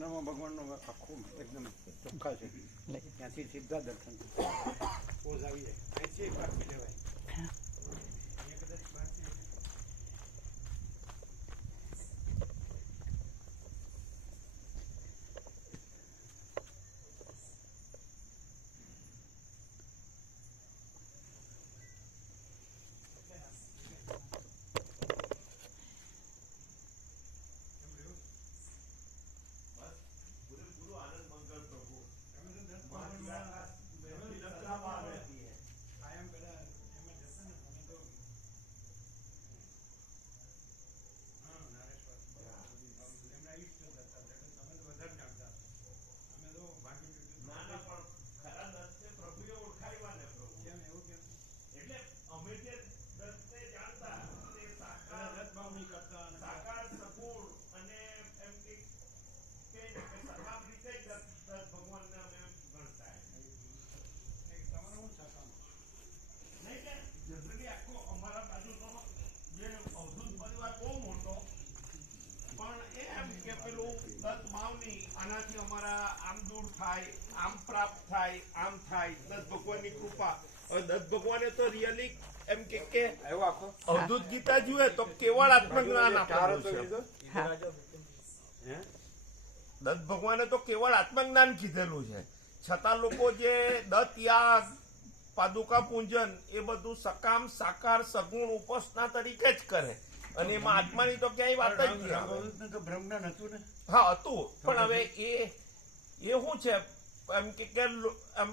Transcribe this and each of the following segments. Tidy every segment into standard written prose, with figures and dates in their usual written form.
ચંદ્રમા ભગવાનનો આખું એકદમ ચોખ્ખા છે, ત્યાંથી સીધા દર્શન પોઝ આવી જાય, અહીંથી બહારથી લેવાય. આનાથી અમારા આમ દૂર થાય, આમ પ્રાપ્ત થાય, આમ થાય, દત્ત ભગવાનની કૃપા. હવે દત્ત ભગવાને તો રિયલી એમ કે અવધૂત ગીતા જુએ તો કેવળ આત્મજ્ઞાન આપેલું છે. દત્ત ભગવાને તો કેવળ આત્મજ્ઞાન કીધેલું છે, છતાં લોકો જે દત્ત યાગ, પાદુકા પૂજન એ બધું સકામ, સાકાર, સગુણ ઉપાસના તરીકે જ કરે, અને એમાં આત્માની તો ક્યાંય વાત જ નહીં. બ્રહ્મજ્ઞાન હતું ને? હા હતું, પણ હવે એ શું છે એમ કે એમ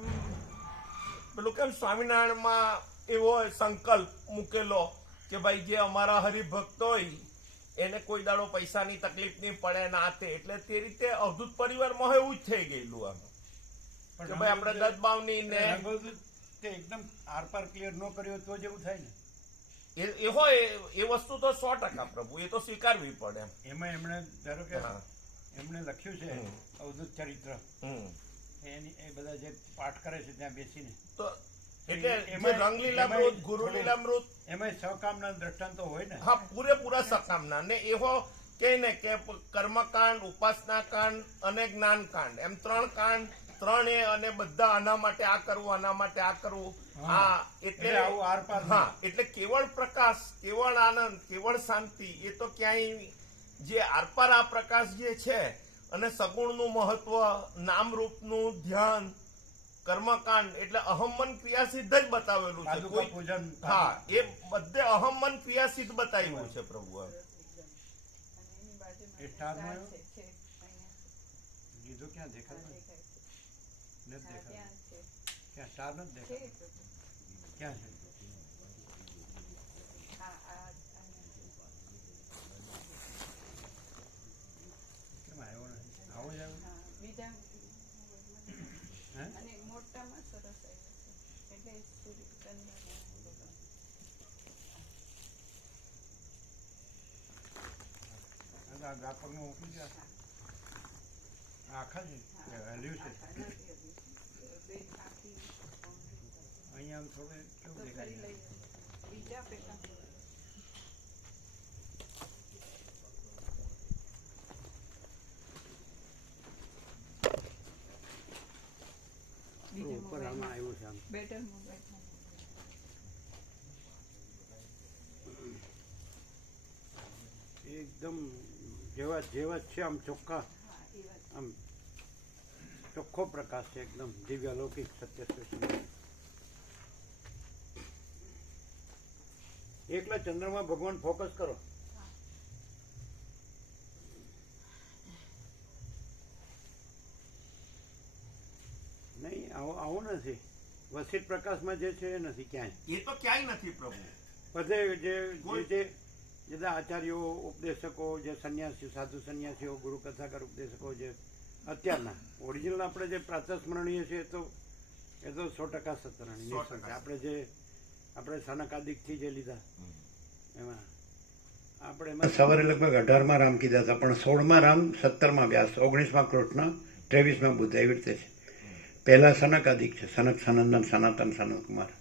પેલું કેમ સ્વામિનારાયણમાં એવો સંકલ્પ મૂકેલો કે ભાઈ જે અમારા હરિભક્ત હોય એને કોઈ દાડો પૈસાની તકલીફ નહીં પડે ના તે, એટલે તે રીતે અવધૂત પરિવારમાં એવું જ થઈ ગયેલું આમ કે ભાઈ આપણે દત્ત ભાવની ને એકદમ આરપાર ક્લિયર ન કર્યો તો જેવું થાય ને એ હોય એ વસ્તુ તો 100% પ્રભુ, એ તો સ્વીકારવી પડે. એમાં એમણે ધારો કે એમણે લખ્યું છે અવધૂત ચરિત્ર, એની એ બધા જે પાઠ કરે છે ત્યાં બેસીને, તો એટલે રંગલીલામૃત, ગુરુલીલામૃત એમાં સકામના દ્રષ્ટાંતો હોય ને? હા, પૂરેપૂરા સકામના. ને એવો કે ને કે કર્મકાંડ, ઉપાસના કાંડ અને જ્ઞાન કાંડ, એમ 3 કાંડ, 3 અને બધા આના માટે આ કરવું, આના માટે આ કરવું. હા, એટલે હા, એટલે કેવળ પ્રકાશ, કેવળ આનંદ, કેવળ શાંતિ, એ તો ક્યાંય જે આરપાર આ પ્રકાશ જે છે, અને સગુણનું મહત્વ, નામરૂપનું ધ્યાન, કર્મકાંડ એટલે અહમન ક્રિયાસિદ્ધ જ બતાવેલું છે. હા, એ બધે અહમન ક્રિયાસિદ્ધ બતાવ્યું છે પ્રભુ. લીધો ક્યાં દેખાતો? ક્યાં સ્ટાર નથી દેખાતો? ક્યાં છે? કેમ આવ્યો નથી? આવો જ આવ્યો? મોટામાં સરસ આવ્યું છે. ગાપકમાં મૂકી ગયા આખા છે, હલ્યું છે. અહીંયા આમ થોડું કેવું દેખાય? ઉપર આમાં આવ્યું છે આમ બેટર એકદમ જેવા જેવા છે, આમ ચોખ્ખા, આમ ચોખ્ખો પ્રકાશ છે, એકદમ દિવ્ય લૌકિક સત્ય સ્પેશિયલ. એકલા ચંદ્રમાં ભગવાન ફોકસ કરો. નહીં, આવું નથી. વસિત પ્રકાશમાં જે છે એ નથી ક્યાંય, એ તો ક્યાંય નથી પ્રભુ. બધે જે આચાર્યો, ઉપદેશકો, જે સંન્યાસી, સાધુ સંન્યાસીઓ, ગુરુ કથાકાર ઉપદેશકો, જે અત્યારના ઓરિજિનલ આપણે જે પ્રાતઃ સ્મરણીય છે એ તો 100% સત્સરણી. આપણે સનકાદિકથી જે લીધા એમાં આપણે સવારે લગભગ 18માં રામ કીધા હતા, પણ 16માં રામ, 17માં વ્યાસ, 19માં કૃષ્ણ, 23માં બુદ્ધ, એવી રીતે છે. પહેલા સનકાદિક છે, સનક, સનંદન, સનાતન, સનતકુમાર.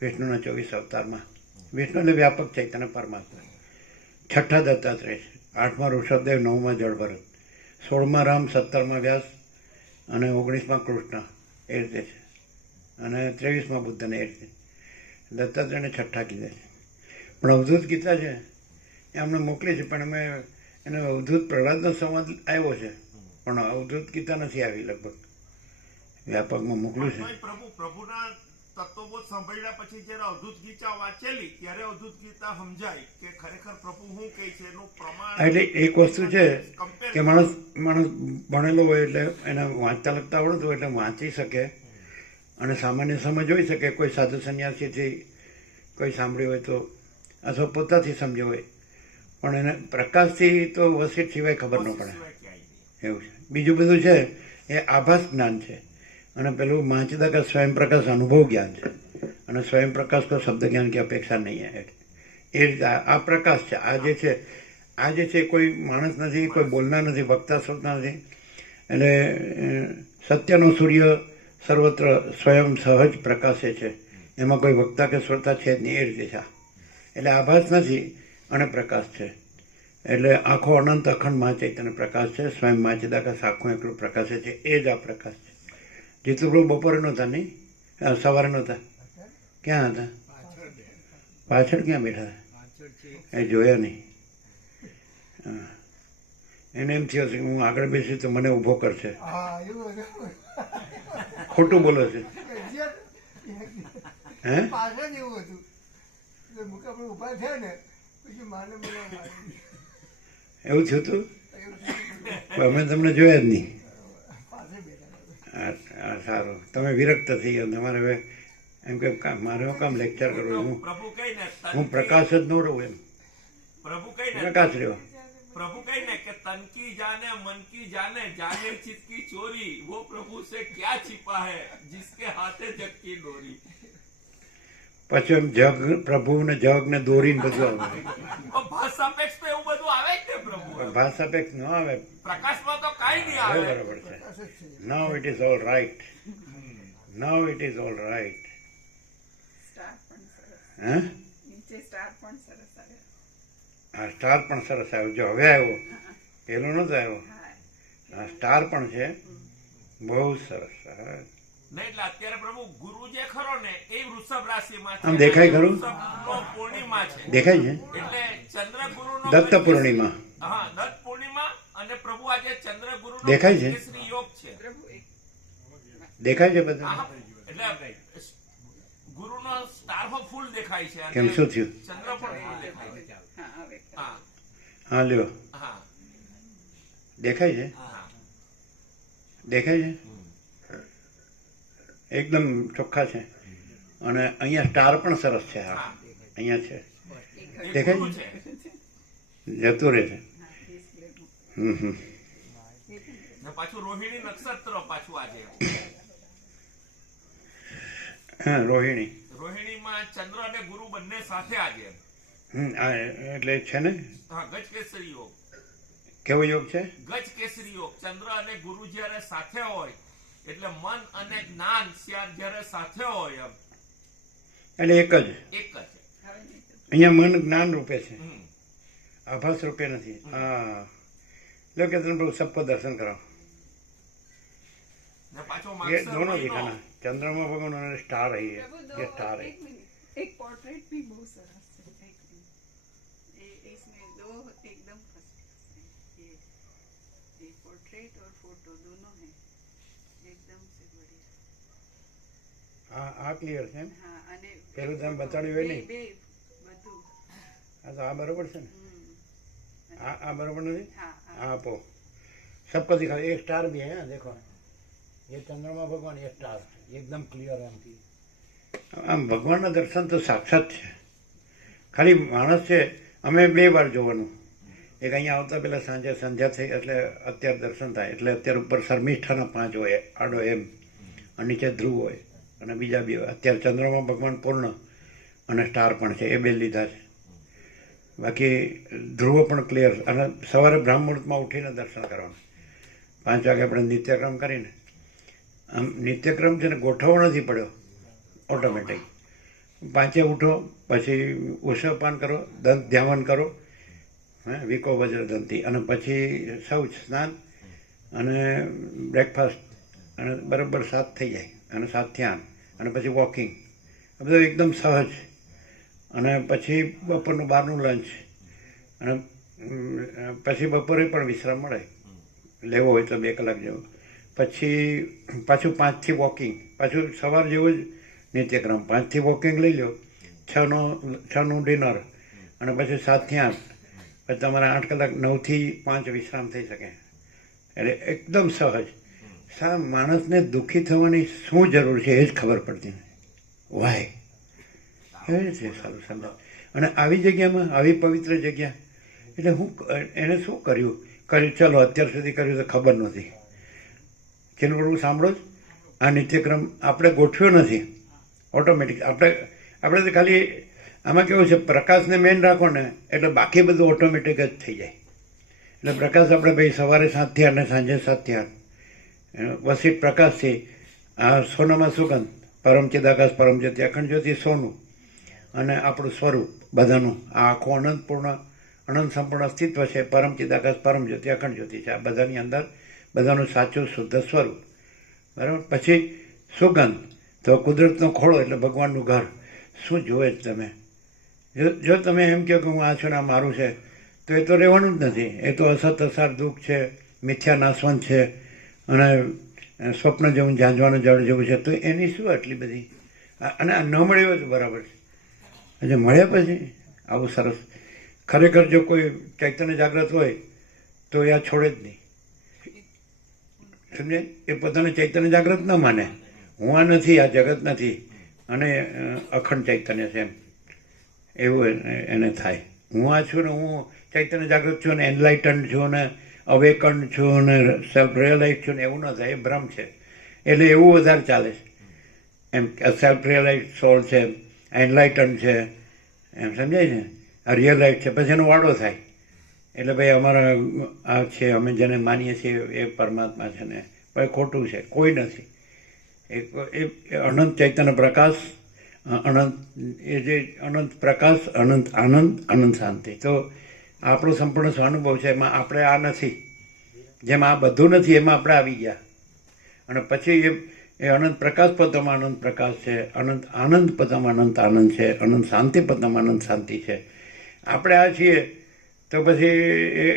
વિષ્ણુના 24 અવતારમાં વિષ્ણુ એટલે વ્યાપક ચૈતન્ય પરમાત્મા. 6ઠા દત્તાત્રેય છે, 8માં ઋષભદેવ, 9માં જળભરત, 16માં રામ, 17માં વ્યાસ અને 19માં કૃષ્ણ એ રીતે છે, અને 23માં બુદ્ધને એ રીતે. દત્તાત્રેયને છઠ્ઠા કીધા છે. પણ અવધૂત ગીતા છે એ અમને મોકલી છે, પણ અમે એને અવધૂત પ્રહલાદનો સંવાદ આવ્યો છે, પણ અવધૂત ગીતા નથી આવી, લગભગ વ્યાપકમાં મોકલ્યું છે. પ્રભુના તત્વબોધ સાંભળ્યા પછી જયારે અવધૂત ગીતા વાંચેલી ત્યારે અવધૂત ગીતા સમજાય કે ખરેખર પ્રભુ શું કહે છે એનું પ્રમાણ. એટલે એક વસ્તુ છે કે માણસ ભણેલો હોય એટલે એને વાંચતા લખતા આવડતું હોય એટલે વાંચી શકે અને સામાન્ય સમજ હોઈ શકે. કોઈ સાધુ સંન્યાસીથી કોઈ સાંભળ્યું હોય તો, અથવા પોતાથી સમજ્યો હોય, પણ એને પ્રકાશથી તો વસીઠ સિવાય ખબર ન પડે એવું છે. બીજું બધું છે એ આભાસ જ્ઞાન છે, અને પેલું વાંચતા કે સ્વયં પ્રકાશ અનુભવ જ્ઞાન છે, અને સ્વયં પ્રકાશ કોઈ શબ્દ જ્ઞાન की અપેક્ષા નહીં है. એ રીતે આ પ્રકાશ છે. આ જે છે કોઈ માણસ નથી, કોઈ બોલનાર નથી, વક્તા શ્રોતા નથી. એટલે સત્યનો સૂર્ય સર્વત્ર સ્વયં સહજ પ્રકાશે છે, એમાં કોઈ વક્તા કે શ્રોતા છે જ નહીં, એ રીતે છે. એટલે આભાસ નથી અને પ્રકાશ છે. એટલે આખો અનંત અખંડ મહાચૈતન્ય પ્રકાશ છે, સ્વયં મહાચિદાકાશ આખું એકલું પ્રકાશે છે, એ જ આ પ્રકાશ છે. જીતુભાઈ બપોરે નહોતા નહીં, સવારે નહોતા, ક્યાં હતા? પાછળ ક્યાં બેઠા હતા? એ જોયા નહીં. હા, એને એમ થયું હશે કે હું આગળ બેસી તો મને ઊભો કરશે. ખોટું બોલે છે. હે, એવું થયું હતું? અમે તમને જોયા જ નહીં. સારું, તમે વિરક્ત થઈ ગયા. તમારે હવે એમ કે મારે કામ લેક્ચર કરવું, હું પ્રકાશ જ ન રહું એમ. પ્રકાશ રહ્યો. प्रभु कही ने कि तन की जाने मन की जाने जाने चित की चोरी वो प्रभु से क्या छिपा है जिसके हाथे जग की डोरी. પછી એમ જગ પ્રભુ ને જગ ને દોરી ને બધું આવે. ભાષાપેક્ષ તો એવું બધું આવે જ ને પ્રભુ. ભાષાપેક્ષ ન આવે, પ્રકાશમાં તો કાઈ નહીં આવે. બરાબર છે. Now it is all right. Now it is all right. Hey, આ સ્ટાર પણ સરસ આવ્યો. જો હવે આવ્યો, પેલો નતો આવ્યો. આ સ્ટાર પણ છે, બહુ સરસ. નહીં એટલે અત્યારે પ્રભુ ગુરુ જે ખરો ને એ વૃષભ રાશિમાં છે. આમ દેખાય ખરું? પૂર્ણિમા છે. દેખાય છે? એટલે ચંદ્ર ગુરુનો દત્ત પૂર્ણિમા. હા, દત્ત પૂર્ણિમા. અને પ્રભુ આજે ચંદ્ર ગુરુનો દેખાય છે? કેસરી યોગ છે. દેખાય છે બધું? એટલે ગુરુનો સ્ટાર પણ ફૂલ દેખાય છે. કેમ, શું થયું? ચંદ્ર પણ ફૂલ દેખાય છે. હા, હા, લ્યો. હા, દેખાય છે? હા. દેખાય છે? એકદમ ચોખ્ખા છે. અને અહીંયા સ્ટાર પણ સરસ છે. હા, અહીંયા છે. દેખાય છે? જતું રહે છે. ને પાછું રોહિણી નક્ષત્ર પાછું આજે. હા, રોહિણી. રોહિણીમાં ચંદ્ર અને ગુરુ બંને સાથે આજે. એટલે છે ને, હા, ગજ કેસરી યોગ. કેવો યોગ છે? ગજ કેસરી યોગ. ચંદ્ર અને ગુરુ જ્યારે સાથે હોય એટલે મન અને જ્ઞાન જ્યારે સાથે હોય એમ. એટલે એક જ. એક જ. અહીંયા મન જ્ઞાન રૂપે છે, આભાસ રૂપે નથી. હા, લો કે તમે પ્રભુ સબકો દર્શન કરો. ને પાછો ये दोनों दिखा ना, चंद्रमा भगवान उन्होंने स्टार है, ये स्टार है. एक पोर्ट्रेट भी बहुत सरस है. इसमें दो एकदम फर्स्ट ये पोर्ट्रेट और फोटो दोनों है एकदम से बढ़िया. આ ક્લિયર છે? हाँ, અને પેલું તમે બતાડ્યું હોય નહીં? બે બધું. હા, તો આ બરોબર છે ને? આ બરોબર નથી? हाँ, हाँ, આપો. सबको दिखा. एक स्टार भी है, देखो ये चंद्रमा भगवान, ये स्टार एकदम क्लियर है. આમ ભગવાનના દર્શન તો સાક્ષાત છે. ખાલી માણસ છે, અમે 2 વાર જોવાનું. એક અહીંયા આવતા પહેલાં સાંજે સંધ્યા થઈ એટલે અત્યારે દર્શન થાય, એટલે અત્યારે ઉપર શર્મિષ્ઠાના 5 હોય આડો એમ, અને નીચે ધ્રુવ હોય, અને બીજા 2 અત્યારે ચંદ્રમાં ભગવાન પૂર્ણ અને સ્ટાર પણ છે, એ 2 લીધા છે. બાકી ધ્રુવ પણ ક્લિયર. અને સવારે બ્રાહ્મ મુહૂર્તમાં ઉઠીને દર્શન કરવાના. 5 વાગે આપણે નિત્યક્રમ કરીને, આમ નિત્યક્રમ છે ને ગોઠવવો નથી પડ્યો, ઓટોમેટિક. 5 ઉઠો, પછી ઉષપાન કરો, દંત ધ્યાન કરો, વિકો વજ્રદંતી, અને પછી શૌચ સ્નાન, અને બ્રેકફાસ્ટ અને બરાબર 7 થઈ જાય અને 7 થી 8 અને પછી વોકિંગ, આ બધું એકદમ સહજ. અને પછી બપોરનું બહારનું લંચ અને પછી બપોરે પણ વિશ્રામ મળે, લેવો હોય તો 2 કલાક જેવો. પછી પાછું 5 થી વોકિંગ, પાછું સવાર જેવું જ નિત્યક્રમ. 5 થી વોકિંગ લઈ લો, 6નું ડિનર અને પછી 7 થી 8, પછી તમારે 8 કલાક, 9 થી 5 વિશ્રામ થઈ શકે. એટલે એકદમ સહજ. માણસને દુઃખી થવાની શું જરૂર છે એ જ ખબર પડતી નથી. વાય એ છે સારું સમજ. અને આવી જગ્યામાં, આવી પવિત્ર જગ્યા, એટલે હું એને શું કર્યું ચલો અત્યાર સુધી કર્યું તો ખબર નહોતી. જેનું બધું સાંભળો જ, આ નિત્યક્રમ આપણે ગોઠવ્યો નથી, ઓટોમેટિક. આપણે તો ખાલી આમાં કેવું છે, પ્રકાશને મેન રાખો ને એટલે બાકી બધું ઓટોમેટિક જ થઈ જાય. એટલે પ્રકાશ આપણે ભાઈ સવારે 7 થી 8 અને સાંજે 7 થી 8 વસિત પ્રકાશથી આ સોનામાં સુગંધ, પરમ ચિદાકાશ પરમ જ્યોતિ અખંડ જ્યોતિ સોનું, અને આપણું સ્વરૂપ બધાનું આ આખું અનંતપૂર્ણ અનંત સંપૂર્ણ અસ્તિત્વ છે. પરમ ચિદાકાશ પરમ જ્યોતિ અખંડ જ્યોતિ છે આ બધાની અંદર, બધાનું સાચું શુદ્ધ સ્વરૂપ. બરાબર. પછી સુગંધ, તો કુદરતનો ખોળો એટલે ભગવાનનું ઘર. શું જુએ જ તમે? જો તમે એમ કહો કે હું આ છું ને આ મારું છે, તો એ તો રહેવાનું જ નથી. એ તો અસત અસાર દુઃખ છે, મિથ્યા નાશવંત છે, અને સ્વપ્ન જેવું ઝાંઝવાનું જળ જેવું છે. તો એની શું આટલી બધી? અને આ ન મળ્યો જ બરાબર છે. અને મળ્યા પછી આવું સરસ. ખરેખર જો કોઈ ચૈતન્ય જાગ્રત હોય તો એ આ છોડે જ નહીં. સમજે? એ પોતાને ચૈતન્ય જાગ્રત ન માને. હું આ નથી, આ જગત નથી, અને અખંડ ચૈતન્ય છે એમ, એવું એને થાય. હું આ છું ને હું ચૈતન્ય જાગૃત છું ને એનલાઇટન્ડ છું ને અવેકન્ડ છું ને સેલ્ફ રિયલાઇઝ છું ને, એવું ન થાય. એ ભ્રમ છે. એટલે એવું વધારે ચાલે છે એમ. સેલ્ફ રિયલાઇઝ સોલ છે, એનલાઇટન્ડ છે, એમ સમજાય છે. આ રિયલાઇઝ છે, પછી એનો વાડો થાય. એટલે ભાઈ અમારા આ છે, અમે જેને માનીએ છીએ એ પરમાત્મા છે ને, ભાઈ ખોટું છે, કોઈ નથી. એ અનંત ચૈતન્ય પ્રકાશ, અનંત, એ જે અનંત પ્રકાશ, અનંત આનંદ, અનંત શાંતિ. તો આપણો સંપૂર્ણ સ્વાનુભવ છે. એમાં આપણે આ નથી, જેમ આ બધું નથી એમાં આપણે આવી ગયા. અને પછી એ અનંત પ્રકાશ પદમાં અનંત પ્રકાશ છે, અનંત આનંદ પદમાં અનંત આનંદ છે, અનંત શાંતિ પદમાં અનંત શાંતિ છે. આપણે આ છીએ તો પછી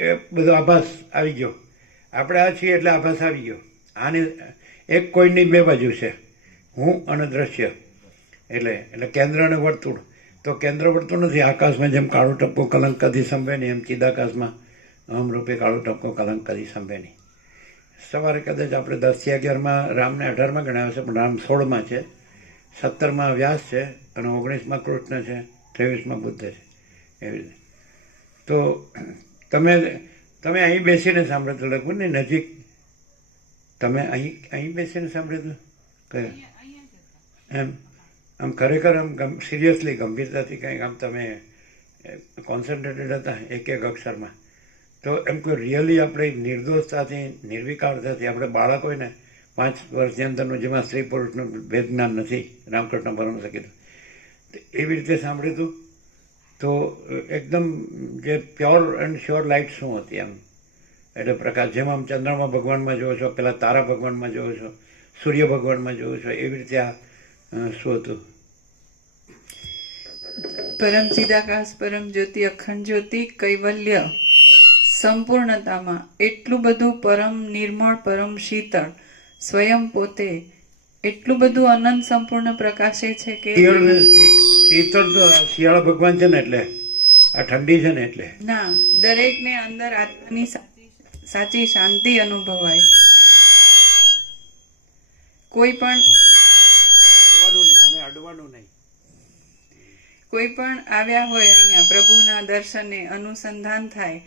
એ બધો આભાસ આવી ગયો. આપણે આ છીએ એટલે આભાસ આવી ગયો. આને એક કોઈની 2 બાજુ છે, હું અને દ્રશ્ય. એટલે કેન્દ્ર અને વર્તુળ. તો કેન્દ્ર વર્તુળ નથી. આકાશમાં જેમ કાળો ટપકો કલંક કદી સંભે નહીં, એમ ચિદાકાશમાં અહમરૂપે કાળો ટપકો કલંક કદી સંભે નહીં. સવારે કદાચ આપણે 10 થી 11માં રામને 18માં ગણાવ્યા છે, પણ રામ 16માં છે, 17માં વ્યાસ છે, અને 19માં કૃષ્ણ છે, 23માં બુદ્ધ છે. એવી રીતે. તો તમે અહીં બેસીને સાંભળે તો લગભગ ને નજીક, તમે અહીં બેસીને સાંભળે તો કયા એમ આમ ખરેખર આમ સિરિયસલી ગંભીરતાથી કંઈક આમ તમે કોન્સન્ટ્રેટેડ હતા એક અક્ષરમાં, તો એમ કોઈ રિયલી આપણે નિર્દોષતાથી, નિર્વિકારતાથી, આપણે બાળક હોય ને 5 વર્ષની અંદરનું, જેમાં સ્ત્રી પુરુષનું ભેદ જ્ઞાન નથી, રામકૃષ્ણ પરમહંસે કીધું, એવી રીતે સાંભળ્યું હતું. તો એકદમ જે પ્યોર એન્ડ શ્યોર લાઇટ શું હતી એમ, એટલે પ્રકાશ. જેમ આમ ચંદ્રમા ભગવાનમાં જોવો છો, પેલા તારા ભગવાનમાં જોવો છો, સૂર્ય ભગવાનમાં જોવો છો, એવી રીતે આ શું હતું? પરમ ચિદાકાશ પરમ જ્યોતિ અખંડ જ્યોતિ કૈવલ્ય સંપૂર્ણતામાં એટલું બધું પરમ નિર્મળ, પરમ શીતળ, સ્વયં પોતે એટલું બધું અનંત સંપૂર્ણ પ્રકાશે છે કે શીતળ તો શિયાળા ભગવાન છે ને, એટલે આ ઠંડી છે ને, એટલે ના, દરેકને અંદર આત્માની સાચી શાંતિ અનુભવાય. કોઈ પણ અડવાનું નહીં. કોઈ પણ આવ્યા હોય અહીંયા પ્રભુના દર્શને અનુસંધાન થાય,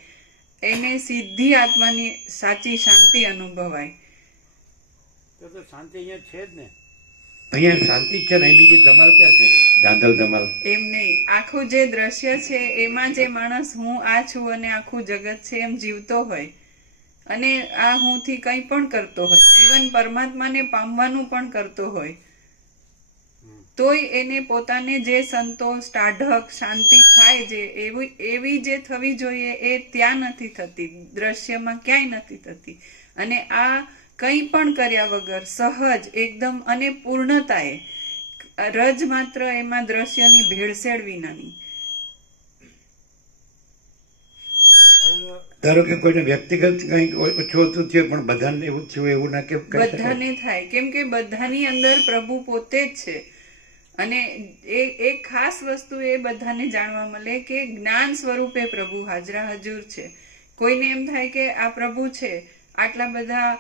એને સીધી આત્માની સાચી શાંતિ અનુભવાય. તો શાંતિ અહીંયા છે જ ને. અહીંયા શાંતિ છે ને, બીજી ધમાલ ક્યાં છે? ધાંધલ ધમાલ એમ નહીં. આખું જે દ્રશ્ય છે એમાં જે માણસ હું આ છું અને આખું જગત છે એમ જીવતો હોય, અને આ હું થી કંઈ પણ કરતો હોય, ઇવન પરમાત્માને પામવાનું પણ કરતો હોય, તોય એને પોતાને જે સંતોષ ટાઢક શાંતિ થાય જે એવી જે થવી જોઈએ એ ત્યાં નથી થતી, દ્રશ્યમાં ક્યાંય નથી થતી. અને આ કંઈ પણ કર્યા વગર સહજ એકદમ અને પૂર્ણતાએ રજ માત્ર એમાં દ્રશ્યની ભેળસેળ વિનાની. ધારો કે કોઈને વ્યક્તિગત કંઈક ઓછું હતું થયું પણ બધાને એવું થયું એવું ના કે કહી શકાય. બધાને થાય, કેમ કે બધાની અંદર પ્રભુ પોતે જ છે. અને એક ખાસ વસ્તુ એ બધાને જાણવા મળે કે જ્ઞાન સ્વરૂપે પ્રભુ હાજરા હજુર છે. કોઈને એમ થાય કે આ પ્રભુ છે, આટલા બધા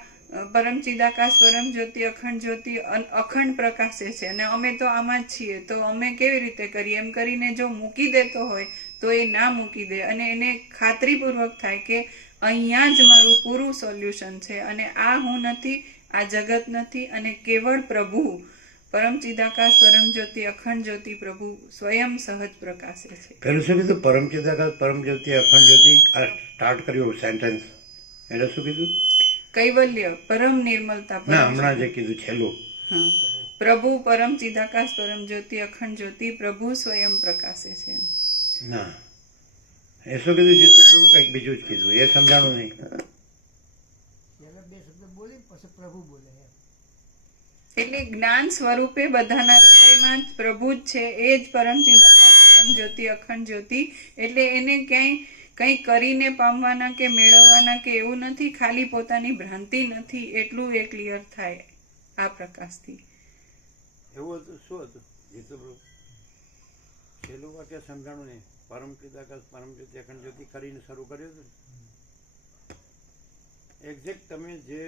પરમ ચિદાકાશ પરમ જ્યોતિ અખંડ જ્યોતિ અખંડ પ્રકાશે છે અને અમે તો આમાં જ છીએ, તો અમે કેવી રીતે કરીએ? એમ કરીને જો મૂકી દેતો હોય તો એ ના મૂકી દે અને એને ખાતરીપૂર્વક થાય કે અહીંયા જ મારું પૂરું સોલ્યુશન છે અને આ હું નથી, આ જગત નથી અને કેવળ પ્રભુ પરમ ચિદાકાશ પરમ જ્યોતિ અખંડ જ્યોતિ પ્રભુ સ્વયં સહજ પ્રકાશે છે. પેલું શું કીધું? પરમ ચિદાકાશ પરમ જ્યોતિ અખંડ જ્યોતિ. આ સ્ટાર્ટ કર્યું સેન્ટેન્સ, એટલે શું કીધું? કૈવલ્ય પરમ નિર્મલતા ના, હમણાં જે કીધું છેલ્લું. હા, પ્રભુ પરમ ચિદાકાશ પરમ જ્યોતિ અખંડ જ્યોતિ પ્રભુ સ્વયં પ્રકાશે છે. ના, એ શું કીધું? જીતુપ્રભુ કંઈક બીજું જ કીધું, એ સમજાણું નહીં. એટલે જ્ઞાન સ્વરૂપે બધાના હૃદયમાં જ પ્રભુ જ છે, એ જ પરમ ચિદાકાશ પરમ જ્યોતિ અખંડ જ્યોતિ. એટલે એને ક્યાંય કંઈ કરીને પામવાના કે મેળવવાના કે એવું નથી, ખાલી પોતાની ભ્રાંતિ નથી એટલું એ ક્લિયર થાય આ પ્રકાશથી. એવું હતું? શું હતું જીતુપ્રભુ? છેલ્લું વાક્ય સમજાણું નહીં. પરમ ચિદાકાશ પરમ જ્યોતિ અખંડ જ્યોતિ કરીને શરૂ કર્યું હતું. એક્ઝેક્ટ તમે જે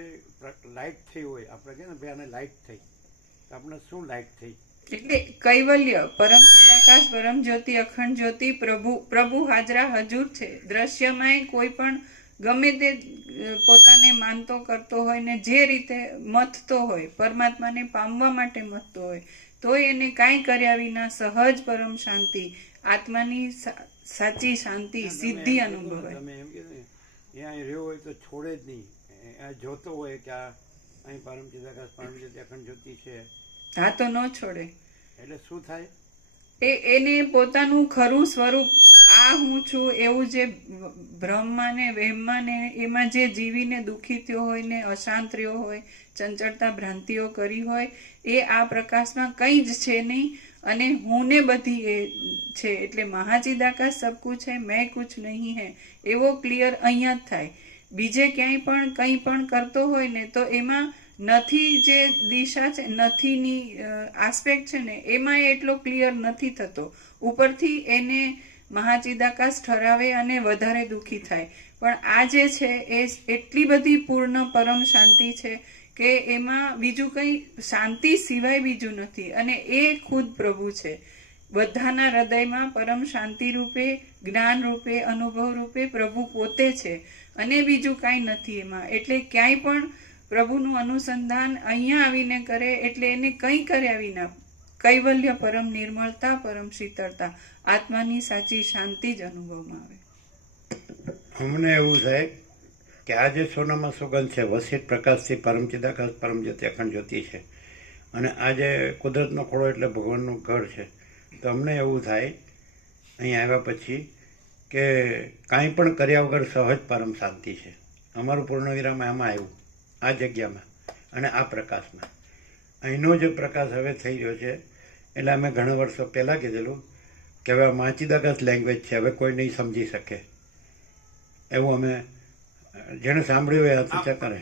લાઇટ થઈ હોય, આપણે કહે ને ભાઈ આને લાઇટ થઈ, તો આપણે શું લાઇટ થઈ? એટલે કૈવલ્ય પરમ ચિદાકાશ પરમ જ્યોતિ અખંડ જ્યોતિ પ્રભુ હાજરા હજુર છે. દ્રશ્યમાં કોઈ પણ ગમે તે પોતાને માનતો કરતો હોય ને જે રીતે મથતો હોય, પરમાત્માને પામવા માટે મથતો હોય, તોય એને કાંઈ કર્યા વિના સહજ પરમ શાંતિ, આત્માની સાચી શાંતિ સિદ્ધિ અનુભવાય. તમે એમ કીધું ને, એ અહીં રહ્યો હોય તો છોડે જ નહીં. આ જોતો હોય કે આ અહીં પરમ ચિદાકાશ પરમ જ્યોતિ અખંડ જ્યોતિ છે, હા તો ન છોડે. એટલે શું થાય? એને પોતાનું ખરું સ્વરૂપ આ હું છું એવું જે ભ્રમમાં ને વહેમમાં ને એમાં જે જીવીને દુઃખી થયો હોય ને અશાંત રહ્યો હોય, ચંચળતા ભ્રાંતિઓ કરી હોય, એ આ પ્રકાશમાં કંઈ જ છે નહીં અને હું ને બધી એ છે. એટલે મહાચિદાકાશ સબ કુછ હૈ, મેં કુછ નહીં હૈ, એવો ક્લિયર અહીંયા જ થાય. બીજે ક્યાંય પણ કંઈ પણ કરતો હોય ને તો એમાં નથી જે દિશા છે, નથીની આસ્પેક્ટ છે ને, એમાં એટલો ક્લિયર નથી થતો. ઉપરથી એને મહાચિદાકાશ ઠરાવે અને વધારે દુઃખી થાય. પણ આ જે છે એ એટલી બધી પૂર્ણ પરમ શાંતિ છે કે એમાં બીજું કંઈ શાંતિ સિવાય બીજું નથી અને એ ખુદ પ્રભુ છે. બધાના હૃદયમાં પરમ શાંતિ રૂપે, જ્ઞાન રૂપે, અનુભવ રૂપે પ્રભુ પોતે છે અને બીજું કાંઈ નથી એમાં. એટલે ક્યાંય પણ પ્રભુનું અનુસંધાન અહીંયા આવીને કરે એટલે એને કંઈ કર્યા વિના કૈવલ્ય પરમ નિર્મળતા, પરમ શીતળતા, આત્માની સાચી શાંતિ જ અનુભવમાં આવે. અમને એવું થાય કે આ જે સોનામાં સુગંધ છે, વસિત પ્રકાશથી પરમ ચિદાકાશ પરમ જ્યોતિ અખંડ જ્યોતિ છે અને આ જે કુદરતનો ખોળો એટલે ભગવાનનું ઘર છે, તો અમને એવું થાય અહીં આવ્યા પછી કે કાંઈ પણ કર્યા વગર સહજ પરમ શાંતિ છે. અમારું પૂર્ણ વિરામ આમાં આવ્યું, આ જગ્યામાં અને આ પ્રકાશમાં. અહીંનો જે પ્રકાશ હવે થઈ રહ્યો છે, એટલે અમે ઘણા વર્ષો પહેલાં કીધેલું કે હવે મહાચિદાકાશ લેંગ્વેજ છે, હવે કોઈ નહીં સમજી શકે એવું અમે જેને સાંભળ્યું હોય આ ચર્ચા કરે.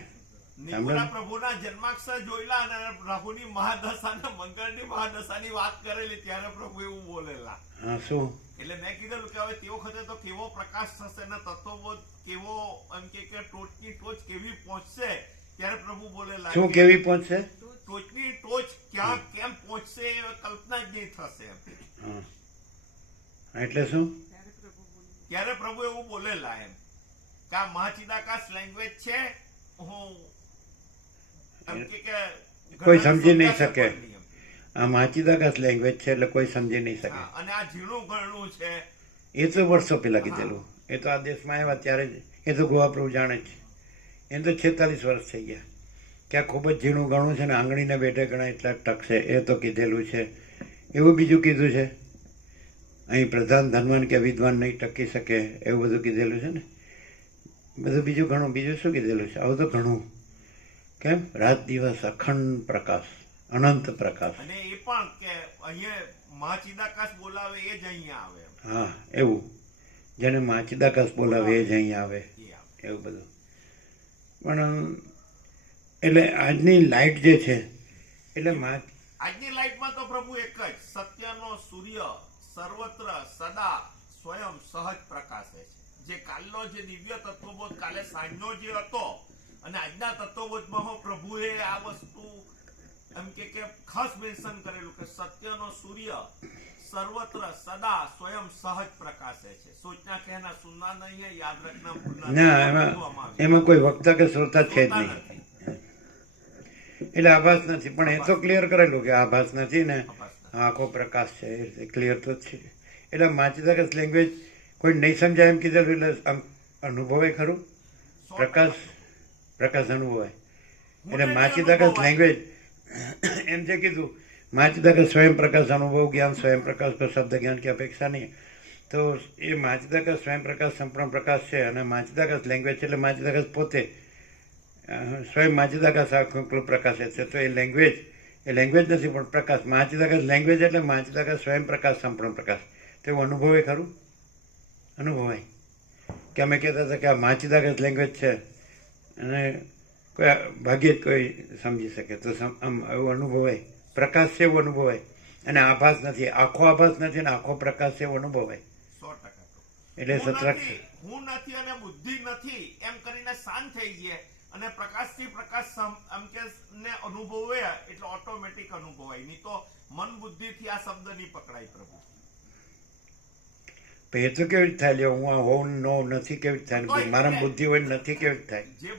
નિકુલા પ્રભુના જન્માક્ષર જોયેલા અને પ્રભુની મહાદશા અને મંગળની મહાદશાની વાત કરેલી ત્યારે પ્રભુ એવું બોલેલા. હા, શું? એટલે મેં કીધેલું કે હવે તે વખતે તો કેવો પ્રકાશ થશે ને તત્વબોધ કેવો, એમ કે ટોચની ટોચ કેવી પહોંચશે, ત્યારે પ્રભુ બોલેલા. શું કેવી પહોંચશે? ટોચની ટોચ ક્યાં કેમ પહોંચશે એ કલ્પના જ નહીં થશે. હા, એટલે શું? ત્યારે પ્રભુ એવું બોલેલા એમ કે આ મહાચિદાકાશ લેંગ્વેજ છે, હું એમ કે કોઈ સમજી નહીં શકે. આ મહાચિદાકાશ લેંગ્વેજ છે એટલે કોઈ સમજી નહીં શકે. અને આ ઝીણું ઘણું છે એ તો વર્ષો પહેલા કીધેલું. એ તો આ દેશમાં આવ્યા ત્યારે જ, એ તો ગોવા પ્રભુ જાણે છે. એને તો 46 વર્ષ થઈ ગયા કે આ ખૂબ જ ઝીણું ઘણું છે ને આંગળીને બેઠે ઘણા એટલા ટકશે, એ તો કીધેલું છે. એવું બીજું કીધું છે અહીં પ્રધાન ધનવાન કે વિદ્વાન નહીં ટકી શકે એવું બધું કીધેલું છે ને બધું બીજું ઘણું બીજું શું કીધેલું છે આવું તો ઘણું કેમ રાત દિવસ અખંડ પ્રકાશ અનંત પ્રકાશ અને એ પણ કે અહીંયા મહાચિદાકાશ બોલાવે એ જ અહીંયા આવે એમ. હા એવું જેને માચિદાકાશ બોલાવે એ જ અહીંયા આવે એ આવે. એવું બધું પણ એટલે આજની લાઇટ જે છે એટલે આજની લાઈફમાં તો પ્રભુ એક જ સત્યનો સૂર્ય સર્વત્ર સદા સ્વયં સહજ પ્રકાશે છે. જે કાલનો જે દિવ્ય તત્વબોધ કાલે સાંજનો જે હતો અને આજના તત્વબોધમાં પ્રભુએ આ વસ્તુ એમ કે ખાસ મેન્શન કરેલું કે સત્યનો સૂર્ય સર્વત્ર સદા સ્વયં સહજ પ્રકાશે છે. સોચના કહેના સુનના નહીં હે, યાદ રખના ભૂલના ના એમાં કોઈ વક્તા કે શ્રોતા છે જ નહીં નથી. એટલે આભાસ નથી પણ એ તો ક્લિયર કરેલું કે આભાસ નથી ને અપાસ આખો પ્રકાશ છે એ ક્લિયર તો જ છે એટલે માચિદાકાશ લેંગ્વેજ કોઈ નહીં સમજાય એમ કીધેલું એટલે આમ અનુભવે ખરું પ્રકાશ પ્રકાશ અનુભવાય એટલે માચિદાકાશ લેંગ્વેજ એમ જે કીધું માચિદાકાશ સ્વયં પ્રકાશ અનુભવ જ્ઞાન સ્વયં પ્રકાશ પર શબ્દ જ્ઞાન की અપેક્ષા નહીં તો એ માચિદાકાશ સ્વયં પ્રકાશ સંપૂર્ણ પ્રકાશ છે અને માચિદાકાશ લેંગ્વેજ છે એટલે માચિદાકાશ પોતે સ્વયં માચિદાકાશ આખો પ્રકાશ છે તો એ લેંગ્વેજ નથી પણ પ્રકાશ માચિદાકાશ લેંગ્વેજ એટલે માચિદાકાશ સ્વયં પ્રકાશ સંપૂર્ણ પ્રકાશ તો એવું અનુભવે ખરું અનુભવાય કે અમે કહેતા હતા કે આ માચિદાકાશ લેંગ્વેજ છે અને કોઈ ભાગ્યે જ કોઈ સમજી શકે તો આમ એવું અનુભવાય પ્રકાશ છે એવું અનુભવાય અને આભાસ નથી આખો આભાસ નથી ને આખો પ્રકાશ છે એવું અનુભવાય 100%. એટલે સત્રાક્ષ હું નથી અને બુદ્ધિ નથી એમ કરીને શાંત થઈ જાય અને પ્રકાશથી પ્રકાશ એમ કે ને અનુભવે એટલે ઓટોમેટિક અનુભવાય. નહીં તો મન બુદ્ધિથી આ શબ્દ નહીં પકડાય પ્રભુ. એ તો કેવી રીતે થાય લ્યો હું આ હોઉં નો નથી કેવી રીતે થાય મારા બુદ્ધિ હોય ને નથી કેવી રીતે થાય જે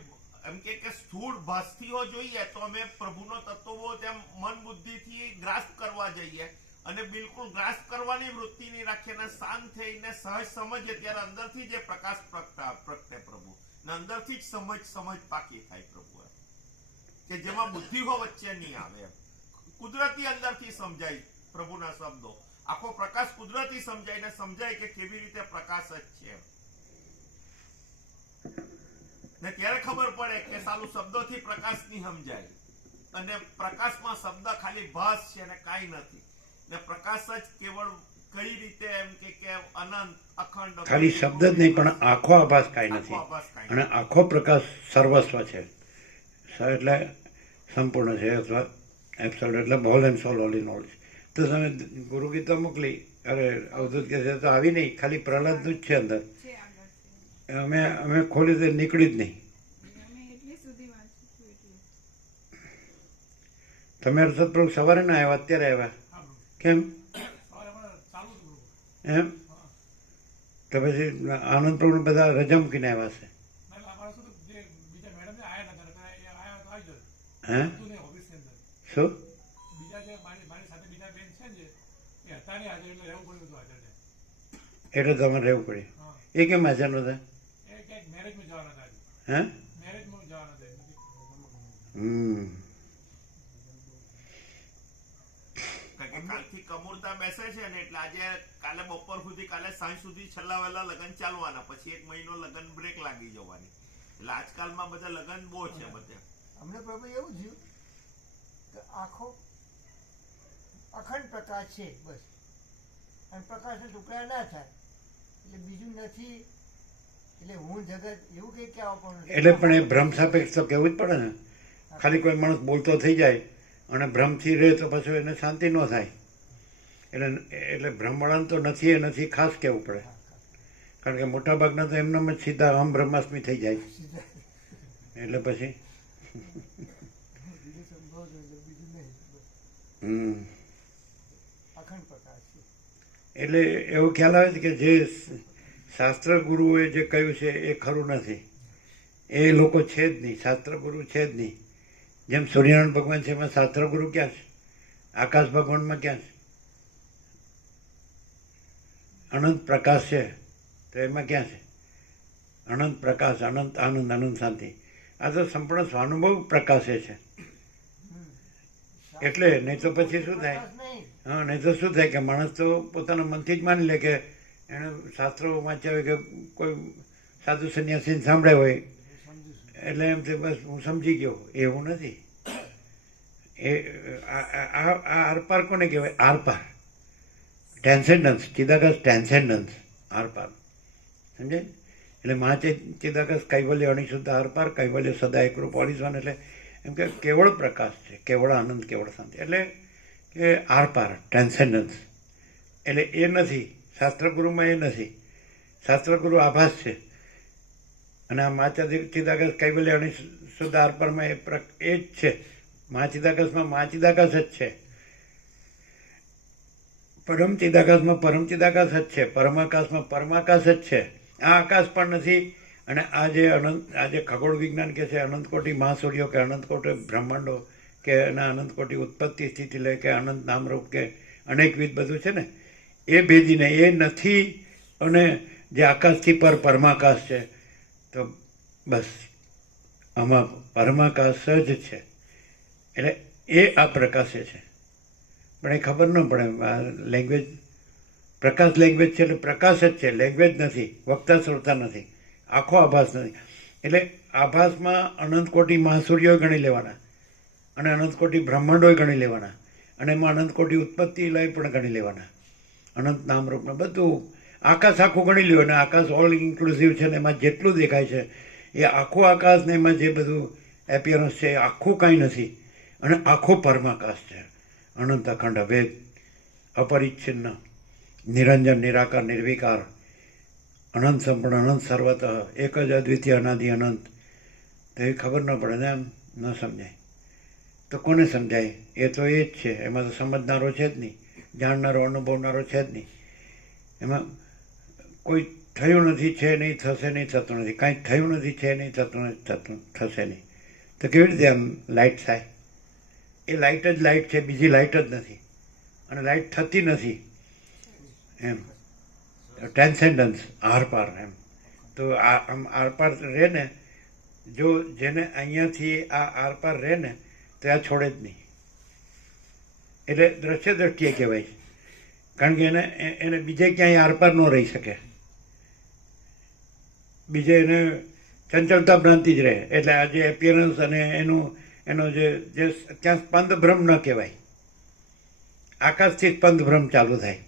એમ કે સ્થૂળ ભાસતીઓ જોઈએ તો અમે પ્રભુનો તત્વો તેમ મન બુદ્ધિથી ગ્રાસ્પ કરવા જઈએ અને બિલકુલ ગ્રાસ્પ કરવાની વૃત્તિ નહીં રાખીએ અને શાંત થઈને સહજ સમજીએ ત્યારે અંદરથી જે પ્રકાશ પ્રગટે પ્રભુ ને અંદરથી જ સમજ પાકી થાય પ્રભુ કે જેમાં બુદ્ધિઓ વચ્ચે નહીં આવે એમ. કુદરતી અંદરથી સમજાય પ્રભુના શબ્દો આખો પ્રકાશ કુદરતી સમજાય ને સમજાય કે કેવી રીતે પ્રકાશ જ છે એમ. ને ત્યારે ખબર પડે કે સાલું શબ્દોથી પ્રકાશ નહીં સમજાય અને પ્રકાશમાં શબ્દ ખાલી ભાસ છે ને કાંઈ નથી ને પ્રકાશ જ કેવળ કઈ રીતે એમ કે અનંત અખંડ ખાલી શબ્દ જ નહીં પણ આખો આભાસ કાંઈ નથી અને આખો પ્રકાશ સર્વસ્વ છે એટલે સંપૂર્ણ છે અથવા એબ્સોલ્યુટ એટલે whole and soul all in all તો તમે ગુરુ ગીતા મોકલી અરે અવધૂત કે છે તો આવી નહીં ખાલી પ્રહલાદનું જ છે અંદર અમે ખોલી તો નીકળી જ નહીં તમે હર્ષદ સવારે ના આવ્યા અત્યારે આવ્યા કેમ એમ તો પછી આનંદ પ્રભુ બધા રજા મૂકીને આવ્યા છે હે શું એટલે તમારે રહેવું પડે એ કેમ હાજર નહોતા હે કાલથી કમૂરતા બેસે છે ને એટલે આજે કાલે બપોર સુધી કાલે સાંજ સુધી છેલ્લા વહેલા લગ્ન ચાલવાના પછી 1 મહિનો લગ્ન બ્રેક લાગી જવાની એટલે આજકાલમાં બધા લગ્ન બહુ છે બધે. અમને પ્રભુ એવું થયું કે આખો અખંડ પ્રકાશ છે બસ અને પ્રકાશના ટુકડા ના થાય એટલે બીજું નથી એટલે હું જગત એવું કંઈ કહેવા પણ એટલે પણ એ ભ્રમ સાપેક્ષ તો કહેવું જ પડે ને ખાલી કોઈ માણસ બોલતો થઈ જાય અને ભ્રમથી રહે તો પછી એને શાંતિ ન થાય એટલે ભ્રમવાળાને તો નથી એ નથી ખાસ કહેવું પડે કારણ કે મોટાભાગના તો એમનામ જ સીધા હમ બ્રહ્માસ્મી થઈ જાય એટલે પછી બીજું સંભવ નથી બીજું નહીં અખંડ પ્રકાશ છે એટલે એવો ખ્યાલ આવે છે કે જે શાસ્ત્ર ગુરુએ જે કહ્યું છે એ ખરું નથી એ લોકો છે જ નહીં શાસ્ત્ર ગુરુ છે જ નહીં જેમ સૂર્યનારાયણ ભગવાન છે એમાં શાસ્ત્ર ગુરુ ક્યાં છે આકાશ ભગવાનમાં ક્યાં છે અનંત પ્રકાશ છે તો એમાં ક્યાં છે અનંત પ્રકાશ અનંત આનંદ અનંત શાંતિ આ તો સંપૂર્ણ સ્વાનુભવ પ્રકાશે છે એટલે નહીં તો પછી શું થાય પ્રકાશ નહીં હા, નહીં તો શું થાય કે માણસ તો પોતાના મનથી જ માની લે કે એણે શાસ્ત્રો વાંચ્યા હોય કે કોઈ સાધુ સંન્યાસીને સાંભળ્યા હોય એટલે એમ કે બસ હું સમજી ગયો. એવું નથી. એ આ આરપાર કોને કહેવાય? આરપાર, ટ્રાન્સેન્ડન્સ, ચિદાકાશ ટ્રાન્સેન્ડન્સ, આરપાર. સમજે? એટલે મહાચિદાકાશ કૈવલ્ય અણિશુદ્ધ આરપાર, કૈવલ્ય સદા એકરૂપ ઓલિસવાન. એટલે એમ કે કેવળ પ્રકાશ છે, કેવળ આનંદ, કેવળ શાંતિ. એટલે કે આરપાર, ટ્રાન્સેન્ડન્સ. એટલે એ નથી, શાસ્ત્રગુરુમાં એ નથી. શાસ્ત્રગુરુ આભાસ છે અને આ મહાચિદાકાશ કૈવલ્ય અણિશુદ્ધ આરપારમાં એ જ છે. મહાચિદાકાશમાં મહાચિદાકાશ જ છે, પરમચિદાકાશમાં પરમચિદાકાશ જ છે, પરમાકાશમાં પરમાકાશ જ છે. આ આકાશ પણ નથી. અને આ જે અનંત, આ જે ખગોળ વિજ્ઞાન કે છે અનંત કોટી મહાસૂર્યો કે અનંત કોટી બ્રહ્માંડો કે એના અનંત કોટી ઉત્પત્તિ સ્થિતિ લે કે અનંત નામરૂપ કે અનેકવિધ બધું છે ને, એ ભેદીને એ નથી. અને જે આકાશથી પર પરમાકાશ છે, તો બસ આમાં પરમાકાશ જ છે. એટલે એ આ પ્રકાશે છે. પણ એ ખબર ન પડે. આ લેંગ્વેજ, પ્રકાશ લેંગ્વેજ છે એટલે પ્રકાશ જ છે, લેંગ્વેજ નથી, વક્તા શ્રોતા નથી, આખો આભાસ નથી. એટલે આભાસમાં અનંત કોટી મહાસૂર્યો ગણી લેવાના અને અનંત કોટી બ્રહ્માંડો ગણી લેવાના અને એમાં અનંત કોટી ઉત્પત્તિ લય પણ ગણી લેવાના, અનંત નામરૂપને બધું. આકાશ આખું ગણી લ્યો. અને આકાશ ઓલ ઇન્ક્લુઝિવ છે ને એમાં જેટલું દેખાય છે એ આખું આકાશ ને એમાં જે બધું એપિયરન્સ છે એ આખું કાંઈ નથી. અને આખો પરમાકાશ છે, અનંત અખંડ અભેદ અપરિચ્છિન્ન નિરંજન નિરાકાર નિર્વિકાર અનંત સંપૂર્ણ અનંત સર્વતઃ એક જ અદ્વિતીય અનાદિ અનંત. તો એ ખબર ન પડે ને, એમ ન સમજાય તો કોને સમજાય? એ તો એ જ છે. એમાં તો સમજનારો છે જ નહીં, જાણનારો અનુભવનારો છે જ નહીં. એમાં કોઈ થયું નથી, છે નહીં, થશે નહીં, થતું નથી. કાંઈ થયું નથી, છે નહીં, થતું નથી, થશે નહીં. તો કેવી રીતે આમ લાઇટ થાય? એ લાઇટ જ લાઇટ છે, બીજી લાઇટ જ નથી. અને લાઇટ થતી નથી. એમ ટ્રાન્સેન્ડન્સ, આરપાર. એમ તો આમ આરપાર રહે ને, જો જેને અહીંયાથી આ આરપાર રહે ને તો આ છોડે જ નહીં. એટલે દ્રશ્ય દ્રષ્ટિએ કહેવાય. કારણ કે એને બીજે ક્યાંય આરપાર ન રહી શકે. બીજે એને ચંચળતા ભ્રાંતિ જ રહે. એટલે આ જે એપિયરન્સ અને એનો જે ત્યાં સ્પંદ ભ્રમ ન કહેવાય. આકાશથી સ્પંદ ભ્રમ ચાલુ થાય.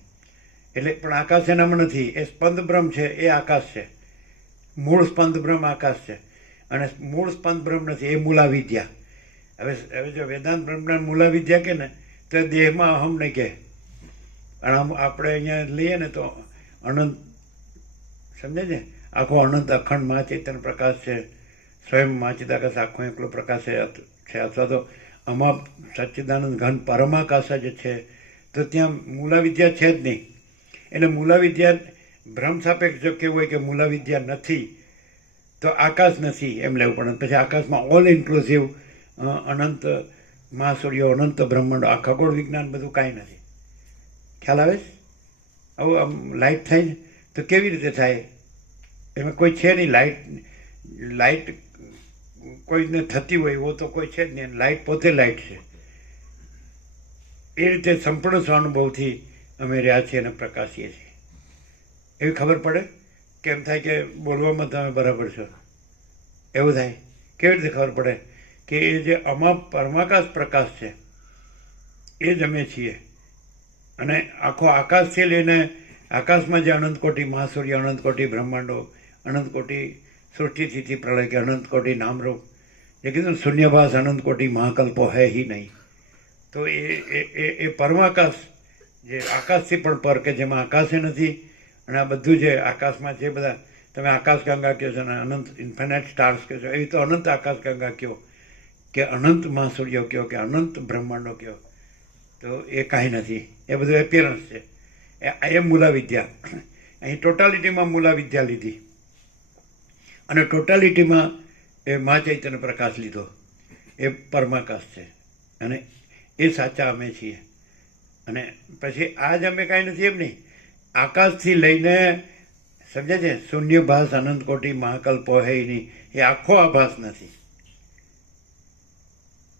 એટલે પણ આકાશ એનામાં નથી. એ સ્પંદ ભ્રમ છે, એ આકાશ છે. મૂળ સ્પંદ ભ્રમ આકાશ છે અને મૂળ સ્પંદ ભ્રમ નથી, એ મૂલાવિદ્યા. હવે જો વેદાંત બ્રહ્મના મૂલાવિદ્યા કે ને તો દેહમાં અહમ નહીં કહે. અને આપણે અહીંયા લઈએ ને તો અનંત, સમજે છે? આખો અનંત અખંડ મહા ચૈતન્ય પ્રકાશ છે, સ્વયં મા ચિદાકાશ આખો એકલો પ્રકાશ છે. અથવા તો આમાં સચ્ચિદાનંદ ઘન પરમાકાશ જ છે. તો ત્યાં મૂલાવિદ્યા છે જ નહીં. એટલે મૂલાવિદ્યા ભ્રમ સાપેક્ષ જો કેવું હોય કે મૂલાવિદ્યા નથી તો આકાશ નથી એમ લેવું પડે. પછી આકાશમાં ઓલ ઇન્ક્લુઝિવ અનંત મહાસૂર્યો, અનંત બ્રહ્માંડો, આ ખગોળ વિજ્ઞાન બધું કાંઈ નથી. ખ્યાલ આવે છે? આવું આમ લાઇટ થાય ને તો કેવી રીતે થાય? એમાં કોઈ છે નહીં. લાઇટ કોઈને થતી હોય એવો તો કોઈ છે જ નહીં. લાઇટ પોતે લાઇટ છે. એ રીતે સંપૂર્ણ સ્વાનુભવથી અમે રહ્યા છીએ અને પ્રકાશીએ છીએ. એવી ખબર પડે. કેમ થાય કે બોલવામાં તમે બરાબર છો એવું થાય? કેવી રીતે ખબર પડે કે એ જે અમા પરમાકાશ પ્રકાશ છે એ જ અમે છીએ. અને આખો આકાશથી લઈને આકાશમાં જે અનંત કોટી મહાસૂર્ય, અનંત કોટી બ્રહ્માંડો, અનંત કોટી સૃષ્ટિથી પ્રલય કે અનંત કોટી નામરૂપ, જે કીધું શૂન્યભાસ અનંત કોટી મહાકલ્પો હૈ હી નહીં. તો એ પરમાકાશ જે આકાશથી પણ પર, કે જેમાં આકાશે નથી. અને આ બધું જે આકાશમાં જે બધા તમે આકાશગંગા કહો છો અને અનંત ઇન્ફિનાઇટ સ્ટાર્સ કહો છો, એવી તો અનંત આકાશગંગા કહો કે અનંત મહાસૂર્યો કહો કે અનંત બ્રહ્માંડો કહો, તો એ કાંઈ નથી. એ બધું એપિયરન્સ છે. એ મૂલાવિદ્યા. અહીં ટોટાલિટીમાં મૂલાવિદ્યા લીધી અને ટોટાલિટીમાં એ મા ચૈતન્ય પ્રકાશ લીધો. એ પરમાકાશ છે અને એ સાચા અમે છીએ. અને પછી આ જ અમે કાંઈ નથી એમ નહીં. આકાશથી લઈને, સમજે છે, શૂન્યભાસ અનંત કોટી મહાકલ્પો હૈ નહીં, એ આખો આભાસ નથી.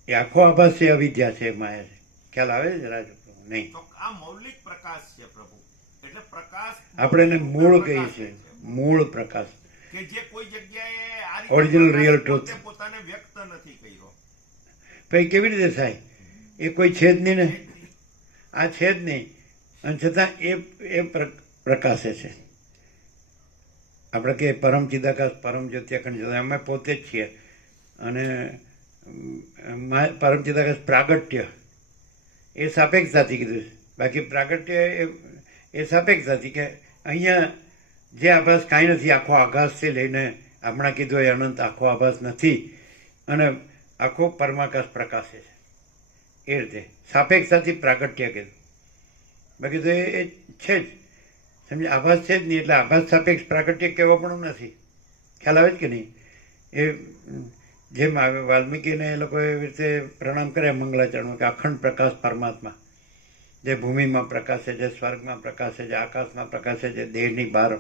એ આખો આભાસ છે, અવિદ્યા છે, માયા છે. ખ્યાલ આવે છે રાજુ? નહીં. તો આ મૌલિક પ્રકાશ છે પ્રભુ. એટલે પ્રકાશ આપણે એને મૂળ કહીએ પ્રકાશ છીએ, છે. મૂળ પ્રકાશ. કે જે કોઈ જગ્યાએ આ Original પ્રકાશ real પોતે truth. પોતાને વ્યક્ત નથી કર્યો. પછી કેવી રીતે થાય? એ કોઈ છે જ નહીં ને, આ છે જ નહીં, અને છતાં એ પ્રકાશે છે. આપણે કે પરમ ચિદાકાશ પરમ જ્યોતિ અખંડ જ્યોતિ, અમે પોતે જ છીએ. અને પરમ ચિદાકાશ પ્રાગટ્ય એ સાપેક્ષતાથી કીધું છે. બાકી પ્રાગટ્ય એ સાપેક્ષતાથી કે અહીંયા જે આભાસ કાંઈ નથી, આખો આકાશથી લઈને હમણાં કીધું એ અનંત આખો આભાસ નથી, અને આખો પરમાકાશ પ્રકાશે છે. એ રીતે સાપેક્ષતાથી પ્રાગટ્ય કીધું. બાકી તો એ છે જ, સમજે, આભાસ છે જ નહીં, એટલે આભાસ સાપેક્ષ પ્રાગટ્ય કહેવા પણ નથી. ખ્યાલ આવે જ કે નહીં? એ જેમ વાલ્મીકીને એ લોકોએ એવી રીતે પ્રણામ કર્યા મંગલાચરણમાં કે અખંડ પ્રકાશ પરમાત્મા જે ભૂમિમાં પ્રકાશે છે, સ્વર્ગમાં પ્રકાશે છે, આકાશમાં પ્રકાશે છે, દેહની બહાર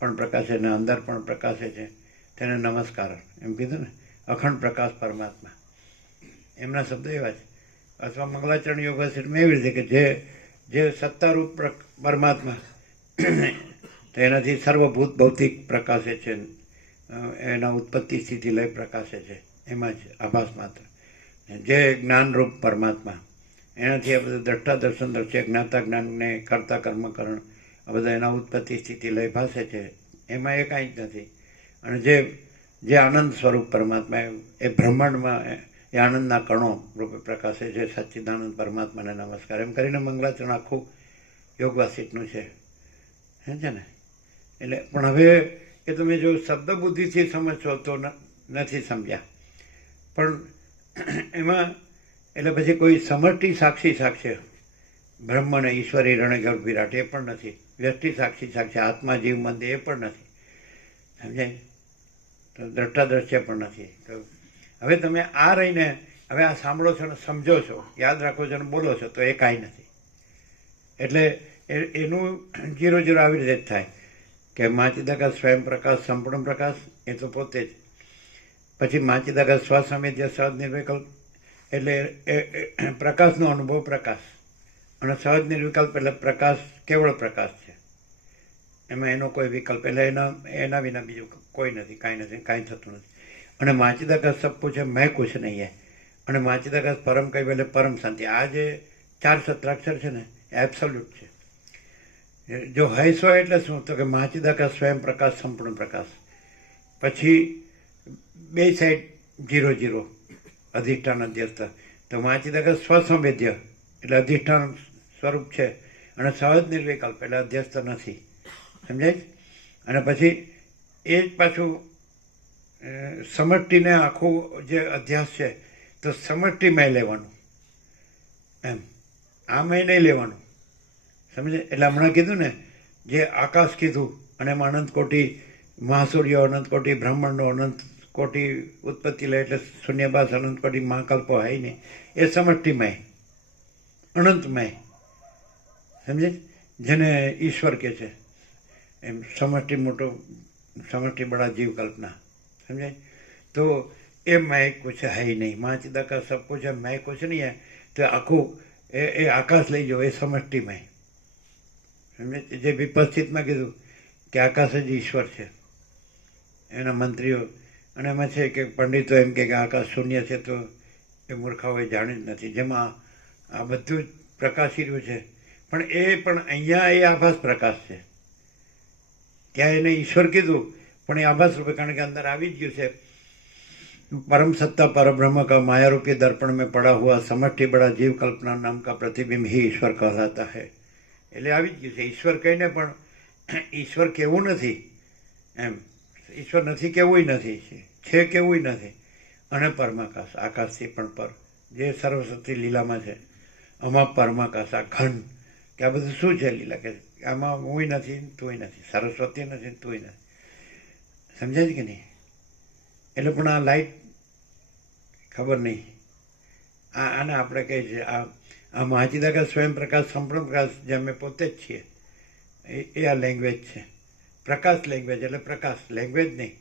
પણ પ્રકાશે ને અંદર પણ પ્રકાશે છે, તેને નમસ્કાર એમ કીધું ને. અખંડ પ્રકાશ પરમાત્મા એમના શબ્દો એવા છે. અથવા મંગલાચરણ યોગાસનમાં એવી રીતે કે જે સત્તારૂપ પરમાત્મા તો એનાથી સર્વભૂત ભૌતિક પ્રકાશે છે, એના ઉત્પત્તિ સ્થિતિ લઈ પ્રકાશે છે, એમાં જ આભાસ માત્ર. જે જ્ઞાનરૂપ પરમાત્મા એનાથી આ બધું દ્રષ્ટા દર્શન દ્રશ્ય જ્ઞાતા જ્ઞાનને કરતા કર્મકરણ આ બધા એના ઉત્પત્તિ સ્થિતિ લઈ ભાષે છે, એમાં એ કાંઈ જ નથી. અને જે આનંદ સ્વરૂપ પરમાત્મા એ બ્રહ્માંડમાં એ આનંદના કણો રૂપે પ્રકાશે છે, સચ્ચિદાનંદ પરમાત્માને નમસ્કાર એમ કરીને મંગલાચરણ આખું યોગવાસિતનું છે, સમજે ને. એટલે પણ હવે એ તમે જો શબ્દ બુદ્ધિથી સમજશો તો નથી સમજ્યા. પણ એમાં એટલે પછી કોઈ સમષ્ટિ સાક્ષી સાક્ષ્ય બ્રહ્મ ને ઈશ્વરી રણે ગર્ભ વિરાટ એ પણ નથી. વ્યષ્ટિ સાક્ષી સાક્ષ્ય આત્મા જીવ મંદિર એ પણ નથી, સમજાય? તો દ્રષ્ટા દ્રશ્ય પણ નથી. તો હવે તમે આ રહીને હવે આ સાંભળો છો ને સમજો છો, યાદ રાખો છો ને બોલો છો, તો એ કાંઈ નથી. એટલે એનું 0-0 આવી રીતે જ થાય કે માચિદાકાશ સ્વયં પ્રકાશ સંપૂર્ણ પ્રકાશ એ તો પોતે જ. પછી માચિદાકાશ સ્વસમિત્ય સહજ નિર્વિકલ્પ એટલે એ પ્રકાશનો અનુભવ પ્રકાશ, અને સહજ નિર્વિકલ્પ એટલે પ્રકાશ કેવળ પ્રકાશ છે, એમાં એનો કોઈ વિકલ્પ એટલે એના વિના બીજું કોઈ નથી, કાંઈ નથી, કાંઈ થતું નથી. અને માચિદાકાશ સબ પૂછે મેં કુછ નહીં હે, અને માચિદાકાશ પરમ કહેવાય એટલે પરમ શાંતિ. આ જે 4 સત્રાક્ષર છે ને એબ્સોલ્યુટ છે. જો હૈસો એટલે શું? તો કે માચિદાકાશ સ્વયં પ્રકાશ સંપૂર્ણ પ્રકાશ. પછી બે સાઈડ 0-0 અધિષ્ઠાન અધ્યસ્થ. તો માચિદાકાશ સ્વસંવેદ્ય એટલે અધિષ્ઠાન સ્વરૂપ છે, અને સહજ નિર્વિકલ્પ એટલે અધ્યસ્થ નથી, સમજાય? અને પછી એ જ પાછું સમષ્ટિને આખું જે અધ્યાસ છે તો સમષ્ટિમાં લેવાનું, એમ આમાં નહીં લેવાનું, સમજે? એટલે હમણાં કીધું ને જે આકાશ કીધું, અને એમાં અનંત કોટી મહાસૂર્યો, અનંત કોટી બ્રહ્માંડો, અનંત કોટી ઉત્પત્તિ લે એટલે શૂન્યબાસ અનંત કોટી મહાકલ્પો હોય નહીં, એ સમષ્ટિમય અનંતમય, સમજે? જેને ઈશ્વર કહે છે એમ. સમષ્ટિ મોટો, સમષ્ટિ બડા જીવ કલ્પના, સમજાય? તો એ મેં કુછ હૈ નહીં. માચિદાકાશ સબ કુછ હૈ, મેં કુછ નહીં હૈ. તો આખું એ આકાશ લઈ જાઓ, એ સમષ્ટિમય, સમજે? જે વિપસ્થિતમાં કીધું કે આકાશ જ ઈશ્વર છે, એના મંત્રીઓ. અને એમાં છે કે પંડિતો એમ કે આકાશ શૂન્ય છે, તો એ મૂર્ખાઓ એ જાણી જ નથી. જેમાં આ બધું જ પ્રકાશી રહ્યું છે, પણ અહીંયા એ આભાસ પ્રકાશ છે. ત્યાં એને ઈશ્વર કીધું, પણ એ આભાસ રૂપે, કારણ કે અંદર આવી જ ગયું છે. परम सत्ता परब्रह्म का माया रूपी दर्पण में पड़ा हुआ समष्टि बड़ा जीव कल्पना नाम का प्रतिबिंब ही ईश्वर कहलाता है. એટલે આવી જ ગયું છે. ઈશ્વર કહીને પણ ઈશ્વર કેવું નથી, એમ ઈશ્વર નથી કેવું નથી, છે કેવું નથી. અને પરમાકાશ, આકાશથી પણ પર, જે સર્વશક્તિ લીલામાં છે. આમાં પરમાકાશ, આ ઘન, કે આ બધું શું છે લીલા, કે આમાં હું નથી, તું નથી, સરસ્વતી નથી, તું નથી, સમજાય કે નહીં? એટલે પણ આ લાઈટ ખબર નહીં, આને આપણે કહીએ છીએ આ માચિદાકાશ સ્વયં પ્રકાશ સંપૂર્ણ પ્રકાશ જે અમે પોતે જ છીએ, એ આ લેંગ્વેજ છે. પ્રકાશ લેંગ્વેજ એટલે પ્રકાશ, લેંગ્વેજ નહીં.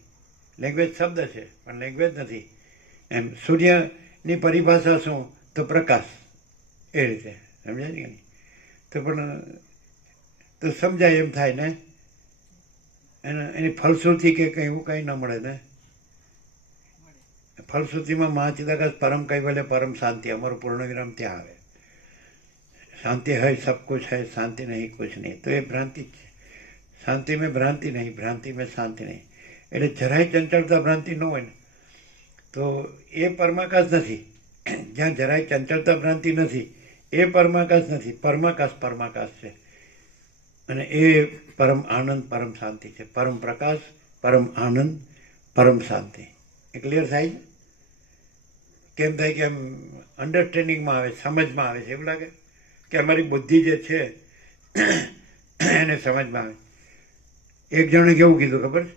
લેંગ્વેજ શબ્દ છે પણ લેંગ્વેજ નથી. એમ સૂર્યની પરિભાષા શું? તો પ્રકાશ, એ રીતે, સમજાય કે નહીં? તો પણ તો સમજાય એમ થાય ને, એની ફલશ્રુતિ કે કંઈ એવું કંઈ ન મળે ને. ફલશ્રુતિમાં મહાચિદાકાશ પરમ કૈવલ્ય પરમ શાંતિ, અમારું પૂર્ણ વિરામ ત્યાં આવે. શાંતિ है सब कुछ है, शांति नहीं कुछ नहीं. तो એ ભ્રાંતિ જ છે. શાંતિ મેં ભ્રાંતિ નહીં, ભ્રાંતિ મેં શાંતિ નહીં. એટલે જરાય ચંચળતા ભ્રાંતિ ન હોય ને તો એ પરમાકાશ નથી. જ્યાં જરાય ચંચળતા ભ્રાંતિ નથી એ પરમાકાશ નથી. પરમાકાશ પરમાકાશ છે. અને એ પરમ આનંદ પરમ શાંતિ છે. પરમ પ્રકાશ, પરમ આનંદ, પરમ શાંતિ. એ ક્લિયર થાય છે? કેમ થાય કે એમ અન્ડરસ્ટેન્ડિંગમાં આવે, સમજમાં આવે છે. એવું લાગે કે અમારી બુદ્ધિ જે છે એને સમજમાં આવે. એક જણે કેવું કીધું ખબર છે?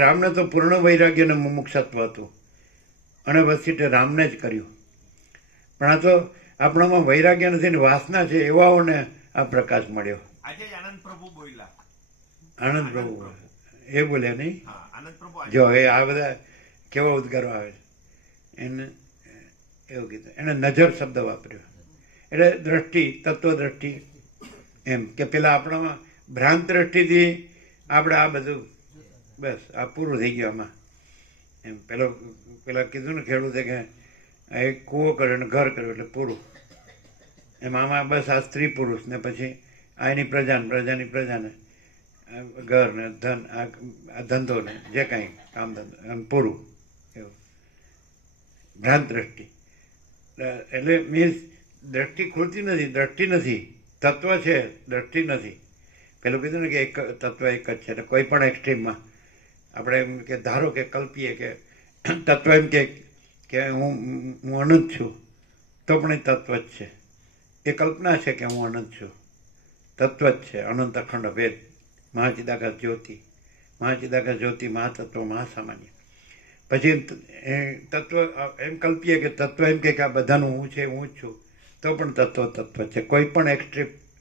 રામને તો પૂર્ણ વૈરાગ્ય અને મુમુક્ષત્વ હતું અને વસીટે રામને જ કર્યું. પણ આ તો આપણામાં વૈરાગ્ય નથી ને વાસના છે, એવાઓને આ પ્રકાશ મળ્યો. આજે જ આનંદ પ્રભુ બોલ્યા. આનંદ પ્રભુ એ બોલ્યા નહીં? હા, આનંદ પ્રભુ આજે જો એ આ બધા કેવા ઉદ્ગારો આવે છે. એને એવું કીધું, એને નજર શબ્દ વાપર્યો. એટલે દ્રષ્ટિ, તત્વદ્રષ્ટિ, એમ કે પેલા આપણામાં ભ્રાંત દ્રષ્ટિથી આપણે આ બધું બસ આ પૂરું થઈ ગયું આમાં. એમ પેલા કીધું ને ખેડૂતે કે એક કૂવો કર્યો ને ઘર કર્યું એટલે પૂરું. એમ આમાં બસ આ સ્ત્રી પુરુષ ને પછી આ એની પ્રજાને, પ્રજાની પ્રજાને, ઘર ને ધન, આ ધંધો ને જે કાંઈ કામ ધંધો એમ પૂરું. એવું ભ્રાંત દ્રષ્ટિ. એટલે મીન્સ દ્રષ્ટિ ખુલતી નથી, દ્રષ્ટિ નથી, તત્વ છે, દ્રષ્ટિ નથી. પેલું કીધું ને કે એક તત્વ એક જ છે. કોઈ પણ એક્સ્ટ્રીમમાં આપણે એમ કે ધારો કે કલ્પીએ કે તત્વ એમ કે હું અનંત છું તો પણ એ તત્વ જ છે. એ કલ્પના છે કે હું અનંત છું, તત્વ જ છે. અનંત અખંડ ભેદ, મહાચિદાકાશ જ્યોતિ, મહાચિદાકાશ જ્યોતિ, મહાતત્વ, મહાસામાન્ય. પછી એ તત્વ એમ કલ્પીએ કે તત્વ એમ કે આ બધાનું હું છે, હું જ છું, તો પણ તત્વ છે. કોઈ પણ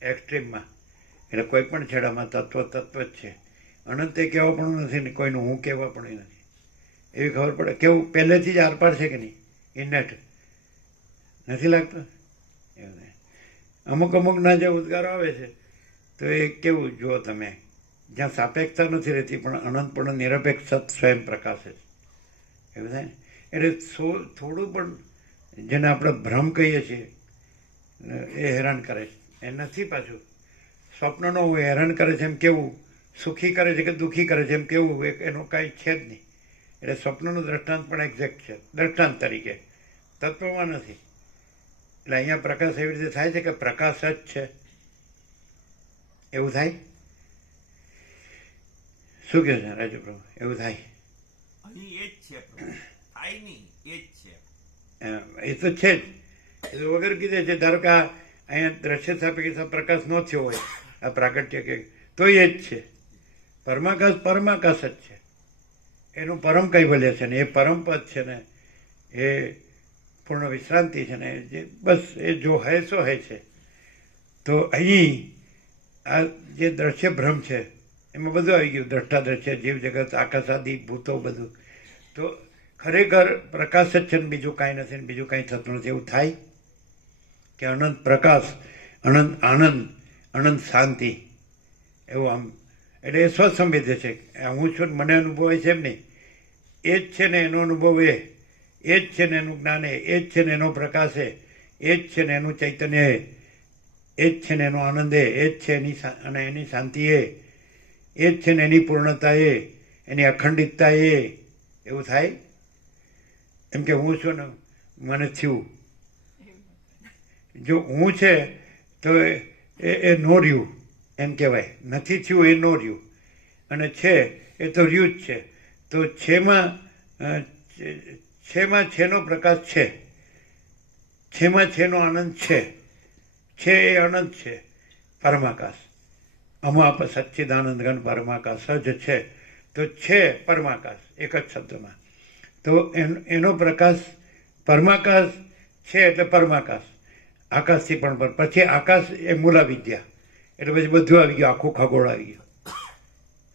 એક્સ્ટ્રીમમાં એટલે કોઈ પણ છેડામાં તત્વ જ છે. અનંત એ કહેવા પણ નથી ને કોઈનું હું કહેવા પણ નથી. એવી ખબર પડે. કેવું પહેલેથી જ આરપાર છે કે નહીં, ઇનેટ નથી લાગતું? એવું અમુકના જે ઉદ્ગારો આવે છે તો એ કેવું જુઓ તમે, જ્યાં સાપેક્ષતા નથી રહેતી પણ અનંત પણ નિરપેક્ષ સત સ્વયં પ્રકાશે છે. એવું થાય ને? એટલે થોડું પણ જેને આપણે ભ્રમ કહીએ છીએ એ હેરાન કરે છે. એ નથી પાછું સ્વપ્નનો હેરાન કરે છે એમ કેવું, સુખી કરે છે કે દુઃખી કરે છે એમ કેવું, એનું કાંઈ છે જ નહીં. એટલે સ્વપ્નનું દ્રષ્ટાંત પણ એક્ઝેક્ટ છે, દ્રષ્ટાંત તરીકે, તત્વમાં નથી. એટલે અહીંયા પ્રકાશ એવી રીતે થાય છે કે પ્રકાશ જ છે એવું થાય. શું કહે છે રાજુ પ્રભુ? એવું થાય? અહીં એ જ છે પ્રભુ, થાય નહીં, એ જ છે. એ તો છે જ. એ તો વગર કીધે છે. ધારો કે અહીંયા દ્રશ્ય સાપેક્ષ પ્રકાશ ન થયો હોય, આ પ્રાકટ્ય કે, તો એ જ છે. પરમાકાશ જ છે. એનું પરમ કૈવલ્ય છે ને એ પરમપદ છે ને એ પૂર્ણ વિશ્રાંતિ છે ને જે બસ એ જો હૈ સો હૈ છે. તો અહીં આ જે દ્રશ્ય ભ્રમ છે એમાં બધું આવી ગયું, દ્રષ્ટા દ્રશ્ય, જીવ જગત, આકાશ આદિ ભૂતો બધું. તો ખરેખર પ્રકાશ જ છે ને બીજું કાંઈ નથી ને બીજું કાંઈ થતું નથી. એવું થાય કે અનંત પ્રકાશ, અનંત આનંદ, અનંત શાંતિ, એવું આમ. એટલે એ સ્વસંવેદ્ય છે. હું છું મને અનુભવ છે એમ નહીં, એ જ છે ને એનો અનુભવ, એ જ છે ને એનું જ્ઞાન, એ જ છે ને એનો પ્રકાશ, એ જ છે ને એનું ચૈતન્ય, એ જ છે ને એનો આનંદ, એ જ છે અને એની શાંતિ, એ જ છે ને એની પૂર્ણતા, એની અખંડિતતા. એવું થાય એમ કે હું છું ને મને થયું. જો હું છે તો એ નો રહ્યું એમ કહેવાય, નથી થયું એ નો રહ્યું, અને છે એ તો રહ્યું જ છે. તો છેમાં છેનો પ્રકાશ છે, છેમાં છેનો આનંદ છે એ અનંત છે, પરમાકાશ. અમાપ સચ્ચિદાનંદ ઘન પરમાકાશ જ છે. તો છે પરમાકાશ એક જ શબ્દમાં. તો એનો પ્રકાશ પરમાકાશ છે એટલે પરમાકાશ. આકાશથી પણ પછી આકાશ એ મૂલા વિદ્યા, એટલે પછી બધું આવી ગયું, આખું ખગોળ આવી ગયું.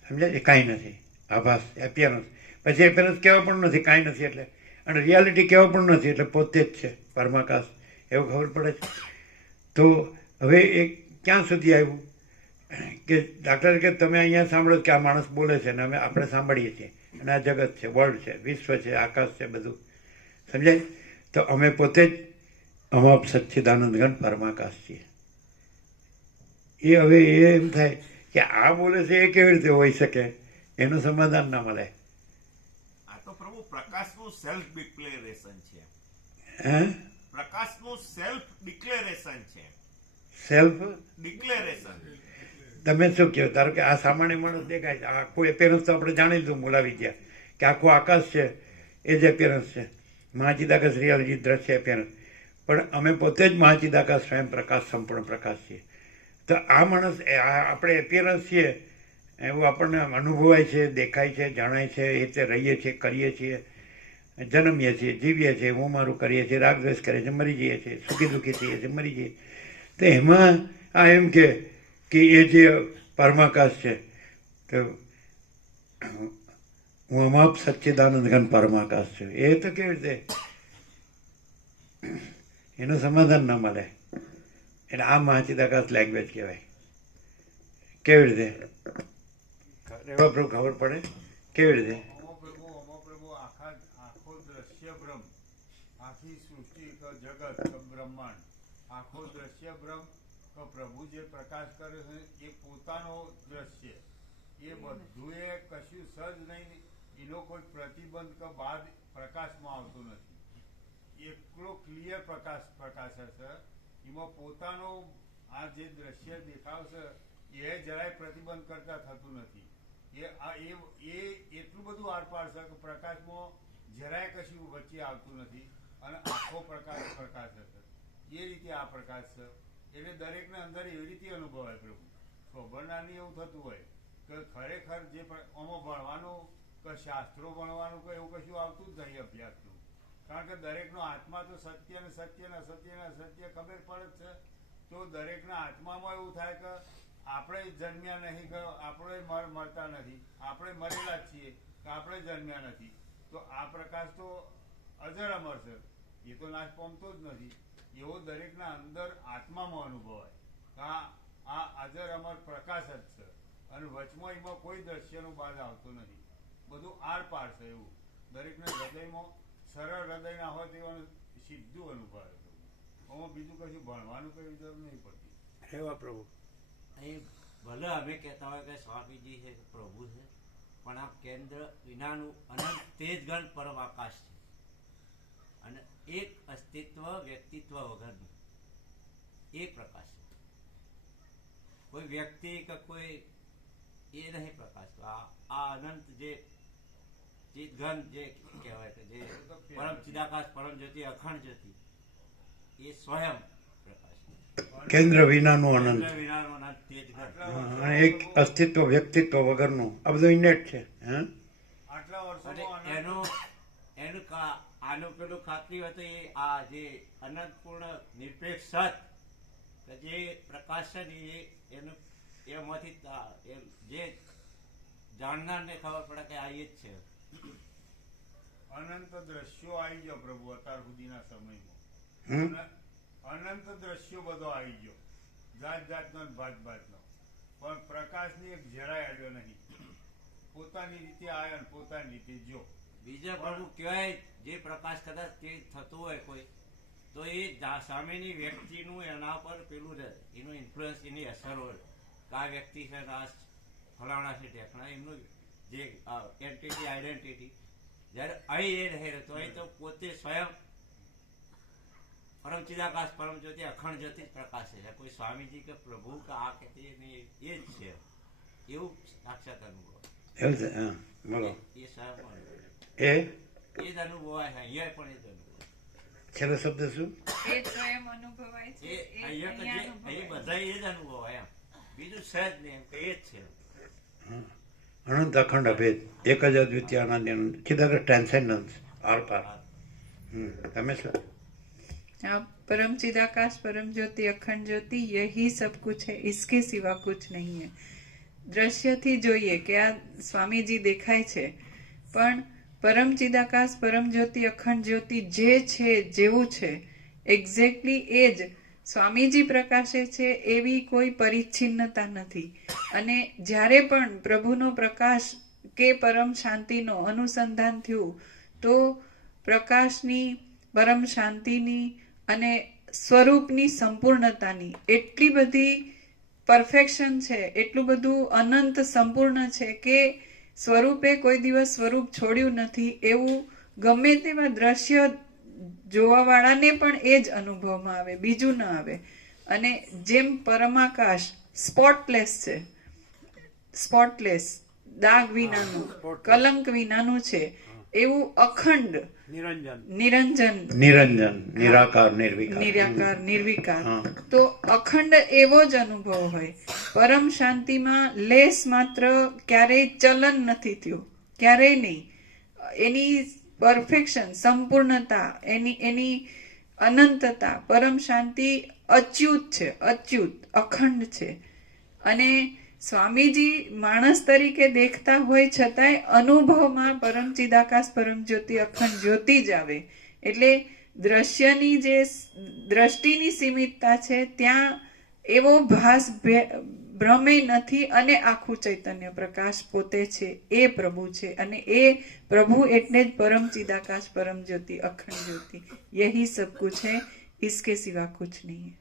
સમજાય? એ કાંઈ નથી, આભાસ, એપિયરન્સ. પછી એપિયરન્સ કહેવા પણ નથી, કાંઈ નથી એટલે. અને રિયાલિટી કહેવા પણ નથી એટલે પોતે જ છે પરમાકાશ, એવું ખબર પડે છે. તો હવે એ ક્યાં સુધી આવ્યું કે ડાક્ટર કે તમે અહીંયા સાંભળો કે આ માણસ બોલે છે ને આપણે સાંભળીએ છીએ અને આ જગત છે, વર્લ્ડ છે, વિશ્વ છે, આકાશ છે, બધું સમજાય. તો અમે પોતે જ અમાપ સચ્ચિદાનંદ ઘન પરમાકાશ છીએ. એ હવે એમ થાય કે આ બોલે છે એ કેવી રીતે હોઈ શકે, એનું સમાધાન ના મળે. આ તો પ્રભુ પ્રકાશનું સેલ્ફ ડિક્લેરેશન છે. હે પ્રકાશનું સેલ્ફ ડિક્લેરેશન છે. સેલ્ફ ડિક્લેરેશન તમે શું કહો? ધારો કે આ સામાન્ય માણસ દેખાય છે, આખું એપિયરન્સ તો આપણે જાણી લીધું, બોલાવી ગયા કે આખું આકાશ છે એ જ એપિયરન્સ છે, મહાચિદાકાશ રિયાલિટી દ્રશ્ય એપિયરન્સ. પણ અમે પોતે જ મહાચિદાકાશ સ્વયં પ્રકાશ સંપૂર્ણ પ્રકાશ છીએ. તો આ માણસ આપણે એપિયરન્સ છીએ એવું આપણને અનુભવાય છે, દેખાય છે, જણાય છે, એ રીતે રહીએ છીએ, કરીએ છીએ, જન્મીએ છીએ, જીવીએ છીએ, હું મારું કરીએ છીએ, રાગદ્વેષ કરીએ છીએ, મરી જઈએ છીએ, સુખી દુઃખી થઈએ છીએ, મરી જઈએ. તો એમાં આ એમ કે એ જે પરમાકાશ છે તો હું અમાપ સચ્ચિદાનંદ ઘન પરમાકાશ છું, એ તો કેવી રીતે એનું સમાધાન ન મળે. એટલે આ મહાચિદાકાશ લેંગ્વેજ કહેવાય. કેવી રીતે એવા પ્રભુ ખબર પડે કેવી રીતે? પ્રભુ આખો દ્રશ્ય બ્રહ્મ, આખી સૃષ્ટિ જગત બ્રહ્માંડ, આખો દ્રશ્ય બ્રહ્મ પ્રભુ જે પ્રકાશ કરે છે એ પોતાનો દ્રશ્ય, એ બધું એ કશું સજ નહીં, એનો કોઈ પ્રતિબંધ કે બાદ પ્રકાશમાં આવતો નથી. એકલો ક્લિયર પ્રકાશ છે. એમાં પોતાનો આ જે દ્રશ્ય દેખાવશે એ જરાય પ્રતિબંધ કરતા થતું નથી. એ એટલું બધું આરપાર છે કે પ્રકાશમાં જરાય કશું વચ્ચે આવતું નથી અને આખો પ્રકાશ હશે. એ રીતે આ પ્રકાશ છે. એટલે દરેકને અંદર એવી રીતે અનુભવાય પ્રભુ. સ્વભરનાની એવું થતું હોય કે ખરેખર જે આમાં ભણવાનું કે શાસ્ત્રો ભણવાનું કે એવું કશું આવતું જ નહીં અભ્યાસનું. કારણ કે દરેકનો આત્મા તો સત્ય ને સત્ય ને સત્ય ને સત્ય ખબર પડે છે. તો દરેકના આત્મામાં એવું થાય કે આપણે જન્મ્યા નહીં, કે આપણે મળતા નથી, આપણે મરેલા જ છીએ, કે આપણે જન્મ્યા નથી. તો આ પ્રકાશ તો અજર અમર છે, એ તો નાશ પામતો જ નથી. એવો દરેકના અંદર આત્મામાં અનુભવાય. આ અજર અમર પ્રકાશ જ છે અને વચમાં એમાં કોઈ દ્રશ્યનું બાદ આવતો નથી. બધું આર પાર છે. એવું દરેકના હૃદયમાં સરળ હૃદય ના હોય તેવાનું સીધું અનુભવાય. આમાં બીજું કશું ભણવાનું કઈ જરૂર નહીં પડતી. એવા પ્રભુ અહીં ભલે અમે કહેતા હોય કે સ્વામીજી છે, પ્રભુ છે, પણ આ કેન્દ્ર વિનાનું અનંત તેજગણ પરમ આકાશ છે અને એક અસ્તિત્વ વ્યક્તિત્વ વગરનું એ પ્રકાશ છે. કોઈ વ્યક્તિ કે કોઈ એ નહીં પ્રકાશ. આ અનંત જે ચિદઘન જે કહેવાય કે જે પરમ ચિદાકાશ પરમ જ્યોતિ અખંડ જ્યોતિ એ સ્વયં પ્રકાશ છે. કેન્દ્ર વિનાનું અનંત, કેન્દ્ર વિનાનું અનંત તેજગણ. અને એક અસ્તિત્વ વ્યક્તિત્વ વગરનું આ બધું ઇનેટ છે. આટલા અને વર્ષોમાં એનું આનું પેલું ખાતરી હોય તો એ આ જે અનંતપૂર્ણ નિરપેક્ષ સત કે જે પ્રકાશ છે ને એનું એમાંથી જે જાણનારને ખબર પડે કે આ એ જ છે. અનંત દ્રશ્યો આવી ગયો પ્રભુ અત્યાર સુધીના સમયમાં. અનંત દ્રશ્યો બધો આવી ગયો, જાત જાતનો ભાત ભાતનો, પણ પ્રકાશની એક જરાય આવ્યો નહીં. પોતાની રીતે આવ્યો ને પોતાની રીતે જો. બીજા પ્રભુ કહેવાય જે પ્રકાશ કદાચ તે થતો હોય કોઈ તો એ સામેની વ્યક્તિનું એના પર પેલું એનું ઇન્ફ્લુઅન્સ, એની અસર હોય કે આ વ્યક્તિ છે, આ ફલાણા છે, ઢેકણા, એમનું જે એન્ટિટી આઈડેન્ટિટી જ્યારે અહીં એ રહે તો અહીં તો પોતે સ્વયં પરમ ચિદાકાશ પરમ જ્યોતિ અખંડ જ્યોતિ જ પ્રકાશ છે. કોઈ સ્વામીજી કે પ્રભુ કે આ કે તે નહીં, એ જ છે એવું સાક્ષાત અનુભવ. એવું છે. હા બોલો. એ સ્વયં એ જ અનુભવાય છે. અહીંયા પણ એ જ અનુભવાય. છેલ્લો શબ્દ શું? એ સ્વયં અનુભવાય છે, એ એ અહીંયા કે અહીંયા જે એ અનુભવાય. બધા એ જ અનુભવાય એમ. બીજું સહેજ નહીં, એમ કે એ જ છે. અનંત અખંડ અભેદ, એક જ અદ્વિતીય આનંદ આનંદ, ચિદાકાશ ટ્રાન્સેન્ડન્સ, આર પાર. તમે શું? आप परम चिदाकाश परम ज्योति अखंड ज्योति यही सब कुछ है, इसके सिवा कुछ नहीं है. દ્રશ્યથી જોઈએ કે આ સ્વામીજી દેખાય છે, પણ પરમ ચિદાકાશ પરમ જ્યોતિ અખંડ જ્યોતિ જે છે જેવું છે એક્ઝેક્ટલી એ જ સ્વામીજી પ્રકાશે છે એવી કોઈ પરિચ્છિન્નતા નથી. અને જ્યારે પણ પ્રભુનો પ્રકાશ કે પરમ શાંતિનો અનુસંધાન થયું તો પ્રકાશની, પરમ શાંતિની અને સ્વરૂપની સંપૂર્ણતાની એટલી બધી પરફેક્શન છે, એટલું બધું અનંત સંપૂર્ણ છે કે સ્વરૂપે કોઈ દિવસ સ્વરૂપ છોડ્યું નથી એવું ગમે તેવા દ્રશ્ય જોવાવાળાને પણ એ જ અનુભવમાં આવે, બીજું ન આવે. અને જેમ પરમાકાશ સ્પોટલેસ છે, સ્પોટલેસ, દાગ વિનાનું, કલંક વિનાનું છે, એવું અખંડ નિરંજન, નિરાકાર, નિર્વિકાર. નિરાકાર, નિર્વિકાર, હા. તો અખંડ એવો જ અનુભવ હોય. પરમ શાંતિમાં લેસ માત્ર ક્યારેય ચલન નથી થયું, ક્યારેય નહીં. એની પરફેક્શન, સંપૂર્ણતા, એની અનંતતા, પરમ શાંતિ અચ્યુત છે, અચ્યુત, અખંડ છે. અને સ્વામીજી માણસ તરીકે દેખતા હોય છતાંય અનુભવમાં પરમ ચિદાકાશ, પરમ જ્યોતિ, અખંડ જ્યોતિ જ આવે. એટલે દ્રશ્યની જે દ્રષ્ટિની સીમિતતા છે ત્યાં એવો ભાસ ભ્રમે નથી. અને આખું ચૈતન્ય પ્રકાશ પોતે છે, એ પ્રભુ છે. અને એ પ્રભુ એટલે જ પરમ ચિદાકાશ, પરમ જ્યોતિ, અખંડ જ્યોતિ. यही सब कुछ है, इसके सिवा कुछ नहीं है.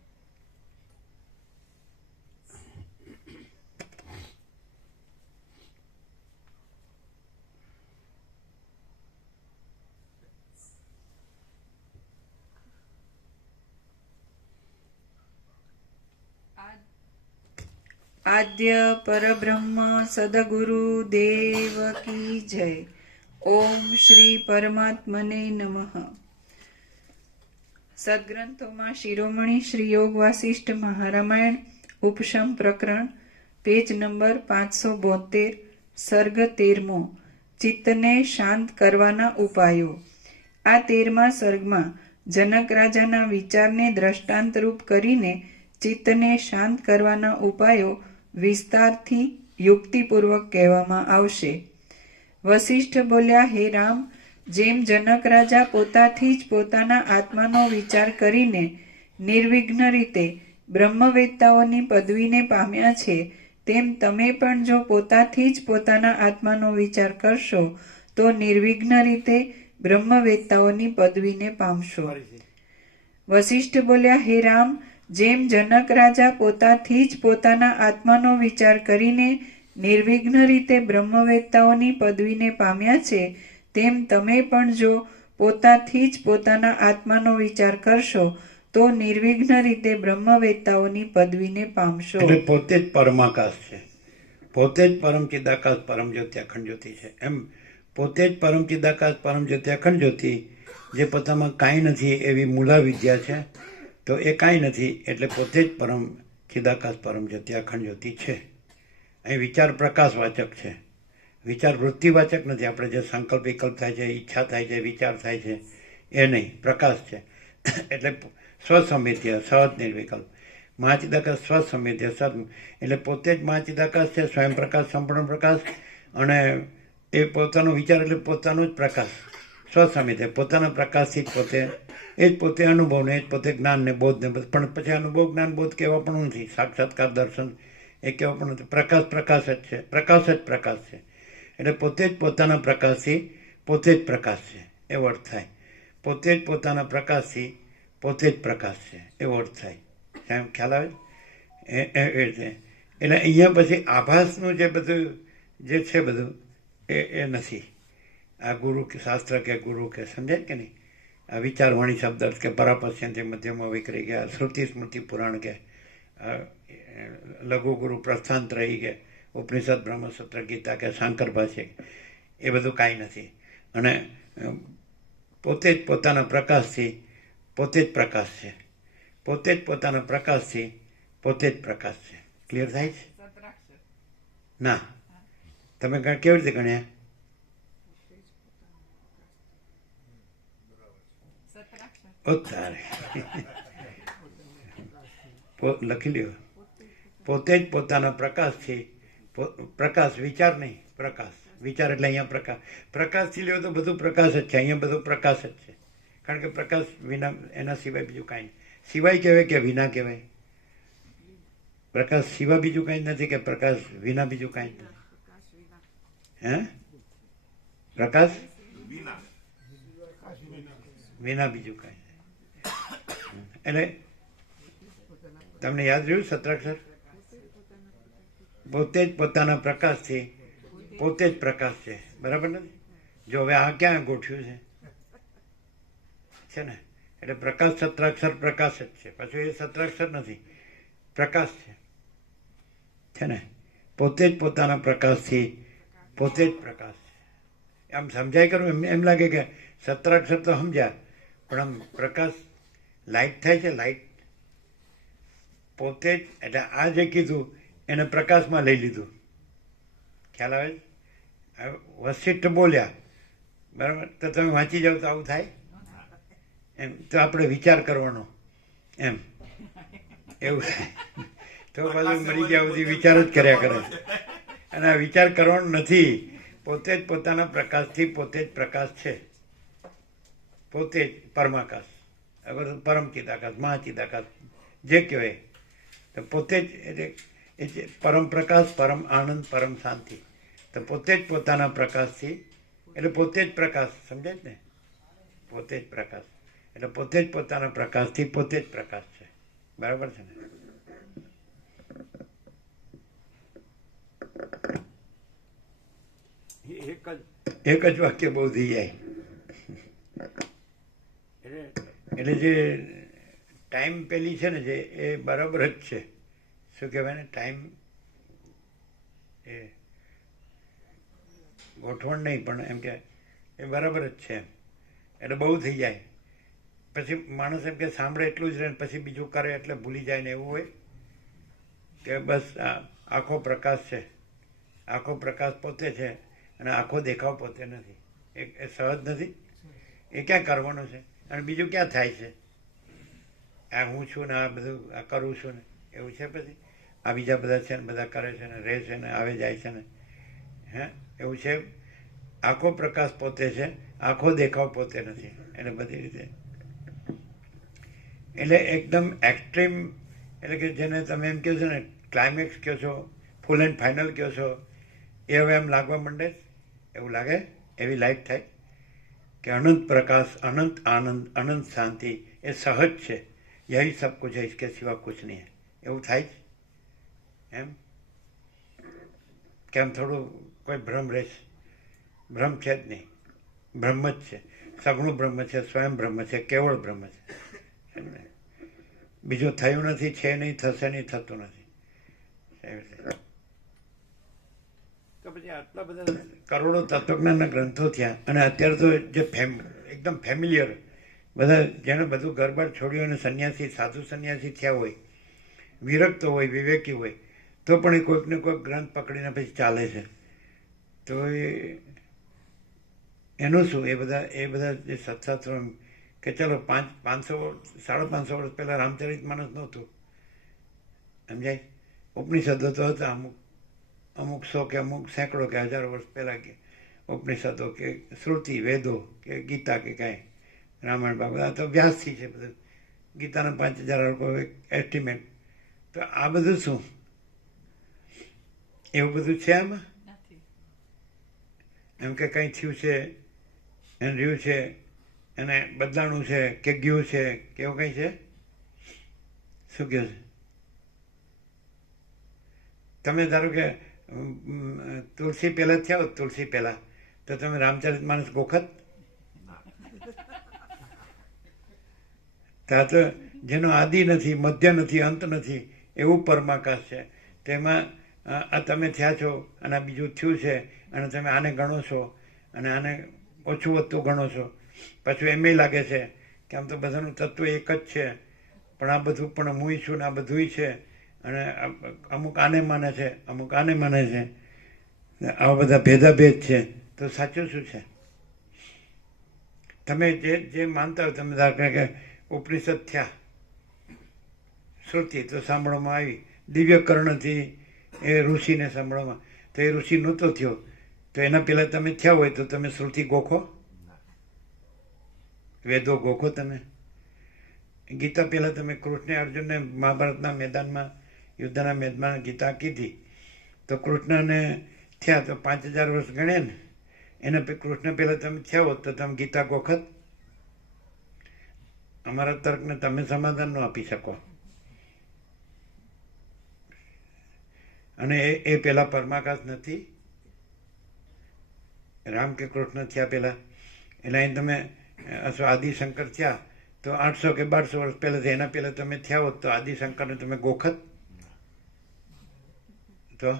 आद्य परब्रह्म सदगुरु देव की जय. ओम श्री परमात्मने नमः. સદગ્રંથોમાં શિરોમણી શ્રી યોગ વાસિષ્ઠ મહારામાયણ ઉપશમ પ્રકરણ, પેજ નંબર 572, સર્ગ 13મો, ચિત્તને શાંત કરવાના ઉપાયો. આ 13મા સર્ગમાં જનક રાજાના વિચારને દ્રષ્ટાંતરૂપ કરીને ચિત્તને શાંત કરવાના ઉપાયો વિસ્તારથી યુક્તિપૂર્વક કહેવામાં આવશે. વસિષ્ઠ બોલ્યા, હે રામ, જેમ જનક રાજા પોતાથી જ પોતાના આત્માનો વિચાર કરીને નિર્વિઘ્ન રીતે બ્રહ્મવેત્તાઓની પદવીને પામ્યા છે, તેમ તમે પણ જો પોતાથી જ પોતાના આત્માનો વિચાર કરશો તો નિર્વિઘ્ન રીતે બ્રહ્મવેત્તાઓની પદવીને પામશો. વસિષ્ઠ બોલ્યા, હે રામ, જેમ જનક રાજા પોતાથી જ પોતાના આત્માનો વિચાર કરીને નિર્વિઘ્ન રીતે બ્રહ્મવેત્તાઓની પદવીને પામ્યા છે, તેમ તમે પણ જો પોતાથી જ પોતાના આત્માનો વિચાર કરશો તો નિર્વિઘ્ન રીતે બ્રહ્મવેત્તાઓની પદવીને પામશો. એટલે પોતે જ પરમાકાશ છે, પોતે જ પરમ ચિદાકાશ, પરમ જ્યોતિ, અખંડ જ્યોતિ છે. એમ પોતે જ પરમ ચિદાકાશ, પરમ જ્યોતિ, અખંડ જ્યોતિ, જે પોતામાં કાંઈ નથી એવી મૂલા વિદ્યા છે, તો એ કાંઈ નથી એટલે પોતે જ પરમ ચિદાકાશ, પરમ જ્યોતિ, અખંડ જ્યોતિ છે. અહીં વિચાર પ્રકાશવાચક છે, વિચાર વૃત્તિવાચક નથી. આપણે જે સંકલ્પ વિકલ્પ થાય છે, ઈચ્છા થાય છે, વિચાર થાય છે, એ નહીં, પ્રકાશ છે. એટલે સ્વસંવેદ્ય, સહજ નિર્વિકલ્પ. મહાચિદાકાશ સ્વસંવેદ્ય, સદ, એટલે પોતે જ મહાચિદાકાશ છે, સ્વયં પ્રકાશ, સંપૂર્ણ પ્રકાશ. અને એ પોતાનો વિચાર એટલે પોતાનો જ પ્રકાશ, સ્વસંવેદ્ય, પોતાના પ્રકાશથી જ પોતે, એ જ પોતે અનુભવને, એ જ પોતે જ્ઞાનને, બોધને. પણ પછી અનુભવ, જ્ઞાન, બોધ કહેવા પણ નથી, સાક્ષાત્કાર, દર્શન એ કહેવા પણ નથી. પ્રકાશ પ્રકાશ જ છે, પ્રકાશ જ પ્રકાશ છે. એટલે પોતે જ પોતાના પ્રકાશથી પોતે જ પ્રકાશ છે, એવો અર્થ થાય. પોતે જ પોતાના પ્રકાશથી પોતે જ પ્રકાશ છે, એવો અર્થ થાય. એમ ખ્યાલ આવે એ રીતે. એટલે અહીંયા પછી આભાસનું જે બધું જે છે બધું એ નથી. આ ગુરુ કે શાસ્ત્ર કે ગુરુ કે સમજાય કે નહીં. આ વિચારવાણી શબ્દ કે પરાપશ્યંથી મધ્યમાં વિકરી ગયા, શ્રુતિ સ્મૃતિ પુરાણ કે લઘુ ગુરુ પ્રસ્થાંતરયી કે ઉપનિષદ બ્રહ્મસૂત્ર ગીતા કે શાંકર ભાષ્ય, એ બધું કાંઈ નથી. અને પોતે જ પોતાના પ્રકાશથી પોતે જ પ્રકાશ છે, પોતે જ પોતાના પ્રકાશથી પોતે જ પ્રકાશ છે. ક્લિયર થાય છે? ના, તમે કેવી રીતે ગણ્યા? તારે લખી લ્યો. પોતે જ પોતાના પ્રકાશથી, પ્રકાશ, વિચાર નહીં, પ્રકાશ. વિચાર એટલે અહીંયા પ્રકાશ, પ્રકાશથી લ્યો તો બધું પ્રકાશ જ છે. અહીંયા બધું પ્રકાશ જ છે, કારણ કે પ્રકાશ વિના એના સિવાય બીજું કાંઈ નહીં. સિવાય કહેવાય કે વિના કહેવાય? પ્રકાશ સિવાય બીજું કાંઈ નથી કે પ્રકાશ વિના બીજું કાંઈ નથી? હે? પ્રકાશ વિના વિના બીજું કાંઈ નહીં. એટલે તમને યાદ રહ્યું સત્રાક્ષર? પોતે જ પોતાના પ્રકાશથી પોતે જ પ્રકાશ છે. બરાબર નથી? જો હવે આ ક્યાં ગોઠવ્યું છે ને? એટલે પ્રકાશ સત્રાક્ષર પ્રકાશ જ છે. પાછું એ સત્રાક્ષર નથી, પ્રકાશ છે ને? પોતે જ પોતાના પ્રકાશથી પોતે જ પ્રકાશ છે. આમ સમજાય કરું એમ લાગે કે સત્રાક્ષર તો સમજ્યા, પણ આમ પ્રકાશ લાઇટ થાય છે. લાઇટ પોતે જ, એટલે આ જે કીધું એને પ્રકાશમાં લઈ લીધું. ખ્યાલ આવે? વશિષ્ઠ બોલ્યા, બરાબર? તો તમે વાંચી જાઓ તો આવું થાય એમ? તો આપણે વિચાર કરવાનો એમ, એવું થાય. તો પાછું મરી ગયા સુધી વિચાર જ કર્યા કરે. અને આ વિચાર કરવાનો નથી. પોતે જ પોતાના પ્રકાશથી પોતે જ પ્રકાશ છે. પોતે જ પરમાકાશ, પરમ ચિદાકાશ, મહાચિદાકાશ જે કહેવાય, તો પોતે જ એ પરમ પ્રકાશ, પરમ આનંદ, પરમ શાંતિ. તો પોતે જ પોતાના પ્રકાશથી, એટલે પોતે જ પ્રકાશ, સમજાય ને? પોતે જ પ્રકાશ એટલે પોતે જ પોતાના પ્રકાશથી પોતે જ પ્રકાશ છે. બરાબર છે ને? એક જ વાક્ય બહુ થઈ જાય. એટલે જે ટાઈમ પેલી છે ને, જે એ બરાબર જ છે. શું કહેવાય ને? ટાઈમ એ ગોઠવણ નહીં, પણ એમ કે એ બરાબર જ છે એમ. એટલે બહુ થઈ જાય. પછી માણસ એમ કે સાંભળે એટલું જ રહે, પછી બીજું કરે એટલે ભૂલી જાય ને એવું હોય કે બસ આખો પ્રકાશ છે, આખો પ્રકાશ પોતે છે, અને આખો દેખાવ પોતે નથી. એ સહજ નથી. એ ક્યાં કરવાનું છે? અને બીજું ક્યાં થાય છે? આ હું છું ને આ બધું આ કરું છું ને એવું છે. પછી આ બીજા બધા છે ને, બધા કરે છે ને, રહે છે ને, આવે જાય છે ને, હે એવું છે? આખો પ્રકાશ પોતે છે, આખો દેખાવ પોતે નથી. એટલે બધી રીતે, એટલે એકદમ એક્સ્ટ્રીમ, એટલે કે જેને તમે એમ કહો છો ને ક્લાઇમેક્સ કહો છો, ફૂલ એન્ડ ફાઇનલ કહો છો, એ હવે એમ લાગવા માંડે. એવું લાગે, એવી લાઈટ થાય કે અનંત પ્રકાશ, અનંત આનંદ, અનંત શાંતિ એ સહજ છે. યહી સબ કુછ है, इसके सिवा कुछ नहीं है. એવું થાય જ એમ? કેમ થોડું કોઈ ભ્રમ રહેશે? ભ્રમ છે જ નહીં. બ્રહ્મ જ છે. સગુણ બ્રહ્મ છે, સ્વયં બ્રહ્મ છે, કેવળ બ્રહ્મ છે. એમને બીજું થયું નથી, છે નહીં, થશે નહીં, થતું નથી. તો પછી આટલા બધા કરોડો તત્વજ્ઞાનના ગ્રંથો થયા, અને અત્યારે તો જે એકદમ ફેમિલિયર બધા જેણે બધું ગરબાર છોડ્યું અને સંન્યાસી, સાધુ સંન્યાસી થયા હોય, વિરક્ત હોય, વિવેકી હોય, તો પણ એ કોઈકને કોઈક ગ્રંથ પકડીને પછી ચાલે છે. તો એનું શું? એ બધા જે સત્શાસ્ત્રો કે ચલો 500 550 વર્ષ પહેલાં રામચરિત માનસ નહોતું, સમજાય? ઉપનિષદો તો હતા અમુક 100 કે અમુક સેંકડો કે 1000 વર્ષ પહેલાં, કે ઉપનિષદો કે શ્રુતિ, વેદો કે ગીતા કે કાંઈ રામાયણ, બાબા તો વ્યાસથી છે બધું. ગીતાના 5000 લોકો એસ્ટિમેટ. તો આ બધું શું? એવું બધું છે આમાં? એમ કે કંઈ થયું છે, એને રહ્યું છે, એને બદલાણું છે કે ગયું છે કે એવું કંઈ છે? શું કહે છે? તમે ધારો કે તુલસી પહેલાં થયા હોત, તુલસી પહેલાં, તો તમે રામચરિત માનસ ગોખત? ત્યાં તો જેનો આદિ નથી, મધ્ય નથી, અંત નથી, એવું પરમાકાશ છે. તેમાં આ તમે થયા છો, અને આ બીજું થયું છે, અને તમે આને ગણો છો, અને આને ઓછું વધતું ગણો છો. પાછું એમ લાગે છે કે આમ તો બધાનું તત્વ એક જ છે, પણ આ બધું પણ હું છું ને આ બધું છે, અને અમુક આને માને છે, અમુક આને માને છે, આવા બધા ભેદાભેદ છે. તો સાચું શું છે? તમે જે માનતા હોય, તમે ધારો કે ઉપનિષદ થયા, શ્રુતિ તો સાંભળવામાં આવી, દિવ્ય કર્ણથી એ ઋષિને સાંભળવામાં, તો એ ઋષિ નહોતો થયો, તો એના પહેલાં તમે થયા હોય તો તમે શ્રુતિ ગોખો, વેદો ગોખો તમે? ગીતા પહેલાં તમે કૃષ્ણે અર્જુનને મહાભારતના મેદાનમાં યુદ્ધના મેદાનમાં ગીતા કીધી તો કૃષ્ણને થયા તો 5000 વર્ષ ગણે ને એના કૃષ્ણ પહેલાં તમે થયા હોત તો તમે ગીતા ગોખત. અમારા તર્કને તમે સમાધાન ન આપી શકો. અને એ પહેલાં પરમાકાશ નથી. રામ કે કૃષ્ણ થયા પહેલાં એટલે અહીં તમે અથવા આદિશંકર થયા તો 800 કે 1200 વર્ષ પહેલાંથી એના પહેલાં તમે થયા હોત તો આદિશંકરને તમે ગોખત. તો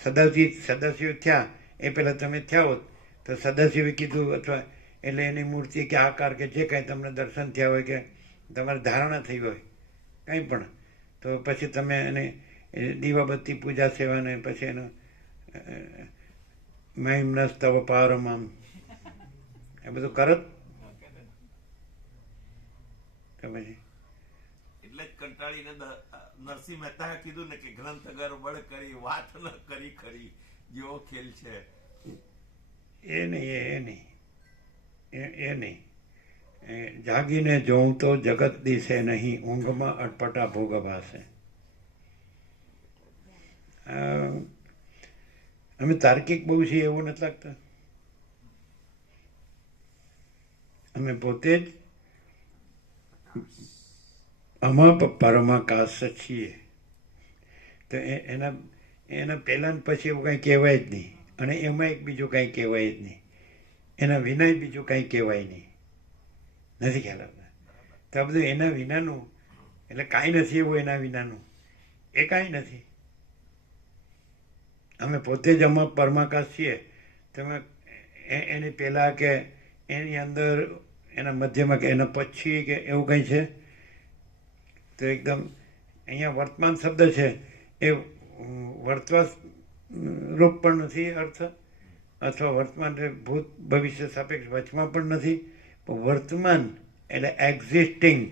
સદાશિવ થયા એ પહેલાં તમે થયા હોત તો સદાશિવે કીધું અથવા એટલે એની મૂર્તિ કે આકાર કે જે કાંઈ તમને દર્શન થયા હોય કે તમારી ધારણા થઈ હોય કંઈ પણ તો પછી તમે એને દીવાબત્તી પૂજા સેવાને પછી એનો મહિમ્ન સ્તવ પારમામ એ બધું કરત. તો પછી એટલે જ કંટાળીને નરસિંહ મહેતાએ કીધું ને કે ગ્રંથગર બળ કરી વાત ન કરી ખરી જેવો ખેલ છે. એ નહીં જાગીને જોઉં તો જગત દિશે નહીં ઊંઘમાં અટપટા ભોગ ભાસે. અમે તાર્કિક બહુ છીએ એવું નથી લાગતું. અમે પોતે જ અમાપ પરમાકાશ છીએ તો એના પહેલાં પછી એવું કાંઈ કહેવાય જ નહીં અને એમાં એક બીજું કાંઈ કહેવાય જ નહીં. એના વિના બીજું કાંઈ કહેવાય નહીં. નથી ખ્યાલ આવતા તો આ બધું એના વિનાનું એટલે કાંઈ નથી એવું એના વિનાનું એ કાંઈ નથી. અમે પોતે જ અમાપ પરમાકાશ છીએ તમે એની પહેલાં કે એની અંદર એના મધ્યમાં કે એના પછી કે એવું કંઈ છે તો એકદમ અહીંયા વર્તમાન શબ્દ છે એ વર્તવા રૂપ પણ નથી અર્થ અથવા વર્તમાન ભૂત ભવિષ્ય સાપેક્ષ વચમાં પણ નથી પણ વર્તમાન એટલે એક્ઝિસ્ટિંગ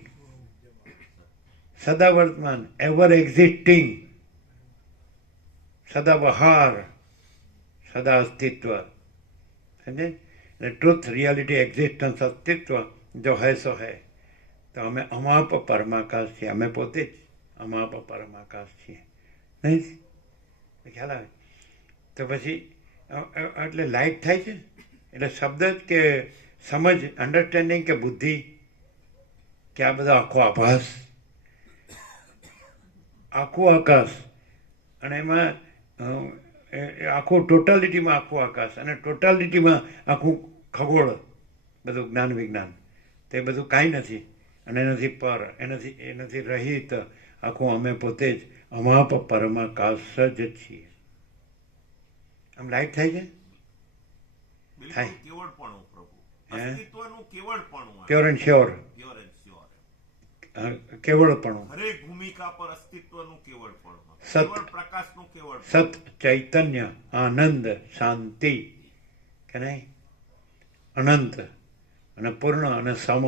સદા વર્તમાન એવર એક્ઝિસ્ટિંગ સદા બહાર સદા અસ્તિત્વ સમજે એટલે ટ્રુથ રિયાલિટી એક્ઝિસ્ટન્સ અસ્તિત્વ જો હૈ સો હૈ. તો અમે અમાપ પરમાકાશ છીએ. અમે પોતે જ અમાપ પરમાકાશ છીએ નહીં ખ્યાલ આવે તો પછી એટલે લાઈટ થાય છે એટલે શબ્દ જ કે સમજ અન્ડરસ્ટેન્ડિંગ કે બુદ્ધિ કે આ બધો આખો આભાસ આખું આકાશ અને એમાં આખું ટોટાલિટીમાં આખું આકાશ અને ટોટાલિટીમાં આખું ખગોળ બધું જ્ઞાન વિજ્ઞાન તે બધું કાંઈ નથી અને એનાથી પર એનાથી રહિત આખું અમે પોતે જ અમાપ પરમાકાશ જ છીએ. આમ લાઈટ થાય છે થાય કેવળપણું પ્રભુ અસ્તિત્વનું કેવળપણું pure and sure pure and sure કેવળપણું હરેક ભૂમિકા પર અસ્તિત્વનું કેવળપણું સત. કેવળ પ્રકાશનું કેવળ સત ચૈતન્ય આનંદ શાંતિ કે નહીં અનંત અને પૂર્ણ અને સમ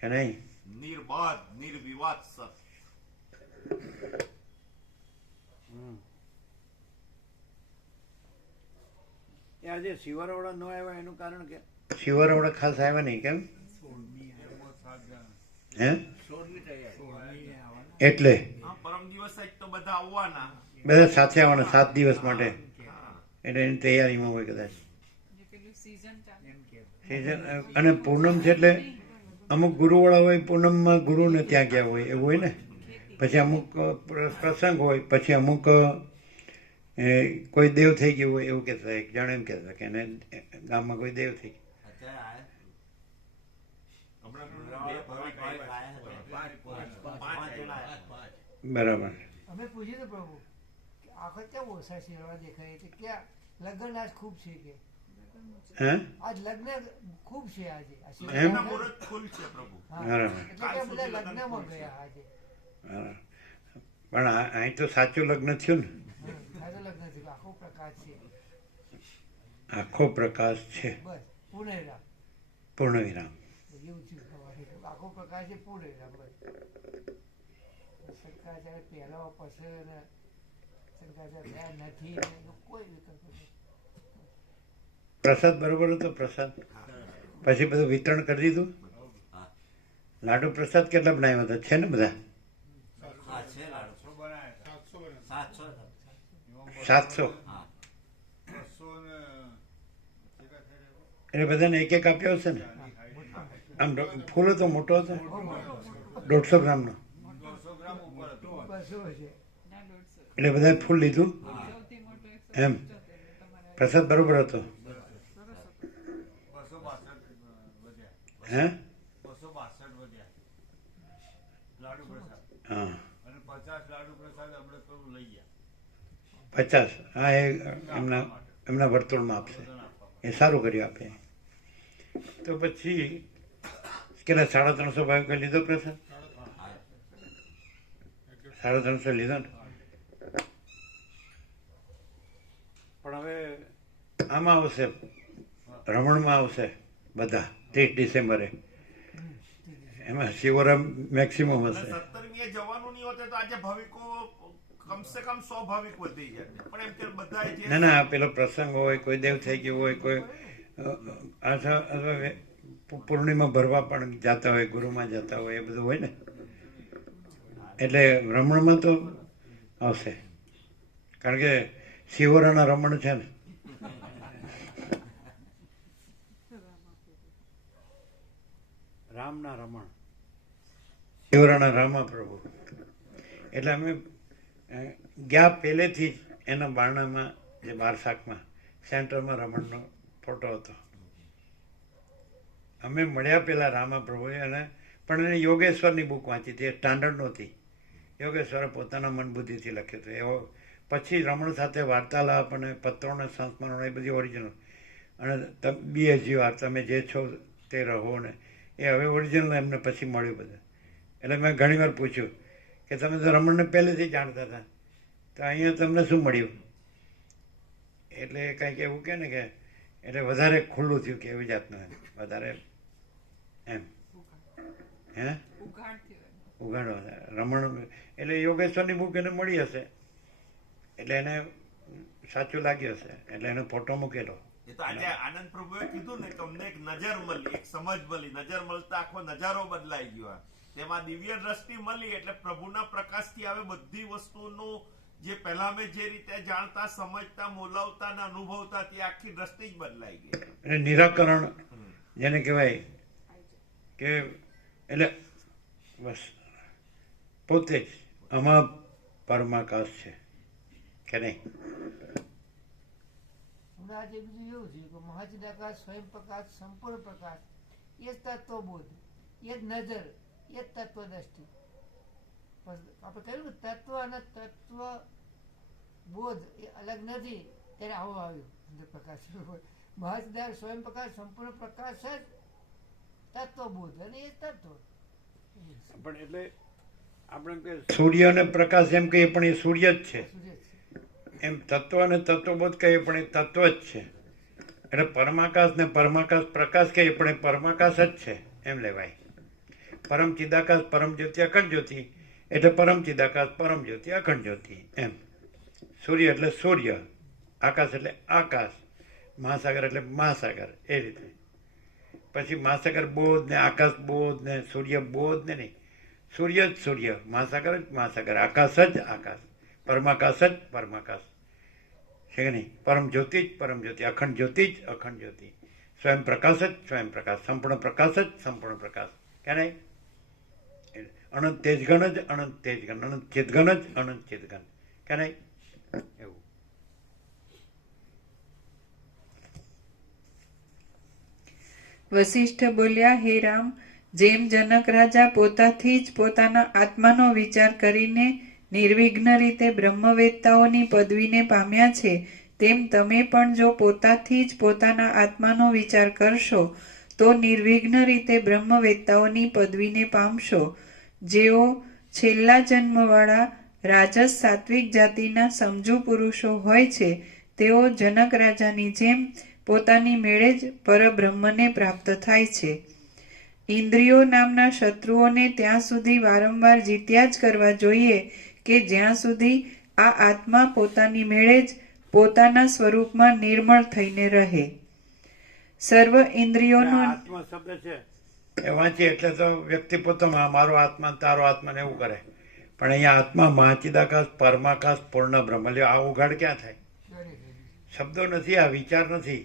કે નહીં નિર્બાધ નિર્વિવાદ સત. આજે શિવારોડા ન આવ્યા એનું કારણ કે શિવરોડા ખાસ આવ્યા નહીં કેમ હે એટલે પરમ દિવસ જ તો બધા આવવાના બધા સાથે આવવાના 7 દિવસ માટે એટલે એની તૈયારીમાં હોય કદાચ સિઝન અને પૂનમ છે એટલે અમુક ગુરુવાળા હોય પૂનમમાં ગુરુને ત્યાં ગયા હોય એવું હોય ને પછી અમુક પ્રસંગ હોય પછી અમુક કોઈ દેવ થઈ ગયું હોય એવું કહેતા એક જણ એમ કહેતા કે એને ગામમાં કોઈ દેવ થઈ ગયું. બરાબર અમે પૂછ્યું હતું પ્રભુ કે આખો કેમ ઓછા શેરવા દેખાય એટલે ક્યાં લગ્ન આજ ખૂબ છે કે હે આજ લગ્ન ખૂબ છે આજે આ એમ? શિવરાત્રી. મુહૂર્ત ખુલ છે પ્રભુ હા. બરાબર. એટલે કે બધા લગ્નમાં ગયા આજે બરાબર. પણ અહીં તો સાચું લગ્ન થયું ને આજે લગ્ન થયું આખો પ્રકાશ છે આખો પ્રકાશ છે બસ પૂર્ણવિરામ પૂર્ણ વિરામ એવું થયું સવારે. આખો પ્રકાશ છે પૂર્ણવિરામ બસ શંકરાચાર્ય પહેલા પછી ને શંકરાચાર્ય થયા નથી ને એનો કોઈ વિકલ્પ નથી. પ્રસાદ બરોબર હતો પ્રસાદ પછી બધું વિતરણ કરી દીધું લાડુ પ્રસાદ કેટલા બનાવ્યા હતા? છે ને બધા? હા છે લાડુ સો બનાવ્યા હતા. 700. સાતસો હા 200 ને કેટલા થઈ રહ્યા? એટલે બધાને એક એક આપ્યો હશે ને? આમ ફૂલ હતો, મોટો હતો, 150 ગ્રામનો. 200 ગ્રામ ઉપર હતું. બસો છે. એટલે બધાએ ફૂલ લીધું એમ? પ્રસાદ બરોબર હતો? 262 વધ્યા. હે? 262 વધ્યા લાડુ પ્રસાદ. હા, અને 50 લાડુ પ્રસાદ આપણે થોડું લઈ ગયા 50. હા, એ એમના વર્તુળમાં આપશે. બધાને આપવા માટે. એ સારું કર્યું આપે. તો પછી કેટલા 350 ભાવ કરી લીધો પ્રસાદ? 350 લીધો ને? પણ હવે આમાં આવશે, રમણમાં આવશે બધા 30 ડિસેમ્બરે. એમાં શિવરામ મેક્સિમમ અને હશે. 17મીએ જવાનું નહીં હોતે તો આજે ભાવિકો કમસે કમ 100 ભાવિક વધી જાય. પણ એમ કે બધા જે ના ના, પેલો પ્રસંગ હોય, કોઈ દેવ થઈ ગયું હોય, કોઈ અથવા પૂર્ણિમા ભરવા પણ જતા હોય, ગુરુમાં જતા હોય, એ બધું હોય ને. એટલે રમણમાં તો આવશે, કારણ કે શિવરાના રમણ છે ને. રામના રમણ, શિવરાના રામા પ્રભુ. એટલે અમે ગયા પહેલેથી જ એના બારણામાં, જે બારસાકમાં સેન્ટરમાં રમણનો ફોટો હતો. અમે મળ્યા પહેલાં રામા પ્રભુએ, અને પણ એને યોગેશ્વરની બુક વાંચી હતી, એ સ્ટાન્ડર્ડ નહોતી. યોગેશ્વરે પોતાના મન બુદ્ધિથી લખ્યું હતું. એવો પછી રમણ સાથે વાર્તાલાપ અને પત્રોને સંસ્મરણો એ બધી ઓરિજિનલ. અને BSGR, તમે જે છો તે રહો ને, એ હવે ઓરિજિનલ એમને પછી મળ્યું બધું. એટલે મેં ઘણીવાર પૂછ્યું કે તમે તો રમણને પહેલેથી જાણતા હતા, તો અહીંયા તમને શું મળ્યું? એટલે કંઈક એવું કહે ને કે એટલે વધારે ખુલ્લું થયું કે એવી જાતનું, એમ વધારે એમ. હે? ઉઘાડો રમણ એટલે યોગેશ્વરની બુક એને મળી હશે, એટલે એને સાચું લાગ્યું હશે, એટલે એનો ફોટો મૂકેલો. એ તો આજે આનંદ પ્રભુએ કીધું ને કે અમને એક નજર મળી, એક સમજ મળી. નજર મળતા આખો નજારો બદલાઈ ગયો. તેમાં દિવ્ય દ્રષ્ટિ મળી, એટલે પ્રભુના પ્રકાશથી હવે બધી વસ્તુનું જે પહેલા અમે જે રીતે જાણતા, સમજતા, મોલાવતા અને અનુભવતા, તે આખી દ્રષ્ટિ જ બદલાઈ ગઈ. એટલે નિરાકરણ જેને કહેવાય કે, એટલે બસ પોતે જ આમાં પરમાકાશ છે કે નહીં? હમણાં આજે બીજું એવું છે કે મહાચિદાકાશ, સ્વયં પ્રકાશ, સંપૂર્ણ પ્રકાશ, એ જ તત્વબોધ, એ જ નજર, એ જ તત્વદ્રષ્ટિ. આપણે કહ્યું ને તત્વ અને તત્વ બોધ એ અલગ નથી, ત્યારે આવું આવ્યું અંદર પ્રકાશ. મહાચિદાકાશ, સ્વયં પ્રકાશ, સંપૂર્ણ પ્રકાશ જ તત્વબોધ, અને એ તત્વ. પણ એટલે આપણે કે સૂર્ય અને પ્રકાશ એમ કહીએ પણ એ સૂર્ય જ છે. સૂર્ય છે. એમ તત્વ અને તત્વબોધ કહીએ પણ એ તત્વ જ છે. એટલે પરમાકાશ ને પરમાકાશ પ્રકાશ કહીએ પણ એ પરમાકાશ જ છે એમ લેવાય. પરમ ચિદાકાશ, પરમ જ્યોતિ, અખંડ જ્યોતિ એટલે પરમ ચિદાકાશ, પરમ જ્યોતિ, અખંડ જ્યોતિ એમ. સૂર્ય એટલે સૂર્ય, આકાશ એટલે આકાશ, મહાસાગર એટલે મહાસાગર, એ રીતે. પછી મહાસાગર બોધ ને આકાશ બોધ ને સૂર્ય બોધ ને નહીં, સૂર્ય જ સૂર્ય, મહાસાગર જ મહાસાગર, આકાશ જ આકાશ, પરમાકાશ જ પરમાકાશ છે કે નહીં? પરમ જ્યોતિ જ પરમ જ્યોતિ, અખંડ જ્યોતિ જ અખંડ જ્યોતિ, સ્વયં પ્રકાશ જ સ્વયં પ્રકાશ, સંપૂર્ણ પ્રકાશ જ સંપૂર્ણ પ્રકાશ કે નહીં? અનંત તેજગણ જ અનંત તેજગણ, અનંત ચેતગણ જ અનંત ચેતગણ કે નહીં? એવું. વશિષ્ઠ બોલ્યા, હે રામ, જેમ જનક રાજા પોતાથી જ પોતાના આત્માનો વિચાર કરીને નિર્વિઘ્ન રીતે બ્રહ્મવેત્તાઓની પદવીને પામ્યા છે, તેમ તમે પણ જો પોતાથી જ પોતાના આત્માનો વિચાર કરશો તો નિર્વિઘ્ન રીતે બ્રહ્મવેત્તાઓની પદવીને પામશો. જેઓ છેલ્લા જન્મવાળા રાજસ સાત્વિક જાતિના સમજુ પુરુષો હોય છે, તેઓ જનક રાજાની જેમ પોતાની મેળે જ પરબ્રહ્મને પ્રાપ્ત થાય છે. ઇન્દ્રિયો નામના શત્રુઓને ત્યાં સુધી વારંવાર જીત્યા જ કરવા જોઈએ કે જ્યાં સુધી આ આત્મા પોતાની મેળે જ પોતાના સ્વરૂપમાં નિર્મળ થઈને રહે. સર્વ ઇન્દ્રિયોનો આત્મા શબ્દ છે એ વાંચીએ એટલે તો વ્યક્તિ પોતામાં મારો આત્મા તારો આત્મા ને એવું કરે. પણ અહીંયા આત્મા મહાચિદાકાશ પરમાકાશ પૂર્ણ બ્રહ્મ. એટલે આ ઉઘાડ ક્યાં થાય? શબ્દો નથી, આ વિચાર નથી,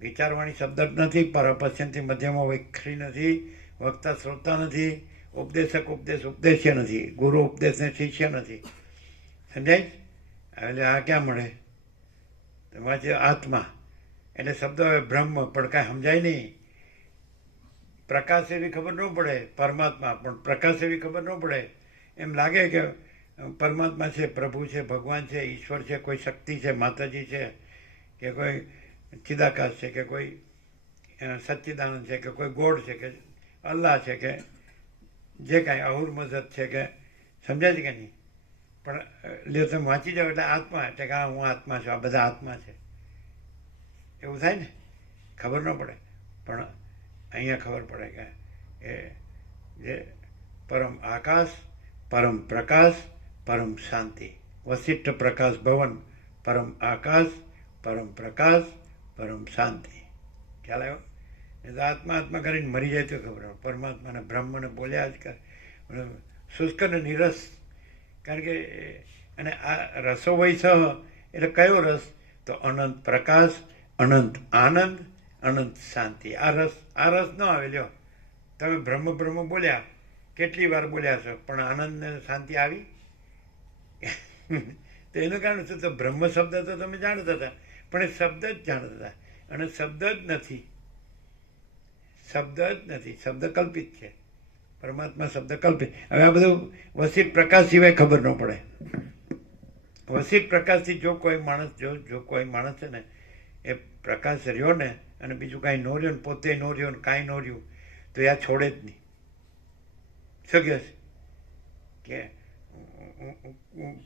વિચારવાણી શબ્દ જ નથી, પરપશ્યંથી મધ્યમાં વૈખરી નથી, વક્તા શ્રોતા નથી, ઉપદેશક ઉપદેશ્ય નથી, ગુરુ ઉપદેશને શિષ્ય નથી. સમજાય? એટલે આ ક્યાં મળે? વાંચે આત્મા એટલે શબ્દ હવે બ્રહ્મ પણ કાંઈ સમજાય નહીં. પ્રકાશ એવી ખબર ન પડે, પરમાત્મા પણ પ્રકાશ એવી ખબર ન પડે. એમ લાગે કે પરમાત્મા છે, પ્રભુ છે, ભગવાન છે, ઈશ્વર છે, કોઈ શક્તિ છે, માતાજી છે, કે કોઈ ચિદાકાશ છે, કે કોઈ સચ્ચિદાનંદ છે, કે કોઈ ગોડ છે, કે અલ્લાહ છે, કે જે કાંઈ અહુર મઝદ છે, કે સમજાય છે કે નહીં? પણ લ્યો તમે વાંચી જાઓ એટલે આત્મા, એટલે કે હું આત્મા છું, આ બધા આત્મા છે, એવું થાય ને? ખબર ન પડે. પણ અહીંયા ખબર પડે કે એ જે પરમ આકાશ, પરમ પ્રકાશ, પરમ શાંતિ, વશિષ્ઠ પ્રકાશ ભવન, પરમ આકાશ, પરમ પ્રકાશ, પરમ શાંતિ. ખ્યાલ આવ્યો? એ તો આત્મા આત્મા કરીને મરી જાય તો ખબર પડે. પરમાત્માને બ્રહ્મને બોલ્યા જ કરે, શુષ્ક ને નિરસ. કારણ કે અને આ રસો વૈસ એટલે કયો રસ? તો અનંત પ્રકાશ, અનંત આનંદ, અનંત શાંતિ. આ રસ ન આવે. લ્યો તમે બ્રહ્મ બ્રહ્મ બોલ્યા, કેટલી વાર બોલ્યા છો, પણ આનંદ ને શાંતિ આવી? તો એનું કારણ શું? તો બ્રહ્મ શબ્દ તો તમે જાણતા હતા, પણ એ શબ્દ જ જાણતા હતા, અને શબ્દ જ નથી, શબ્દ કલ્પિત છે. પરમાત્મા શબ્દ કલ્પિત. હવે આ બધું વસિત પ્રકાશ સિવાય ખબર ન પડે. વસિત પ્રકાશથી જો કોઈ માણસ છે ને એ પ્રકાશ રહ્યો ને અને બીજું કાંઈ નો રહ્યો ને, પોતે નો રહ્યો ને કાંઈ નો રહ્યું, તો એ આ છોડે જ નહીં. શું કહે છે કે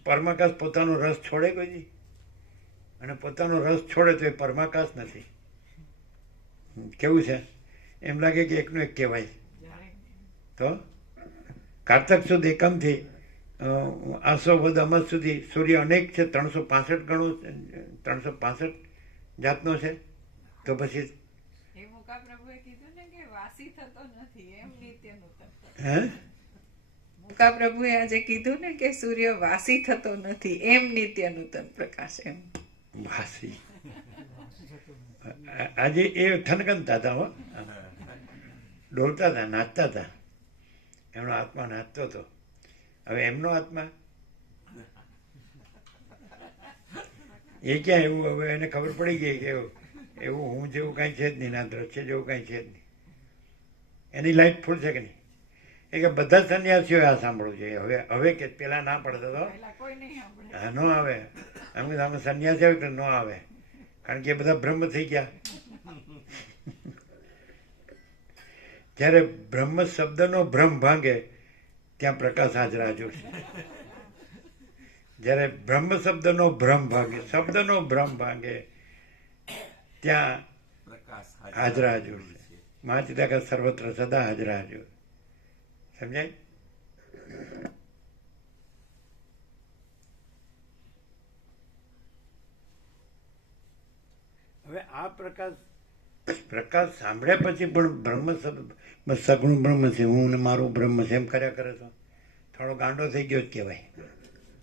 પરમાકાશ પોતાનો રસ છોડે કોઈ દી? અને પોતાનો રસ છોડે તો એ પરમાકાશ નથી. કેવું છે? એમ લાગે કે એકનું એક કહેવાય. તો કારતક સુદ એકમથી આસો વદ અમદ સુધી સૂર્ય અનેક છે, 365 ગણો, 365 જાતનો છે. તો પછી હે મુકા પ્રભુએ આજે કીધું ને કે સૂર્ય વાસી થતો નથી, એમ નિત્ય નૂતન પ્રકાશ. એમ વાસી આજે એ થનગનતા હતા, હો, ડોલતા હતા, નાચતા હતા. એમનો આત્મા નાચતો હતો. હવે એમનો આત્મા એ ક્યાં એવું? હવે એને ખબર પડી ગઈ કે એવું હું જેવું કાંઈ છે જ નહીં, ના દ્રશ્ય જેવું કાંઈ છે જ નહીં. એની લાઈફ ફૂલ છે કે નહીં? એ કે બધા સંન્યાસીઓએ આ સાંભળવું જોઈએ. હવે કે પેલા ના પડતો તો હા ન આવે. એમ કે આમાં સંન્યાસી આવે તો ન આવે, કારણ કે એ બધા બ્રહ્મ થઈ ગયા. જ્યારે બ્રહ્મ શબ્દનો ભ્રમ ભાંગે ત્યાં પ્રકાશ હાજર છે. જ્યારે બ્રહ્મ શબ્દનો ભ્રમ ભાંગે, શબ્દનો ભ્રમ ભાંગે ત્યાં હાજર છે. મહાચિદાકાશ સર્વત્ર સદા હાજર. સમજાય? હવે આ પ્રકાશ સાંભળ્યા પછી પણ બ્રહ્મ શબ્દ બસ સગુણ બ્રહ્મ છે, હું ને મારું બ્રહ્મ છે એમ કર્યા કરે તો થોડો ગાંડો થઈ ગયો જ કહેવાય.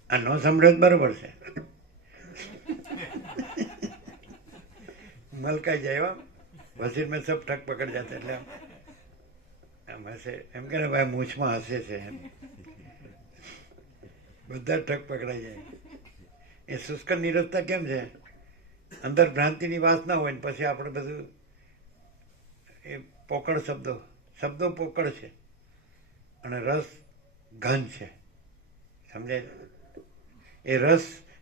આ ન સાંભળ્યો જ બરોબર છે. મલકાઈ જાય. વસીર મેં સબ ઠક પકડ જાતે. એટલે આમ હશે એમ કે ભાઈ મૂછમાં હસે છે એમ, બધા ઠક પકડાઈ જાય. એ શુષ્ક નિરસતા કેમ છે? અંદર ભ્રાંતિની વાસના હોય ને પછી આપણે બધું એ પોકળ શબ્દો પોકળ છે અને રસ ઘન છે. સમજાય? એ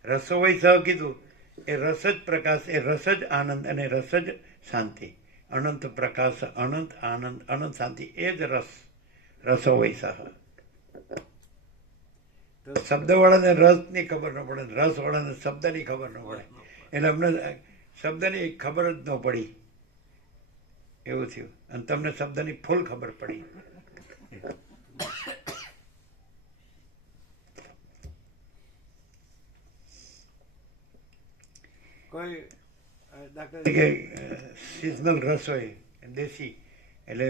રસો વય સહ કીધું. એ રસ જ પ્રકાશ, એ રસ જ આનંદ અને રસ જ શાંતિ. અનંત પ્રકાશ, અનંત આનંદ, અનંત શાંતિ, એ જ રસો વય સહ. શબ્દવાળાને રસની ખબર ન પડે, રસવાળાને શબ્દની ખબર ન પડે. એટલે અમને શબ્દની ખબર જ ન પડી, એવું થયું. અને તમને શબ્દની ફૂલ ખબર પડી. કોઈ કે સિઝનલ રસ હોય દેશી, એટલે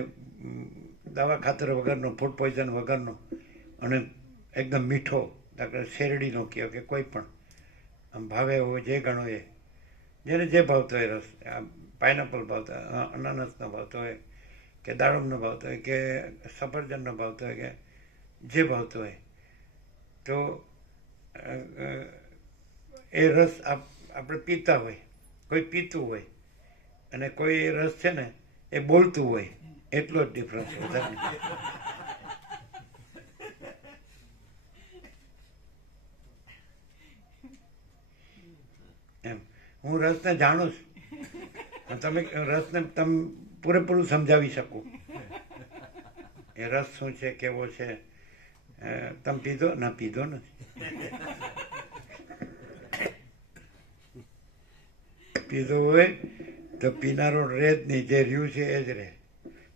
દવા ખાતર વગરનો, ફૂડ પોઈઝન વગરનો અને એકદમ મીઠો, દાખલા શેરડીનો કહો કે કોઈ પણ આમ ભાવે હોય જે ગણો એ, જેને જે ભાવતો હોય રસ, પાઇનેપલ ભાવતો હોય, અનાનસનો ભાવતો હોય કે દાડમનો ભાવતો હોય કે સફરજનનો ભાવતો હોય કે જે ભાવતો હોય, તો એ રસ આપણે પીતા હોય, કોઈ પીતું હોય અને કોઈ એ રસ છે ને એ બોલતું હોય, એટલો જ ડિફરન્સ વધારે. એમ હું રસને જાણું છું, તમે રસને તમે પૂરેપૂરું સમજાવી શકું એ રસ શું છે, કેવો છે. તમે પીધો? ના, પીધો નથી. પીધો હોય તો પીનારો રહે જ નહીં, જે રહ્યું છે એ જ રહે,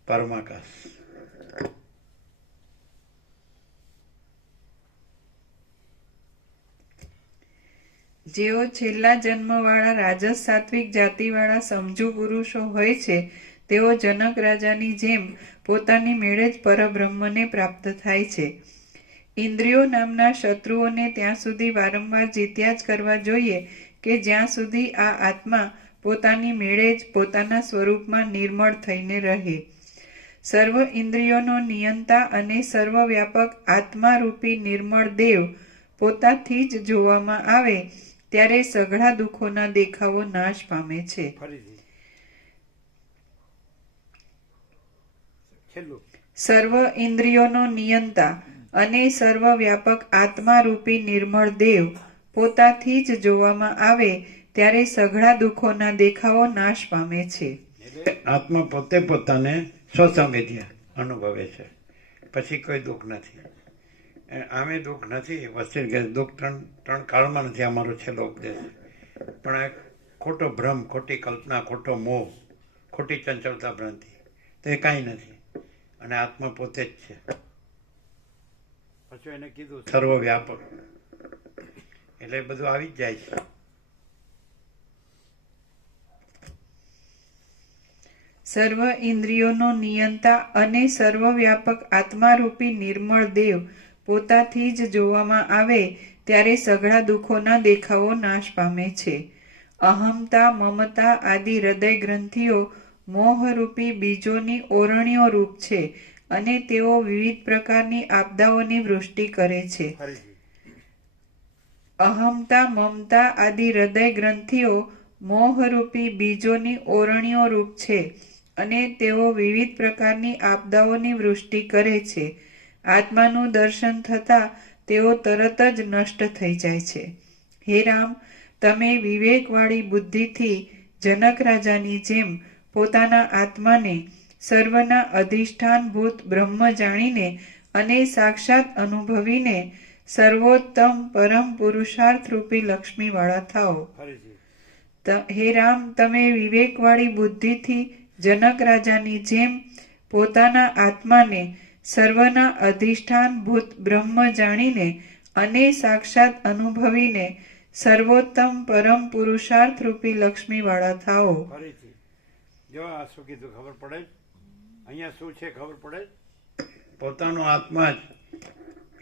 પરમાકાશ. જેઓ છેલ્લા જન્મવાળા રાજસ સાત્વિક જાતિવાળા સમજુ પુરુષો હોય છે, તેઓ જનક રાજાની જેમ પોતાની મેળે જ પરબ્રહ્મને પ્રાપ્ત થાય છે. ઇન્દ્રિયો નામના શત્રુઓને ત્યાં સુધી વારંવાર જીત્યા જ કરવા જોઈએ કે જ્યાં સુધી આ આત્મા પોતાની મેળે જ પોતાના સ્વરૂપમાં નિર્મળ થઈને રહે. સર્વ ઇન્દ્રિયોનો નિયંતા અને સર્વવ્યાપક આત્મારૂપી નિર્મળ દેવ પોતાથી જ જોવામાં આવે ત્યારે સઘળા દુઃખોના દેખાવો નાશ પામે છે. ફરીથી છેલ્લું. સર્વ ઇન્દ્રિયોનો નિયંતા અને સર્વવ્યાપક આત્મારૂપી નિર્મળ દેવ પોતાથી જ જોવામાં આવે ત્યારે સઘળા દુઃખોના દેખાવો નાશ પામે છે. આત્મા પોતે પોતાને સ્વસંવેદ્ય અનુભવે છે, પછી કોઈ દુઃખ નથી. આમે દુઃખ નથી. વસ્તી કે દુઃખ ત્રણ કાળમાં નથી, અમારો છેલ્લો ઉપદેશ. પણ આ ખોટો ભ્રમ, ખોટી કલ્પના, ખોટો મોહ, ખોટી ચંચળતા ભ્રાંતિ, તો એ કાંઈ નથી. અને આત્મા પોતે જ છે, પછી એને કીધું સર્વવ્યાપક. એટલે એ બધું આવી જ જાય છે. સર્વ ઇન્દ્રિયોનો નિયંતા અને સર્વવ્યાપક આત્મારૂપી નિર્મળ દેવ પોતાથી જ જોવામાં આવે ત્યારે સઘળા દુઃખોના દેખાવો નાશ પામે છે. અહમતા, મમતા આદિ હૃદય ગ્રંથિઓ મોહરૂપી બીજોની ઓરણીઓ રૂપ છે અને તેઓ વિવિધ પ્રકારની આપદાઓની વૃષ્ટિ કરે છે. ફરીથી. અહમતા, મમતા આદિ હૃદય ગ્રંથિઓ મોહરૂપી બીજોની ઓરણીઓ રૂપ છે અને તેઓ વિવિધ પ્રકારની આપદાઓની વૃષ્ટિ કરે છે. આત્માનું દર્શન થતાં તેઓ તરત જ નષ્ટ થઈ જાય છે. હે રામ, તમે વિવેકવાળી બુદ્ધિથી જનક રાજાની જેમ પોતાના આત્માને સર્વના અધિષ્ઠાનભૂત બ્રહ્મ જાણીને અને સાક્ષાત અનુભવીને સર્વોત્તમ પરમ પુરુષાર્થરૂપી લક્ષ્મીવાળા થાઓ. ફરીથી. હે રામ, તમે વિવેકવાળી બુદ્ધિથી જનક રાજાની જેમ પોતાના આત્માને સર્વના અધિષ્ઠાનભૂત બ્રહ્મ જાણીને અને સાક્ષાત અનુભવીને સર્વોત્તમ પરમ પુરુષાર્થરૂપી લક્ષ્મીવાળા થાઓ. ફરીથી. જો આ શું કીધું ખબર પડે જ? અહીંયા શું છે ખબર પડે જ? પોતાનો આત્મા જ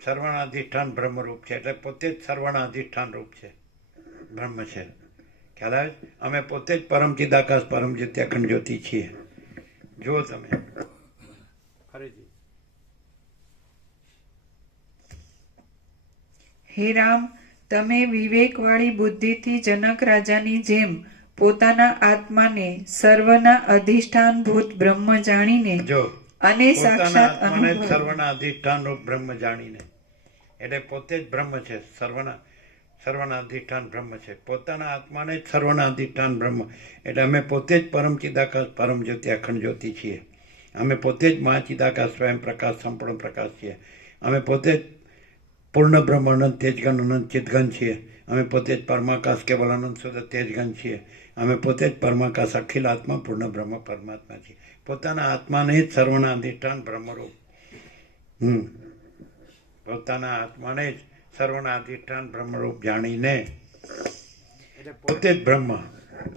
સર્વના અધિષ્ઠાન બ્રહ્મરૂપ છે, એટલે પોતે જ સર્વના અધિષ્ઠાન રૂપ છે, બ્રહ્મ છે. ખ્યાલ આવે? અમે પોતે જ પરમ ચિદાકાશ, પરમ જ્યોતિ, અખંડ જ્યોતિ છીએ. જુઓ તમે. ફરીથી. હે રામ, તમે વિવેકવાળી બુદ્ધિથી જનક રાજાની જેમ પોતાના આત્માને સર્વના અધિષ્ઠાનભૂત બ્રહ્મ જાણીને જો અને પોતાના સાક્ષાત આત્માને જ અનુભવ સર્વના અધિષ્ઠાન રૂપ બ્રહ્મ જાણીને, એટલે પોતે જ બ્રહ્મ છે, સર્વના અધિષ્ઠાન બ્રહ્મ છે. પોતાના આત્માને જ સર્વના અધિષ્ઠાન બ્રહ્મ, એટલે અમે પોતે જ પરમ ચિદાકાશ, પરમ જ્યોતિ, અખંડ જ્યોતિ છીએ. અમે પોતે જ મહાચિદાકાશ, સ્વયં પ્રકાશ, સંપૂર્ણ પ્રકાશ છીએ. અમે પોતે જ પૂર્ણ બ્રહ્મ, અનંત તેજગન, અનંત ચિદગન છીએ. અમે પોતે જ પરમાકાશ, કેવલ અનંત શુદ્ધ તેજગન છીએ. અમે પોતે જ પરમાકાશ, અખિલ આત્મા, પૂર્ણ બ્રહ્મ પરમાત્મા છીએ. પોતાના આત્માને જ સર્વના અધિષ્ઠાન બ્રહ્મરૂપ, પોતાના આત્માને જ સર્વના અધિષ્ઠાન બ્રહ્મરૂપ જાણીને એટલે પોતે જ બ્રહ્મ.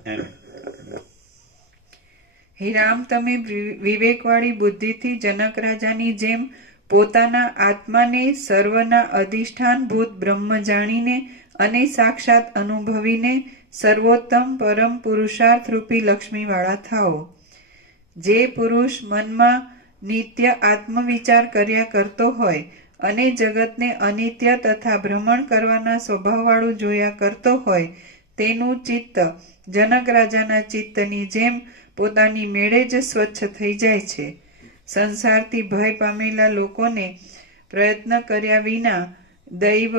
એમ હે રામ, તમે વિવેકવાળી બુદ્ધિથી જનક રાજાની જેમ પોતાના આત્માને સર્વના અધિષ્ઠાનભૂત બ્રહ્મ જાણીને અને સાક્ષાત અનુભવીને સર્વોત્તમ પરમ પુરુષાર્થ રૂપી લક્ષ્મીવાળા થાઓ. જે પુરુષ મનમાં નિત્ય આત્મવિચાર કર્યા કરતો હોય અને જગતને અનિત્ય તથા ભ્રમણ કરવાના સ્વભાવવાળું જોયા કરતો હોય તેનું ચિત્ત જનક રાજાના ચિત્તની જેમ પોતાની મેળે જ સ્વચ્છ થઈ જાય છે. સંસારથી ભય પામેલા લોકોને પ્રયત્ન કર્યા વિના દૈવ,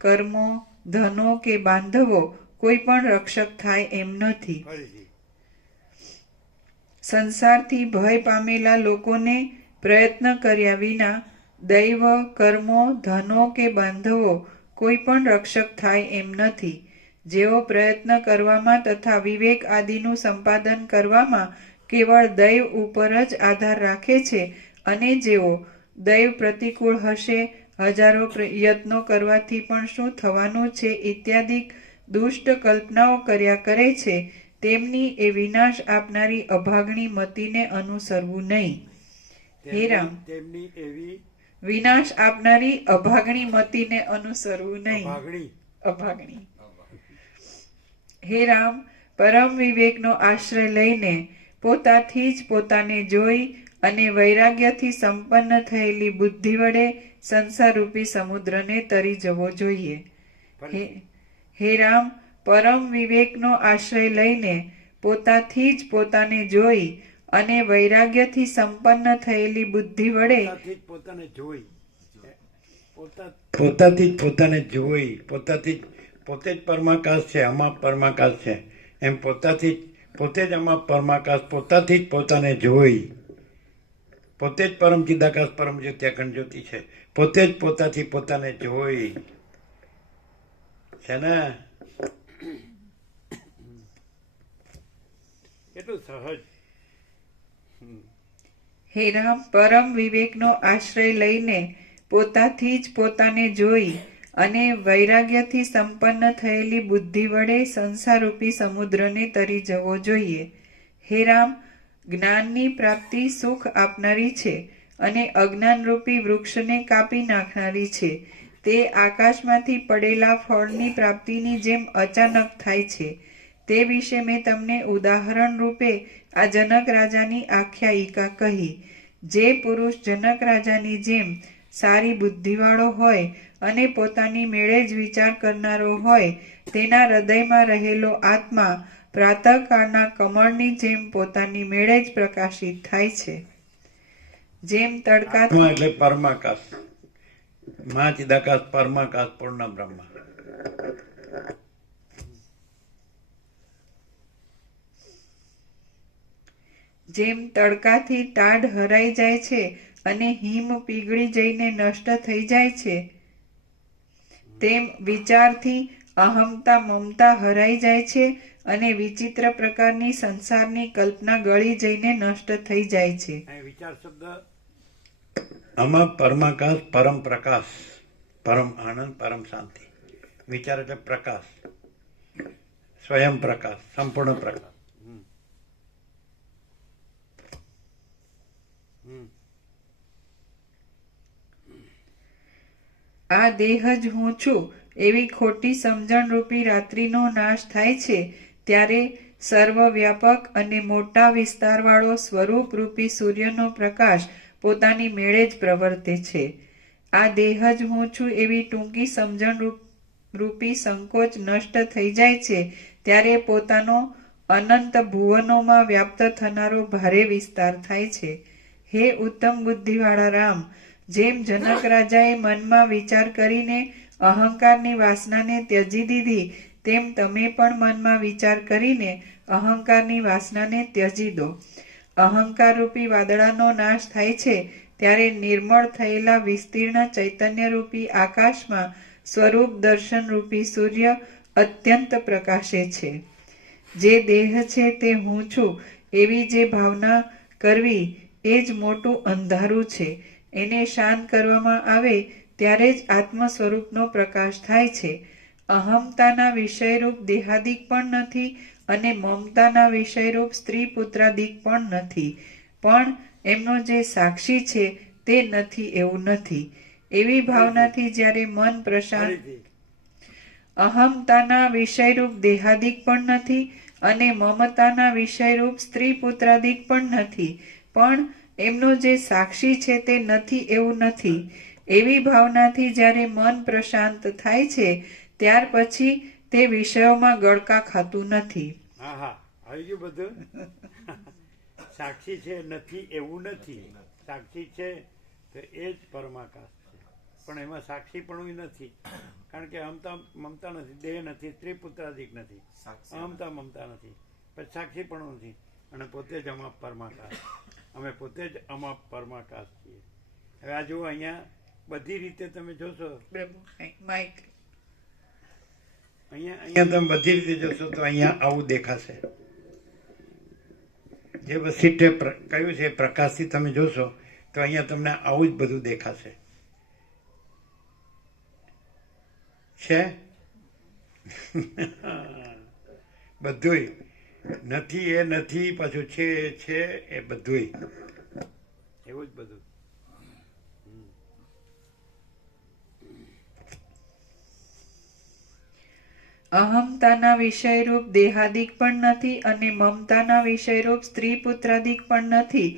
કર્મો, ધનો કે બાંધવો કોઈ પણ રક્ષક થાય એમ નથી. ફરીથી સંસારથી ભય પામેલા લોકોને પ્રયત્ન કર્યા વિના દૈવ, કર્મો, ધનો કે બાંધવો કોઈ પણ રક્ષક થાય એમ નથી. જેઓ પ્રયત્ન કરવામાં તથા વિવેક આદિનું સંપાદન કરવામાં કેવળ દૈવ ઉપર જ આધાર રાખે છે અને જેઓ દૈવ પ્રતિકૂળ હશે, હજારો યત્નો કરવાથી પણ શું થવાનું છે ઇત્યાદિ દુષ્ટ કલ્પનાઓ કર્યા કરે છે, તેમની એ વિનાશ આપનારી અભાગણી મતિને અનુસરવું નહીં. હે રામ, તેમની એવી વિનાશ આપનારી અભાગણી મતિને અનુસરવું નહીં. ભાગણી અભાગણી. હે રામ, પરમ વિવેકનો આશ્રય લઈને પોતાથી જ પોતાને જોઈ અને વૈરાગ્યથી સંપન્ન થયેલી બુદ્ધિ વડે સંસારરૂપી સમુદ્રને તરી જવો જોઈએ. હે રામ, પરમ વિવેકનો આશ્રય લઈને પોતાથી જ પોતાને જોઈ અને વૈરાગ્યથી સંપન્ન થયેલી બુદ્ધિ વડે પોતાથી જ પોતાને જોઈ પોતાથી જ પોતાને જોઈ, પોતાથી જ પોતે જ પરમાકાશ છે, આમાં પરમાકાશ છે એમ પોતાથી જ પોતે જ આમાં પરમાકાશ, પોતાથી જ પોતાને જોઈ, પોતે જ પરમ ચિદાકાશ પરમ જ્યોતિ અખંડ જ્યોતિ છે, પોતે જ પોતાથી પોતાને જોઈ છે ને. એટલું સહજ. હે રામ, પરમ વિવેકનો આશ્રય લઈને પોતાથી જ પોતાને જોઈ અને વૈરાગ્યથી સંપન્ન થયેલી બુદ્ધિ વડે સંસારરૂપી સમુદ્રને તરી જવો જોઈએ. હે રામ, જ્ઞાનની પ્રાપ્તિ સુખ આપનારી છે અને અજ્ઞાનરૂપી વૃક્ષને કાપી નાખનારી છે. તે આકાશમાંથી પડેલા ફળની પ્રાપ્તિની જેમ અચાનક થાય છે. તે વિશે મેં તમને ઉદાહરણ રૂપે આ જનક રાજાની આખ્યાયિકા કહી. જે પુરુષ જનક રાજાની જેમ સારી બુદ્ધિવાળો હોય અને પોતાની મેળે જ વિચાર કરનારો હોય તેના હૃદયમાં રહેલો આત્મા પ્રાતઃકાળના કમળની જેમ પોતાની મેળે જ પ્રકાશિત થાય છે. જેમ તડકા આત્મા એટલે પરમાકાશ, મા ચિદાકાશ પરમાકાશ પૂર્ણ બ્રહ્મ. જેમ તડકાથી ટાઢ હરાઈ જાય છે અને હિમ પીગળી જઈને નષ્ટ થઈ જાય છે, તેમ વિચારથી અહમતા મમતા હરાઈ જાય છે અને વિચિત્ર પ્રકારની સંસારની કલ્પના ગળી જઈને નષ્ટ થઈ જાય છે. અહીં વિચાર શબ્દ આમાં પરમાકાશ, પરમ પ્રકાશ, પરમ આનંદ, પરમ શાંતિ. વિચાર એટલે પ્રકાશ, સ્વયં પ્રકાશ, સંપૂર્ણ પ્રકાશ. આ દેહ જ હું છું એવી ખોટી સમજણ રૂપી રાત્રિનો નાશ થાય છે ત્યારે સર્વવ્યાપક અને મોટા વિસ્તારવાળો સ્વરૂપ રૂપી સૂર્યનો પ્રકાશ પોતાની મેળે જ પ્રવર્તે છે. આ દેહ જ હું છું એવી ટૂંકી સમજણ રૂપી સંકોચ નષ્ટ થઈ જાય છે ત્યારે પોતાનો અનંત ભુવનોમાં વ્યાપ્ત થનારો ભારે વિસ્તાર થાય છે. હે ઉત્તમ બુદ્ધિવાળા રામ, જેમ જનક રાજાએ મનમાં વિચાર કરીને અહંકારની વાસનાને ત્યજી દીધી, તેમ તમે પણ મનમાં વિચાર કરીને અહંકારની વાસનાને ત્યજી દો. અહંકાર રૂપી વાદળાનો નાશ થાય છે ત્યારે નિર્મળ થયેલા વિસ્તીર્ણ ચૈતન્ય રૂપી આકાશમાં સ્વરૂપ દર્શન રૂપી સૂર્ય અત્યંત પ્રકાશે છે. જે દેહ છે તે હું છું એવી જે ભાવના કરવી એ જ મોટું અંધારું છે. એને શાંત કરવામાં આવે ત્યારે જ આત્મ સ્વરૂપનો પ્રકાશ થાય છે. અહમતાના વિષયરૂપ દેહાદિક પણ નથી અને મમતાના વિષયરૂપ સ્ત્રી પુત્રાદિક પણ નથી, પણ એમનો જે સાક્ષી છે તે નથી એવું નથી. એવી ભાવનાથી જ્યારે મન પ્રશાંત ફરીથી. અહમતાના વિષયરૂપ દેહાદિક પણ નથી અને મમતાના વિષયરૂપ સ્ત્રી પુત્રાદિક પણ નથી, પણ એમનો જે સાક્ષી છે તે નથી એવું નથી. એવી ભાવનાથી જ્યારે મન પ્રશાંત થાય છે ત્યાર પછી તે વિષયોમાં ગળકા ખાતું નથી. હા હા આવી ગયું બધું. સાક્ષી છે નથી એવું નથી. સાક્ષી છે તો એ જ પરમાકાશ છે, પણ એમાં સાક્ષી પણ નથી, કારણ કે અહમતા મમતા નથી, દેહ નથી, સ્ત્રી પુત્રાદિક નથી, અહમતા મમતા નથી, પછી સાક્ષી પણ નથી, અને પોતે જ અમાપ પરમાકાશ. અમે પોતે જ અમાપ પરમાકાશ છીએ. હવે આ જુઓ અહીંયા બધી રીતે તમે જોશો, માઇક અહીંયા તમે બધી રીતે જોશો તો અહીંયા આવું દેખાશે. જે વસીઠે કહ્યું છે પ્રકાશથી તમે જોશો તો અહીંયા તમને આવું જ બધું દેખાશે. છે બધુંય નથી એ નથી, પાછું છે એ છે, એ બધુંય એવું જ બધું. અહમતાના વિષયરૂપ દેહાદિક પણ નથી અને મમતાના વિષયરૂપ સ્ત્રી પુત્રાદિક પણ નથી,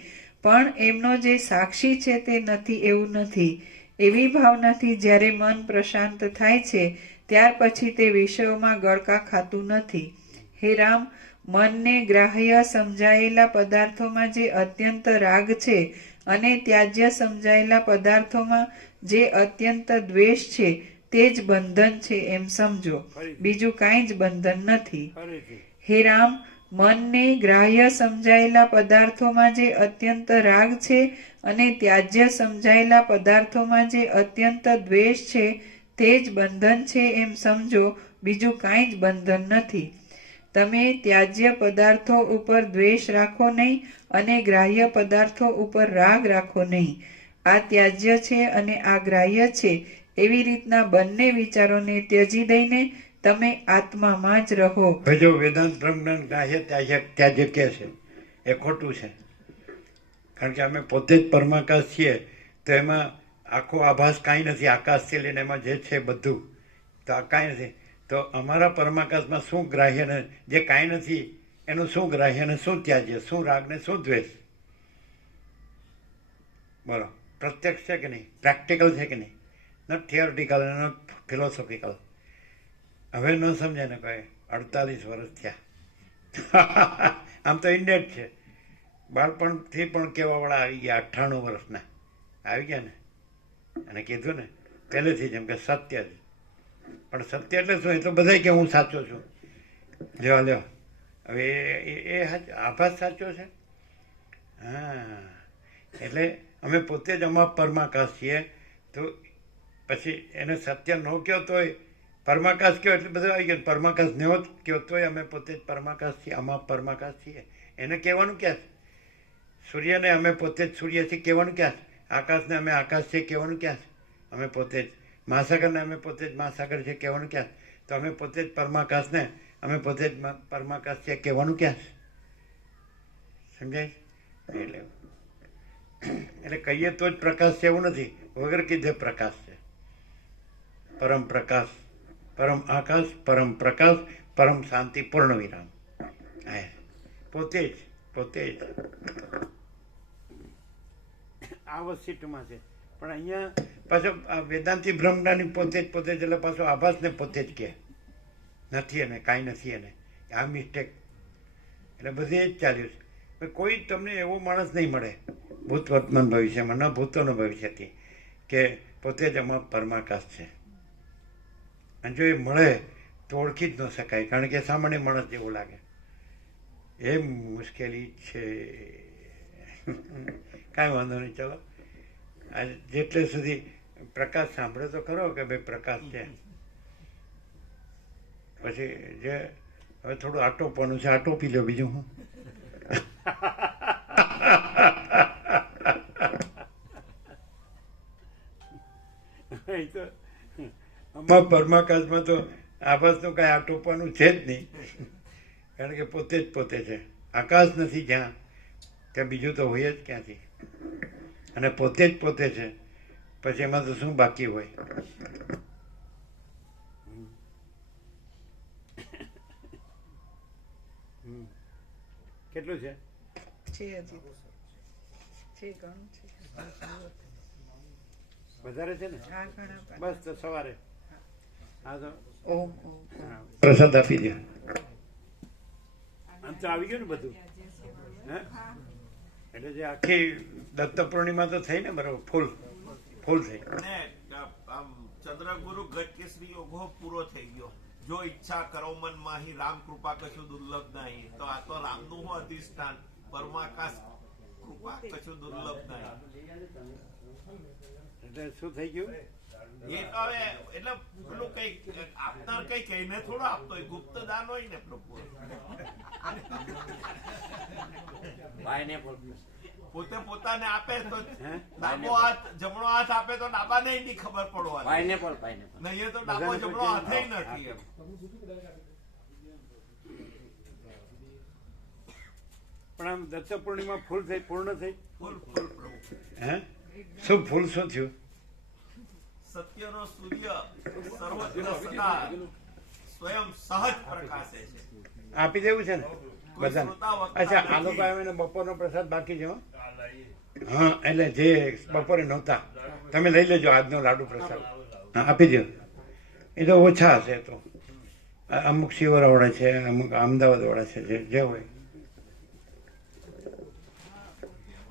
પણ એમનો જે સાક્ષી છે તે નથી એવું નથી. એવી ભાવનાથી જ્યારે મન પ્રશાંત થાય છે ત્યાર પછી તે વિષયોમાં ગળકા ખાતું નથી. હે રામ, મનને ગ્રાહ્ય સમજાયેલા પદાર્થોમાં જે અત્યંત રાગ છે અને ત્યાજ્ય સમજાયેલા પદાર્થોમાં જે અત્યંત દ્વેષ છે તે જ બંધન છે એમ સમજો, બીજું કાંઈ જ બંધન નથી. ફરીથી. હે રામ, મનને ગ્રાહ્ય સમજાયેલા પદાર્થોમાં જે અત્યંત રાગ છે અને ત્યાજ્ય સમજાયેલા પદાર્થોમાં જે અત્યંત દ્વેષ છે તે જ બંધન છે એમ સમજો, બીજું કાંઈ જ બંધન નથી. તમે ત્યાજ્ય પદાર્થો ઉપર દ્વેષ રાખો નહીં અને ગ્રાહ્ય પદાર્થો ઉપર રાગ રાખો નહીં. આ ત્યાજ્ય છે અને આ ગ્રાહ્ય છે એવી રીતના બંને વિચારોને ત્યજી દઈને તમે આત્મામાં જ રહો. હવે જો વેદાંત બ્રહ્મજ્ઞાન ગ્રાહ્ય ત્યાજ્ય કહે છે એ ખોટું છે, કારણ કે અમે પોતે જ પરમાકાશ છીએ, તો એમાં આખો આભાસ કાંઈ નથી. આકાશથી લઈને એમાં જે છે બધું તો આ કાંઈ નથી. તો અમારા પરમાકાશમાં શું ગ્રાહ્ય ને જે કાંઈ નથી એનું શું ગ્રાહ્ય ને શું ત્યાજ્ય, શું રાગ ને શું દ્વેષ? બોલો, પ્રત્યક્ષ છે કે નહીં? પ્રેક્ટિકલ છે કે નહીં? Not theoretical, not philosophical. હવે ન સમજાય ને કહે 48 વર્ષ થયા. આમ તો ઇન્ડેટ છે. બાળપણથી પણ કહેવાવાળા આવી ગયા, 98 વર્ષના આવી ગયા ને, અને કીધું ને પહેલેથી જ એમ કે સત્ય જ. પણ સત્ય એટલે શું? એ તો બધા કે હું સાચો છું. લ્યો હવે એ આભાસ સાચો છે. હા, એટલે અમે પોતે જ અમાપ પરમાકાશ છીએ, તો પછી એને સત્ય ન કહો તોય પરમાકાશ કહો એટલે બધું આવી ગયું. પરમાકાશ ન કહો તોય અમે પોતે જ પરમાકાશ છીએ, અમાપ પરમાકાશ છીએ. એને કહેવાનું ક્યાં છે? સૂર્યને અમે પોતે જ સૂર્ય છીએ કહેવાનું ક્યાં છે? આકાશને અમે આકાશ છીએ કહેવાનું ક્યાં છે? અમે પોતે જ મહાસાગરને અમે પોતે જ મહાસાગર છે કહેવાનું ક્યાં છે? તો અમે પોતે જ પરમાકાશને અમે પોતે જ પરમાકાશ છીએ કહેવાનું ક્યાં છે? સમજાય? એટલે કહીએ તો જ પ્રકાશ છે એવું નથી, વગર કીધે પ્રકાશ છે. પરમ પ્રકાશ, પરમ આકાશ, પરમ પ્રકાશ, પરમ શાંતિ, પૂર્ણ વિરામ. હા, પોતે જ આ વસીઠમાં છે, પણ અહીંયા પાછો વેદાંતિ બ્રહ્મજ્ઞાની પોતે જ એટલે પાછો આભાસને પોતે જ કહે નથી એને કાંઈ નથી એને. આ મિસ્ટેક એટલે બધે જ ચાલ્યું છે. કોઈ તમને એવો માણસ નહીં મળે ભૂત વર્તમાન ભવિષ્યમાં, ન ભૂતોનો ભવિષ્યથી, કે પોતે જ અમાપ પરમાકાશ છે. અને જો એ મળે તો ઓળખી જ ન શકાય, કારણ કે સામાન્ય માણસ જેવું લાગે. એ મુશ્કેલી છે. કાંઈ વાંધો નહીં, ચલો. આ જેટલે સુધી પ્રકાશ સાંભળે તો ખરો કે ભાઈ પ્રકાશ છે. પછી જે હવે થોડું આટોપવાનું છે, આટોપી લો, બીજું હું. અમાપ પરમાકાશમાં તો આ વસ્તુ કાંઈ આ ટોપવાનું છે જ નહીં, કારણ કે પોતે જ પોતે છે. આકાશ નથી જ્યાં, ત્યાં બીજું તો હોય જ ક્યાંથી, અને પોતે જ પોતે છે, પછી એમાં તો શું બાકી હોય? કેટલું છે? છે હજી છે ઘણું છે. વધારે છે ને? આ ઘણા બસ તો સવારે હા તો ઓમ ઓમ હા. પ્રસાદ આપી દે. આમ તો આવી ગયું ને બધું. હે? એટલે જે આખી આખી દત્ત પૂર્ણિમા તો થઈ ને, બરાબર, ફૂલ થઈ. અને આમ ચંદ્રગુરુ ગઢ કેસરી યોગો પૂરો થઈ ગયો. જો ઈચ્છા કરો મન માહી રામ કૃપા કશું દુર્લભ નહીં. તો આ તો રામનું હું અધિષ્ઠાન, પરમાકાશ કૃપા કશું દુર્લભ નહીં. એટલે શું થઈ ગયું? એ તો હવે એટલે પેલું કઈ આપનાર કઈ કહીને થોડો આપતો હોય, ગુપ્ત દાન હોય ને પ્રભુ. ભાઈને બોલ. પોતે પોતાને આપે તો હે? ડાબો હાથ જમણો હાથ આપે તો ડાબાને નહીં ખબર પડવાની. ભાઈને બોલ, ભાઈને બોલ. નહીં એ તો ડાબો જમણો હાથે નથી એમ. પણ આમ દત્ત પૂર્ણિમા ફૂલ થઈ, પૂર્ણ થઈ. ફૂલ ફૂલ પ્રભુ. હે? શું ફૂલ શું થયું? સત્યનો સૂર્ય સર્વત્ર સદા સ્વયં સહજ પ્રકાશે છે. આપી દેવું છે ને કોઈ બધાને? શ્રોતા વક્તા અચ્છા, આ નથી. લોકો આવે ને બપોરનો પ્રસાદ બાકી છે હો? હા, એટલે જે બપોરે નહોતા, તમે લઈ લેજો આજનો લાડુ પ્રસાદ. હા, આપી દો. એ તો ઓછા હશે તો, અમુક શિવરાવાળા છે, અમુક અમદાવાદવાળા છે, જે હોય.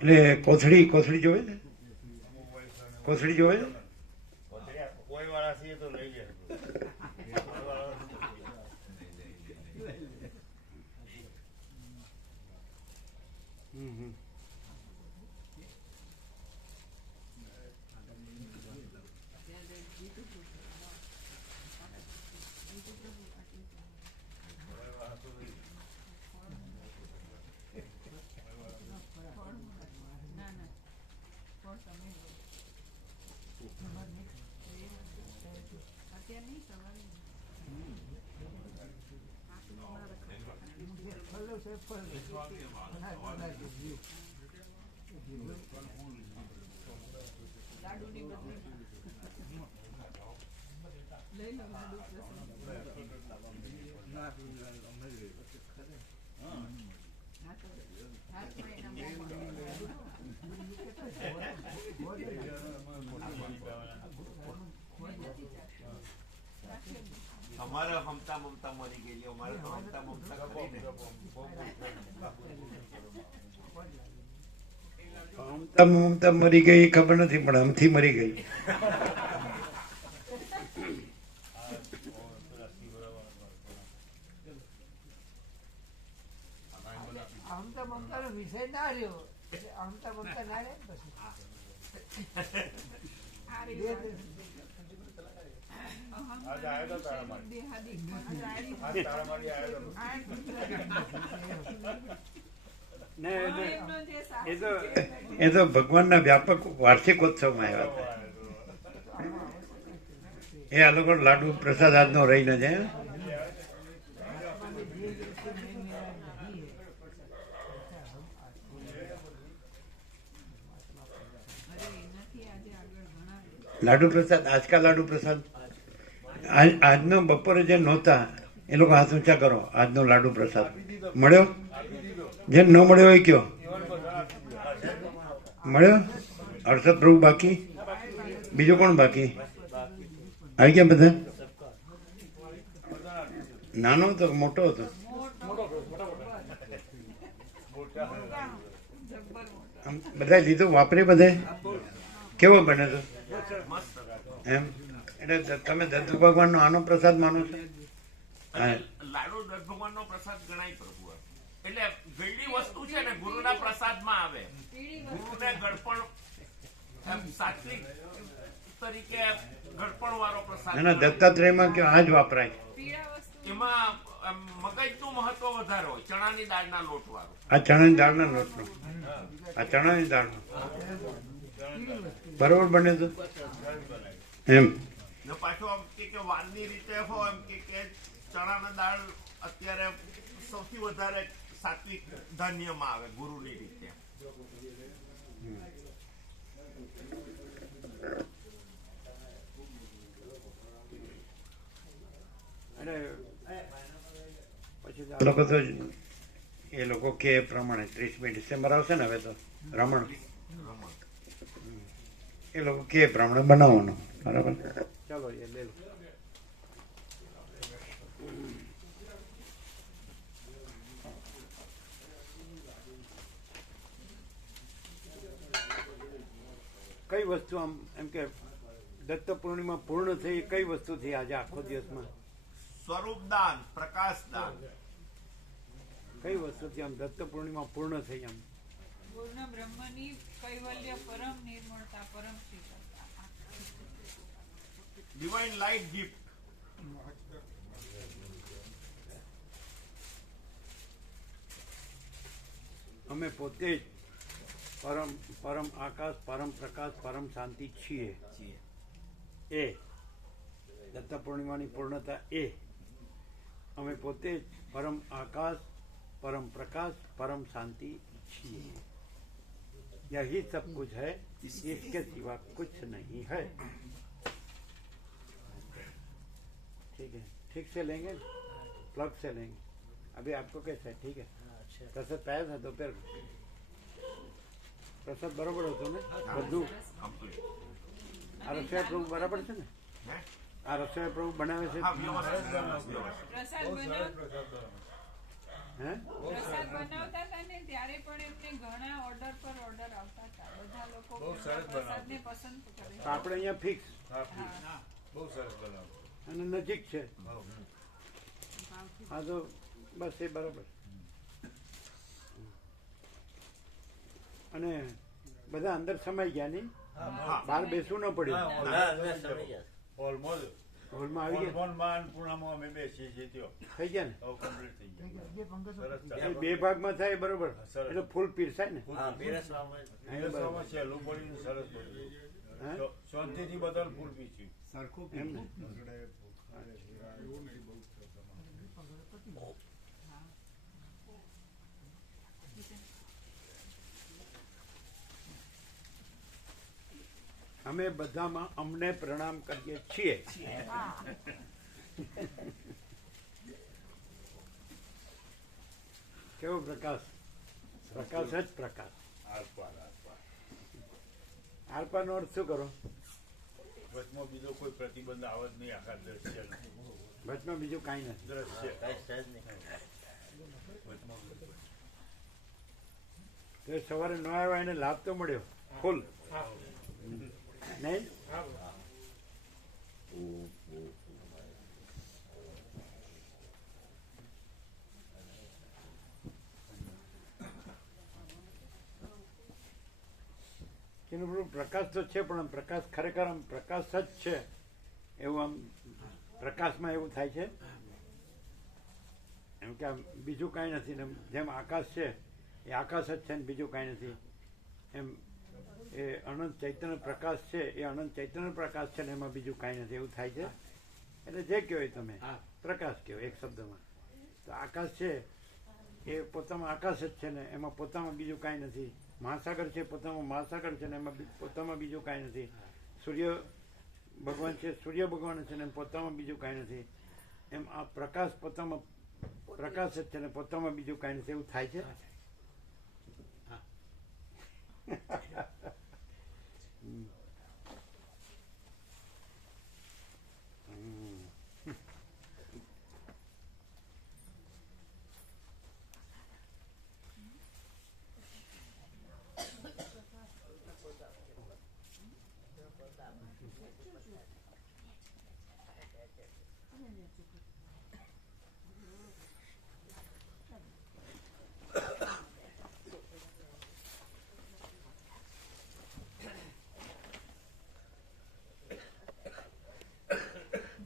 એટલે કોથળી જોવે ને? કોથળી જોવે ને? ફલો છે ફળ અમારે હમતા મમતા મરી ગયેલી, અમારે તો હમતા મમતા કરીને મમતા મરી ગઈ ખબર નથી, પણ આમથી મરી ગઈ. આમતા મમતાનો વિષય ના રહ્યો એટલે આમતા મમતા ના રહે ને પછી એ તો ભગવાનના વ્યાપક વાર્ષિકોત્સવમાં આવ્યા હતા. એ આ લોકો લાડુ પ્રસાદ આજનો રહીને છે. લાડુ પ્રસાદ, આજકા લાડુ પ્રસાદ, આજનો બપોરે જે નહોતા એ લોકો હાથ ઊંચા કરો. આજનો લાડુ પ્રસાદ મળ્યો? જેમ ન મળ્યો હોય કયો? મળ્યો? હર્ષદ પ્રભુ બાકી? બીજું કોણ બાકી? આવી ગયા બધા? નાનો હતો કે મોટો હતો? બધા લીધું, વાપરી બધે? કેવો બને તો એમ? એટલે તમે દત્ત ભગવાનનો આનો પ્રસાદ માનો છો? લાડુ દત્ત ભગવાનનો પ્રસાદ ગણાય પ્રભુ. એટલે ગળી વસ્તુ છે ને ગુરુના પ્રસાદમાં આવે. ગુરુને ગળપણ એમ સાત્વિક તરીકે ગળપણ વાળો પ્રસાદ. ના, દત્તાત્રેયમાં કે આ જ વપરાય. એમાં મગજનું મહત્વ વધારે હોય, ચણાની દાળના લોટ વાળો. આ ચણાની દાળના લોટનો, આ ચણાની દાળનો બરોબર બને તો એમ. ને પાછું આમ કે વારની રીતે હોય એમ કે ચણાના દાળ અત્યારે સૌથી વધારે સાત્વિક ધાન્યમાં આવે ગુરુની રીતે. અને પછી લોકો તો એ લોકો કે એ પ્રમાણે 30મી ડિસેમ્બર આવશે ને હવે તો રમણ એ લોકો કે એ પ્રમાણે બનાવવાનું. બરાબર. ચાલો એ લે લો. કઈ વસ્તુ આમ એમ કે દત્ત પૂર્ણિમા પૂર્ણ થઈ કઈ વસ્તુથી આજે આખો દિવસમાં સ્વરૂપદાન, પ્રકાશદાન. કઈ વસ્તુથી આમ દત્ત પૂર્ણિમા પૂર્ણ થઈ આમ પૂર્ણ બ્રહ્મની કૈવલ્ય પરમ નિર્મળતા પરમ શીતળતા. Divine light gift. અમે પોતે જ પરમ આકાશ, પરમ પ્રકાશ, પરમ શાંતિ છીએ. એ દત્ત પૂર્ણિમાની પૂર્ણતા એ અમે પોતે જ પરમ આકાશ, परम प्रकाश, परम शांति छिए. यही सब कुछ है, इसके सिवा कुछ नहीं है. ठीक है, ठीक से लेंगे, प्लग से लेंगे. अभी आपको कैसा है? ठीक है. प्रसाद पाया था दोपहर प्रसाद बराबर होतो ने બધું આ રસોઈ પ્રભુ બરાબર છે ને? આ રસોઈ પ્રભુ બનાવે છે? પ્રસાદ બનાવ હે? પ્રસાદ બનાવતા હતા ને ત્યારે પણ એમને ઘણા ઓર્ડર પર ઓર્ડર આવતા હતા. બધા લોકો પ્રસાદને પસંદ કરે. તો આપણે અહીંયા ફિક્સ બહુ સરસ બનાવો અને નજીક છે. હા તો બસ એ બરાબર. અને બધા અંદર સમાઈ ગયા નહીં? બહાર બેસવું ન પડ્યું? ઓલમોસ્ટ હોલમાં આવી ગયા? હોલમાં પૂર્ણમાં અમે બેસીએ છીએ ત્યાં થઈ ગયા ને? હવે કમ્પ્લીટ થઈ ગયા. સરસ એ ચાલે. બે ભાગમાં થાય બરોબર એટલે ફૂલ પીરસાય ને? દિવસમાં સહેલું પડ્યું, સરસ પડ્યું. હે? શાંતિથી બધા ફૂલ પીચ્યું. એમ ને? અમે બધામાં અમને પ્રણામ કરીએ છીએ. કેવો પ્રકાશ? પ્રકાશ જ પ્રકાશ. આરપાર આરપાર. આરપારનો અર્થ શું કરો? વચમાં બીજો કોઈ પ્રતિબંધ આવે જ નહીં આખા દ્રશ્ય વચમાં બીજું કાંઈ નથી. દ્રશ્ય તો સવારે ન આવ્યા એને લાભ તો મળ્યો ફૂલ નહીં? એનું બધું પ્રકાશ તો છે પણ આમ પ્રકાશ ખરેખર આમ પ્રકાશ જ છે એવું આમ પ્રકાશમાં એવું થાય છે એમ કે આમ બીજું કાંઈ નથી ને જેમ આકાશ છે એ આકાશ જ છે ને બીજું કાંઈ નથી એમ એ અનંત ચૈતન્ય પ્રકાશ છે એ અનંત ચૈતન્ય પ્રકાશ છે ને એમાં બીજું કાંઈ નથી એવું થાય છે. એટલે જે કહો એ તમે પ્રકાશ કહો એક શબ્દમાં. તો આકાશ છે એ પોતામાં આકાશ જ છે ને એમાં પોતામાં બીજું કાંઈ નથી. મહાસાગર છે પોતામાં મહાસાગર છે ને એમાં પોતામાં બીજું કાંઈ નથી. સૂર્ય ભગવાન છે સૂર્ય ભગવાન છે ને પોતામાં બીજું કાંઈ નથી. એમ આ પ્રકાશ પોતામાં પ્રકાશ જ છે ને પોતામાં બીજું કાંઈ નથી એવું થાય છે.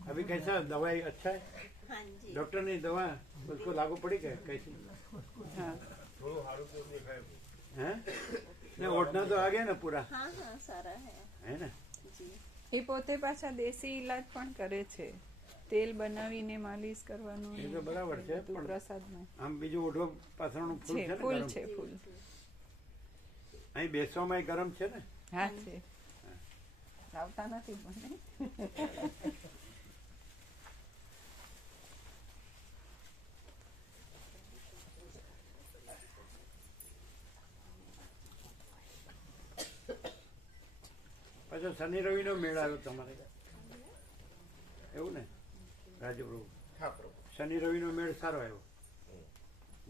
अभी कैसा दवाई अच्छा है? हाँ जी. डॉक्टर ने दवा उसको लागू पड़ी क्या कैसी? હા. થોડું સારું તો દેખાય. हैं? नहीं ओढ़ना तो आ गया ना पूरा हाँ हाँ सारा है है ना? जी. એ પોતે પાછા દેશી ઈલાજ પણ કરે છે, તેલ બનાવીને માલિશ કરવાનું એ તો બરાબર છે, બધું પણ પ્રસાદમાં આમ બીજું ઓઢો પાથરણનું ફૂલ છે. છે ને ફૂલ ગરમ? છે, ફૂલ. અહીં બેસવામાં ગરમ છે ને? હા છે. આવતા નથી મને. પાછો શનિ રવિનો મેળ આવ્યો તમારે, એવું ને રાજપ્રભુ? હા પ્રભુ. શનિ રવિનો મેળ સારો આવ્યો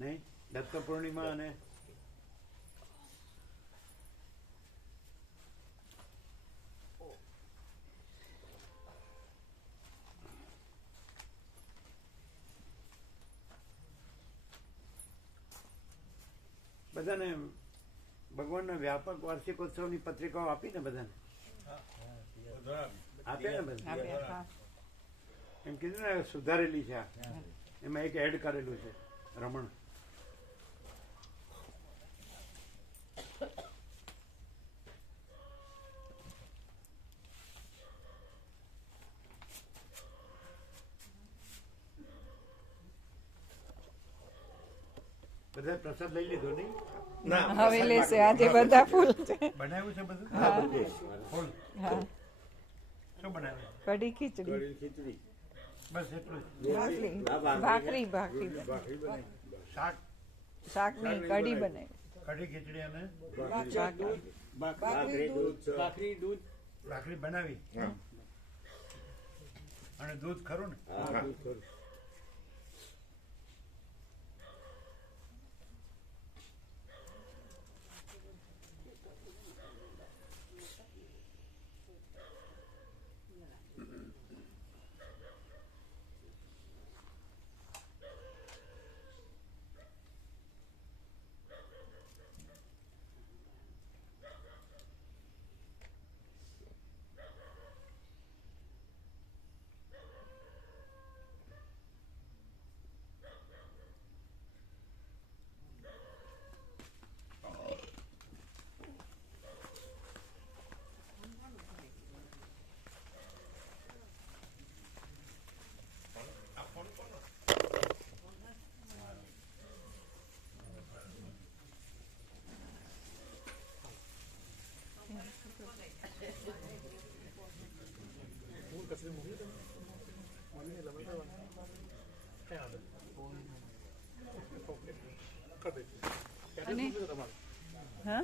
નહીં? દત્ત પૂર્ણિમા અને બધાને ભગવાનના વ્યાપક વાર્ષિકોત્સવની પત્રિકાઓ આપીને બધાને આપે ને બધા? આપ્યા, હા. એમ કીધું ને સુધારેલી છે આ. એમાં એક એડ કરેલું છે રમણ. બધા પ્રસાદ લઈ લીધો નહીં? ના હવે લેશે, આજે બધા ફૂલ છે. બનાવ્યું છે બધું? ફૂલ. હા. શું બનાવ્યું? કઢી ખીચડી, બસ એટલું જ. ભાખરી બને. શાક, શાકની કઢી બને. કઢી, ખીચડી અને ભાખરી બનાવી અને દૂધ ખરું ને? અને હા